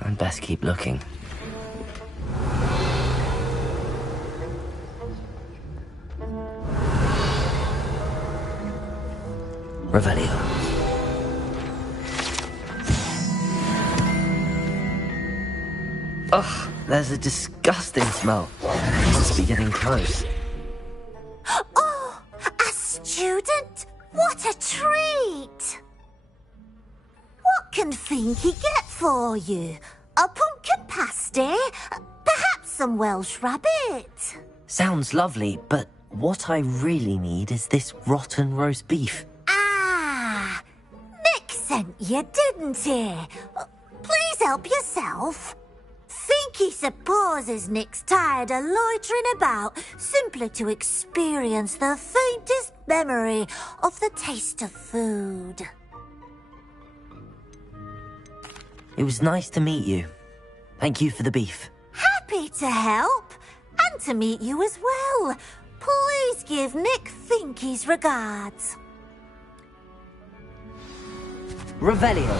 I'd best keep looking. Revelio. Ugh, there's a disgusting smell. Must be getting close. Oh, a student? What a treat! What can Finky get for you? A pumpkin pasty? Perhaps some Welsh rabbit? Sounds lovely, but what I really need is this rotten roast beef. Ah, Nick sent you, didn't he? Please help yourself. Finky supposes Nick's tired of loitering about simply to experience the faintest memory of the taste of food. It was nice to meet you. Thank you for the beef. Happy to help, and to meet you as well. Please give Nick Finky's regards. Revelio.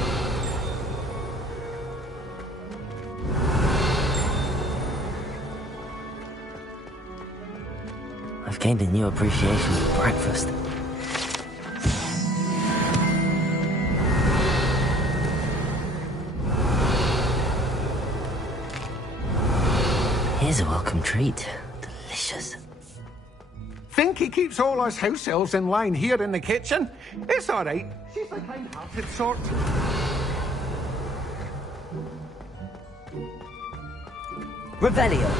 I've gained a new appreciation for breakfast. Here's a welcome treat. Delicious. Finky keeps all us house elves in line here in the kitchen. It's all right. She's a kind-hearted sort. Revelio.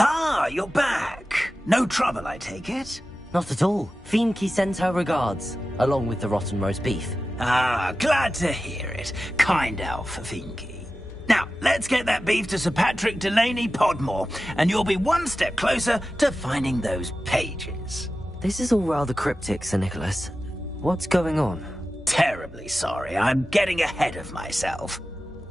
Ah, you're back. No trouble, I take it? Not at all. Finky sends her regards, along with the rotten roast beef. Ah, glad to hear it. Kind elf, Finky. Now, let's get that beef to Sir Patrick Delaney Podmore, and you'll be one step closer to finding those pages. This is all rather cryptic, Sir Nicholas. What's going on? Terribly sorry, I'm getting ahead of myself.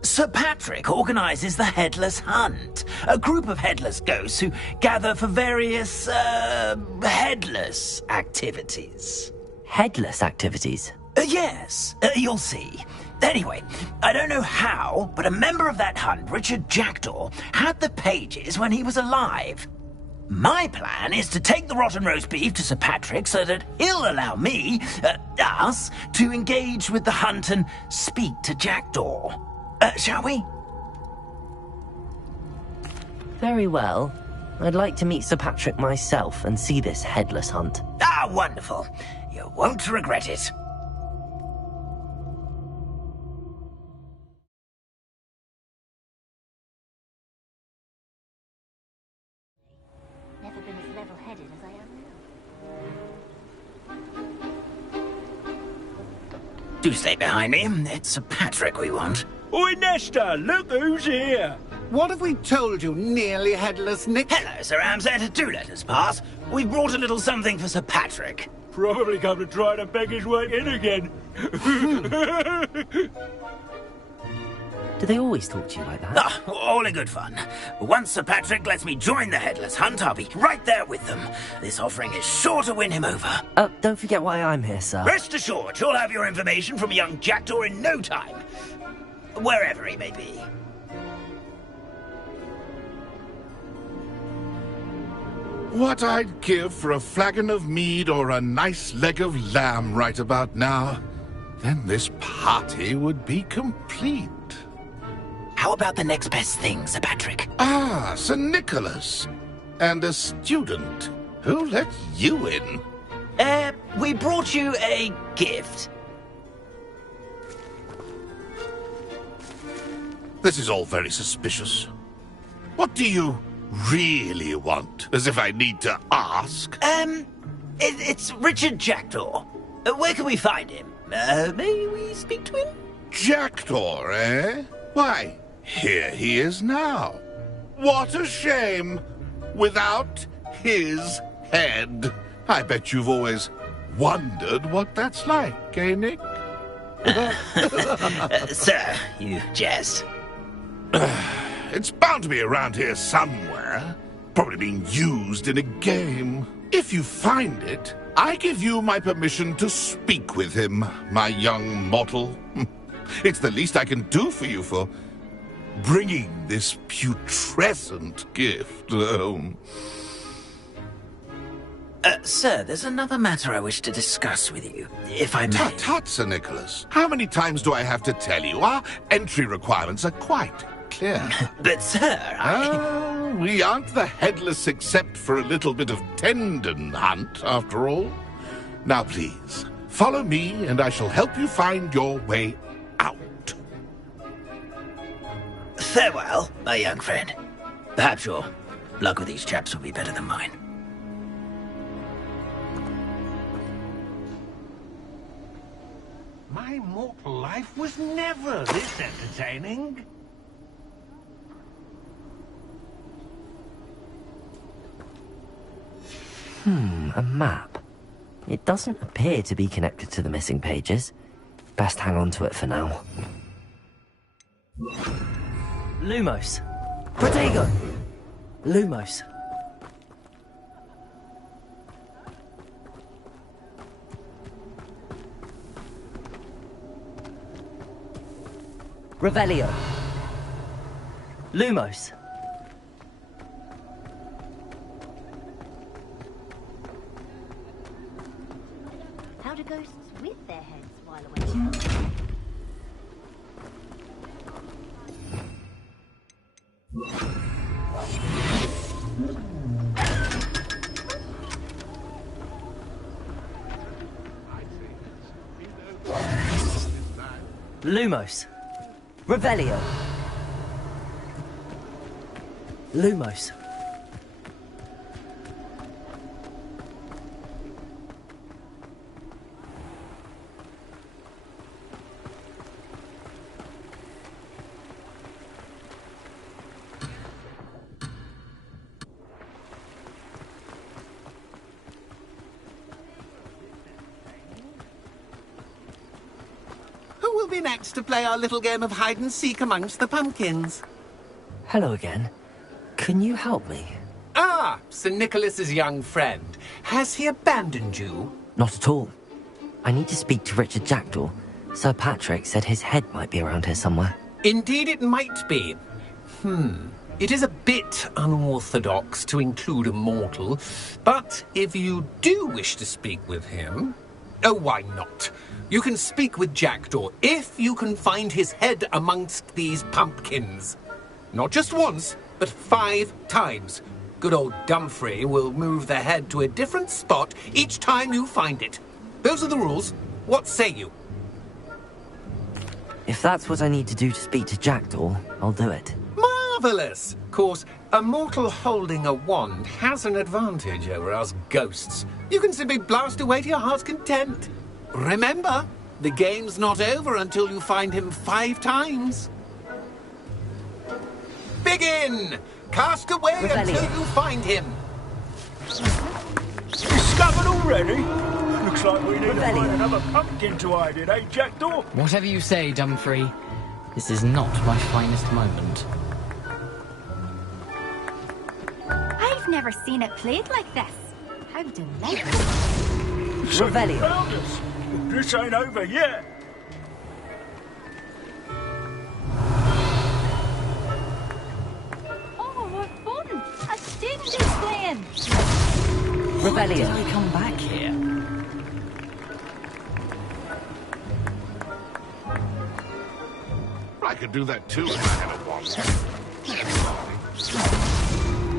Sir Patrick organises the Headless Hunt, a group of headless ghosts who gather for various, headless activities. Headless activities? Yes, you'll see. Anyway, I don't know how, but a member of that hunt, Richard Jackdaw, had the pages when he was alive. My plan is to take the rotten roast beef to Sir Patrick so that he'll allow me, us, to engage with the hunt and speak to Jackdaw. Shall we? Very well. I'd like to meet Sir Patrick myself and see this headless hunt. Ah, wonderful. You won't regret it. Never been as level-headed as I am now. Do stay behind me. It's Sir Patrick we want. Oi, Nesta, look who's here. What have we told you, nearly headless Nick? Hello, Sir Ramsett. Do let us pass. We've brought a little something for Sir Patrick. Probably come to try to beg his way in again. Do they always talk to you like that? Ah, all in good fun. Once Sir Patrick lets me join the Headless Hunt, I'll be right there with them. This offering is sure to win him over. Don't forget why I'm here, sir. Rest assured, you'll have your information from young Jackdaw in no time. Wherever he may be. What I'd give for a flagon of mead or a nice leg of lamb right about now. Then this party would be complete. How about the next best thing, Sir Patrick? Ah, Sir Nicholas. And a student. Who let you in? We brought you a gift. This is all very suspicious. What do you really want? As if I need to ask. It's Richard Jackdaw. Where can we find him? May we speak to him? Jackdaw, eh? Why, here he is now. What a shame. Without his head. I bet you've always wondered what that's like, eh, Nick? Sir, you jest. It's bound to be around here somewhere. Probably being used in a game. If you find it, I give you my permission to speak with him, my young mortal. It's the least I can do for you for bringing this putrescent gift home. Sir, there's another matter I wish to discuss with you, if I may. Tut, Sir Nicholas. How many times do I have to tell you? Our entry requirements are quite clear. But, sir, we aren't the Headless except for a little bit of tendon hunt, after all. Now, please, follow me, and I shall help you find your way out. Farewell, my young friend. Perhaps your luck with these chaps will be better than mine. My mortal life was never this entertaining. A map. It doesn't appear to be connected to the missing pages. Best hang on to it for now. Lumos. Protego. Lumos. Revelio. Lumos. How do ghosts with their heads while awake? Lumos. Revelio. Lumos. Who will be next to play our little game of hide-and-seek amongst the pumpkins? Hello again. Can you help me? Ah, Sir Nicholas's young friend. Has he abandoned you? Not at all. I need to speak to Richard Jackdaw. Sir Patrick said his head might be around here somewhere. Indeed it might be. It is a bit unorthodox to include a mortal, but if you do wish to speak with him... Oh, why not? You can speak with Jackdaw if you can find his head amongst these pumpkins. Not just once, but 5 times. Good old Dumfrey will move the head to a different spot each time you find it. Those are the rules. What say you? If that's what I need to do to speak to Jackdaw, I'll do it. Marvellous! Of course, a mortal holding a wand has an advantage over us ghosts. You can simply blast away to your heart's content. Remember, the game's not over until you find him 5 times. Begin! Cast away until you find him. Discovered already? Looks like we need to find another pumpkin to hide in, eh, Jackdaw? Whatever you say, Dumfrey. This is not my finest moment. I've never seen it played like this. How delightful. Revelio. Found us. This ain't over yet. Oh, what fun! A stage is playing. Revelio. Did I come back here? I could do that too if I had a wand.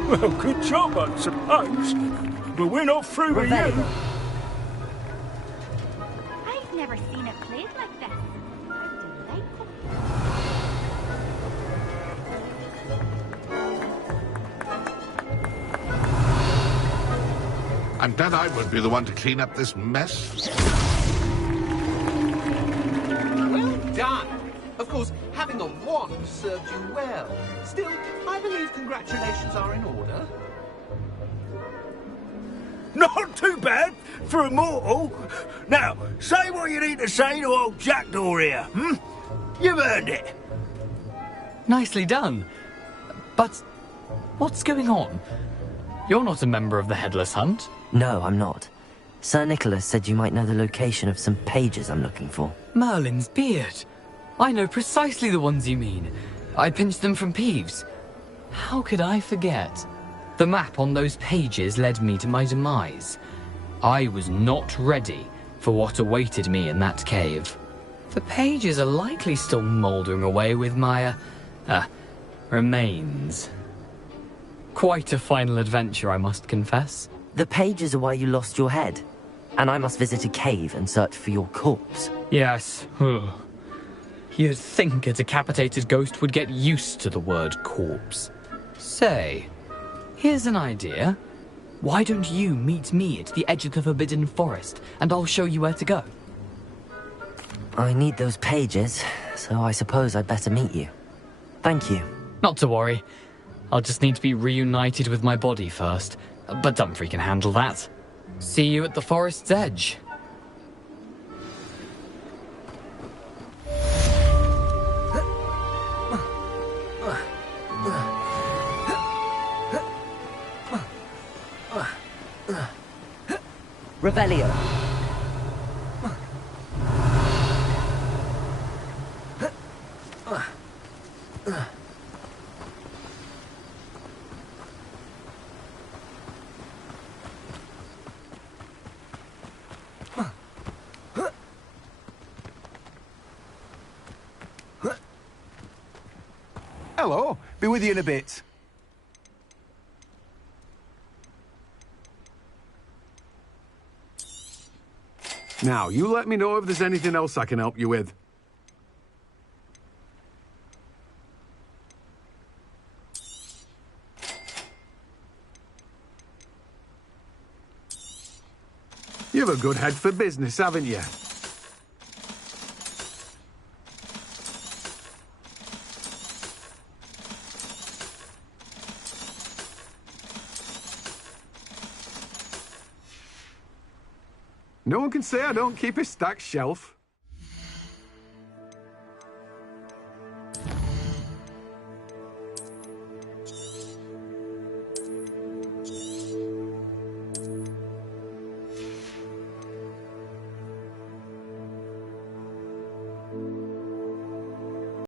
Well, good job, I suppose. But we're not through with you. I've never seen it played like this. How delightful. And then I would be the one to clean up this mess. Well done. Of course, having a wand served you well. Still, I believe congratulations are in order. Not too bad for a mortal. Now, say what you need to say to old Jackdaw here, hmm? You've earned it. Nicely done. But what's going on? You're not a member of the Headless Hunt. No, I'm not. Sir Nicholas said you might know the location of some pages I'm looking for. Merlin's beard. I know precisely the ones you mean. I pinched them from Peeves. How could I forget? The map on those pages led me to my demise. I was not ready for what awaited me in that cave. The pages are likely still mouldering away with my, remains. Quite a final adventure, I must confess. The pages are why you lost your head, and I must visit a cave and search for your corpse. Yes. You'd think a decapitated ghost would get used to the word corpse. Say, here's an idea. Why don't you meet me at the edge of the Forbidden Forest, and I'll show you where to go? I need those pages, so I suppose I'd better meet you. Thank you. Not to worry. I'll just need to be reunited with my body first. But Dumfrey can handle that. See you at the forest's edge. Revelio. Hello. Be with you in a bit. Now, you let me know if there's anything else I can help you with. You have a good head for business, haven't you? No one can say I don't keep a stacked shelf.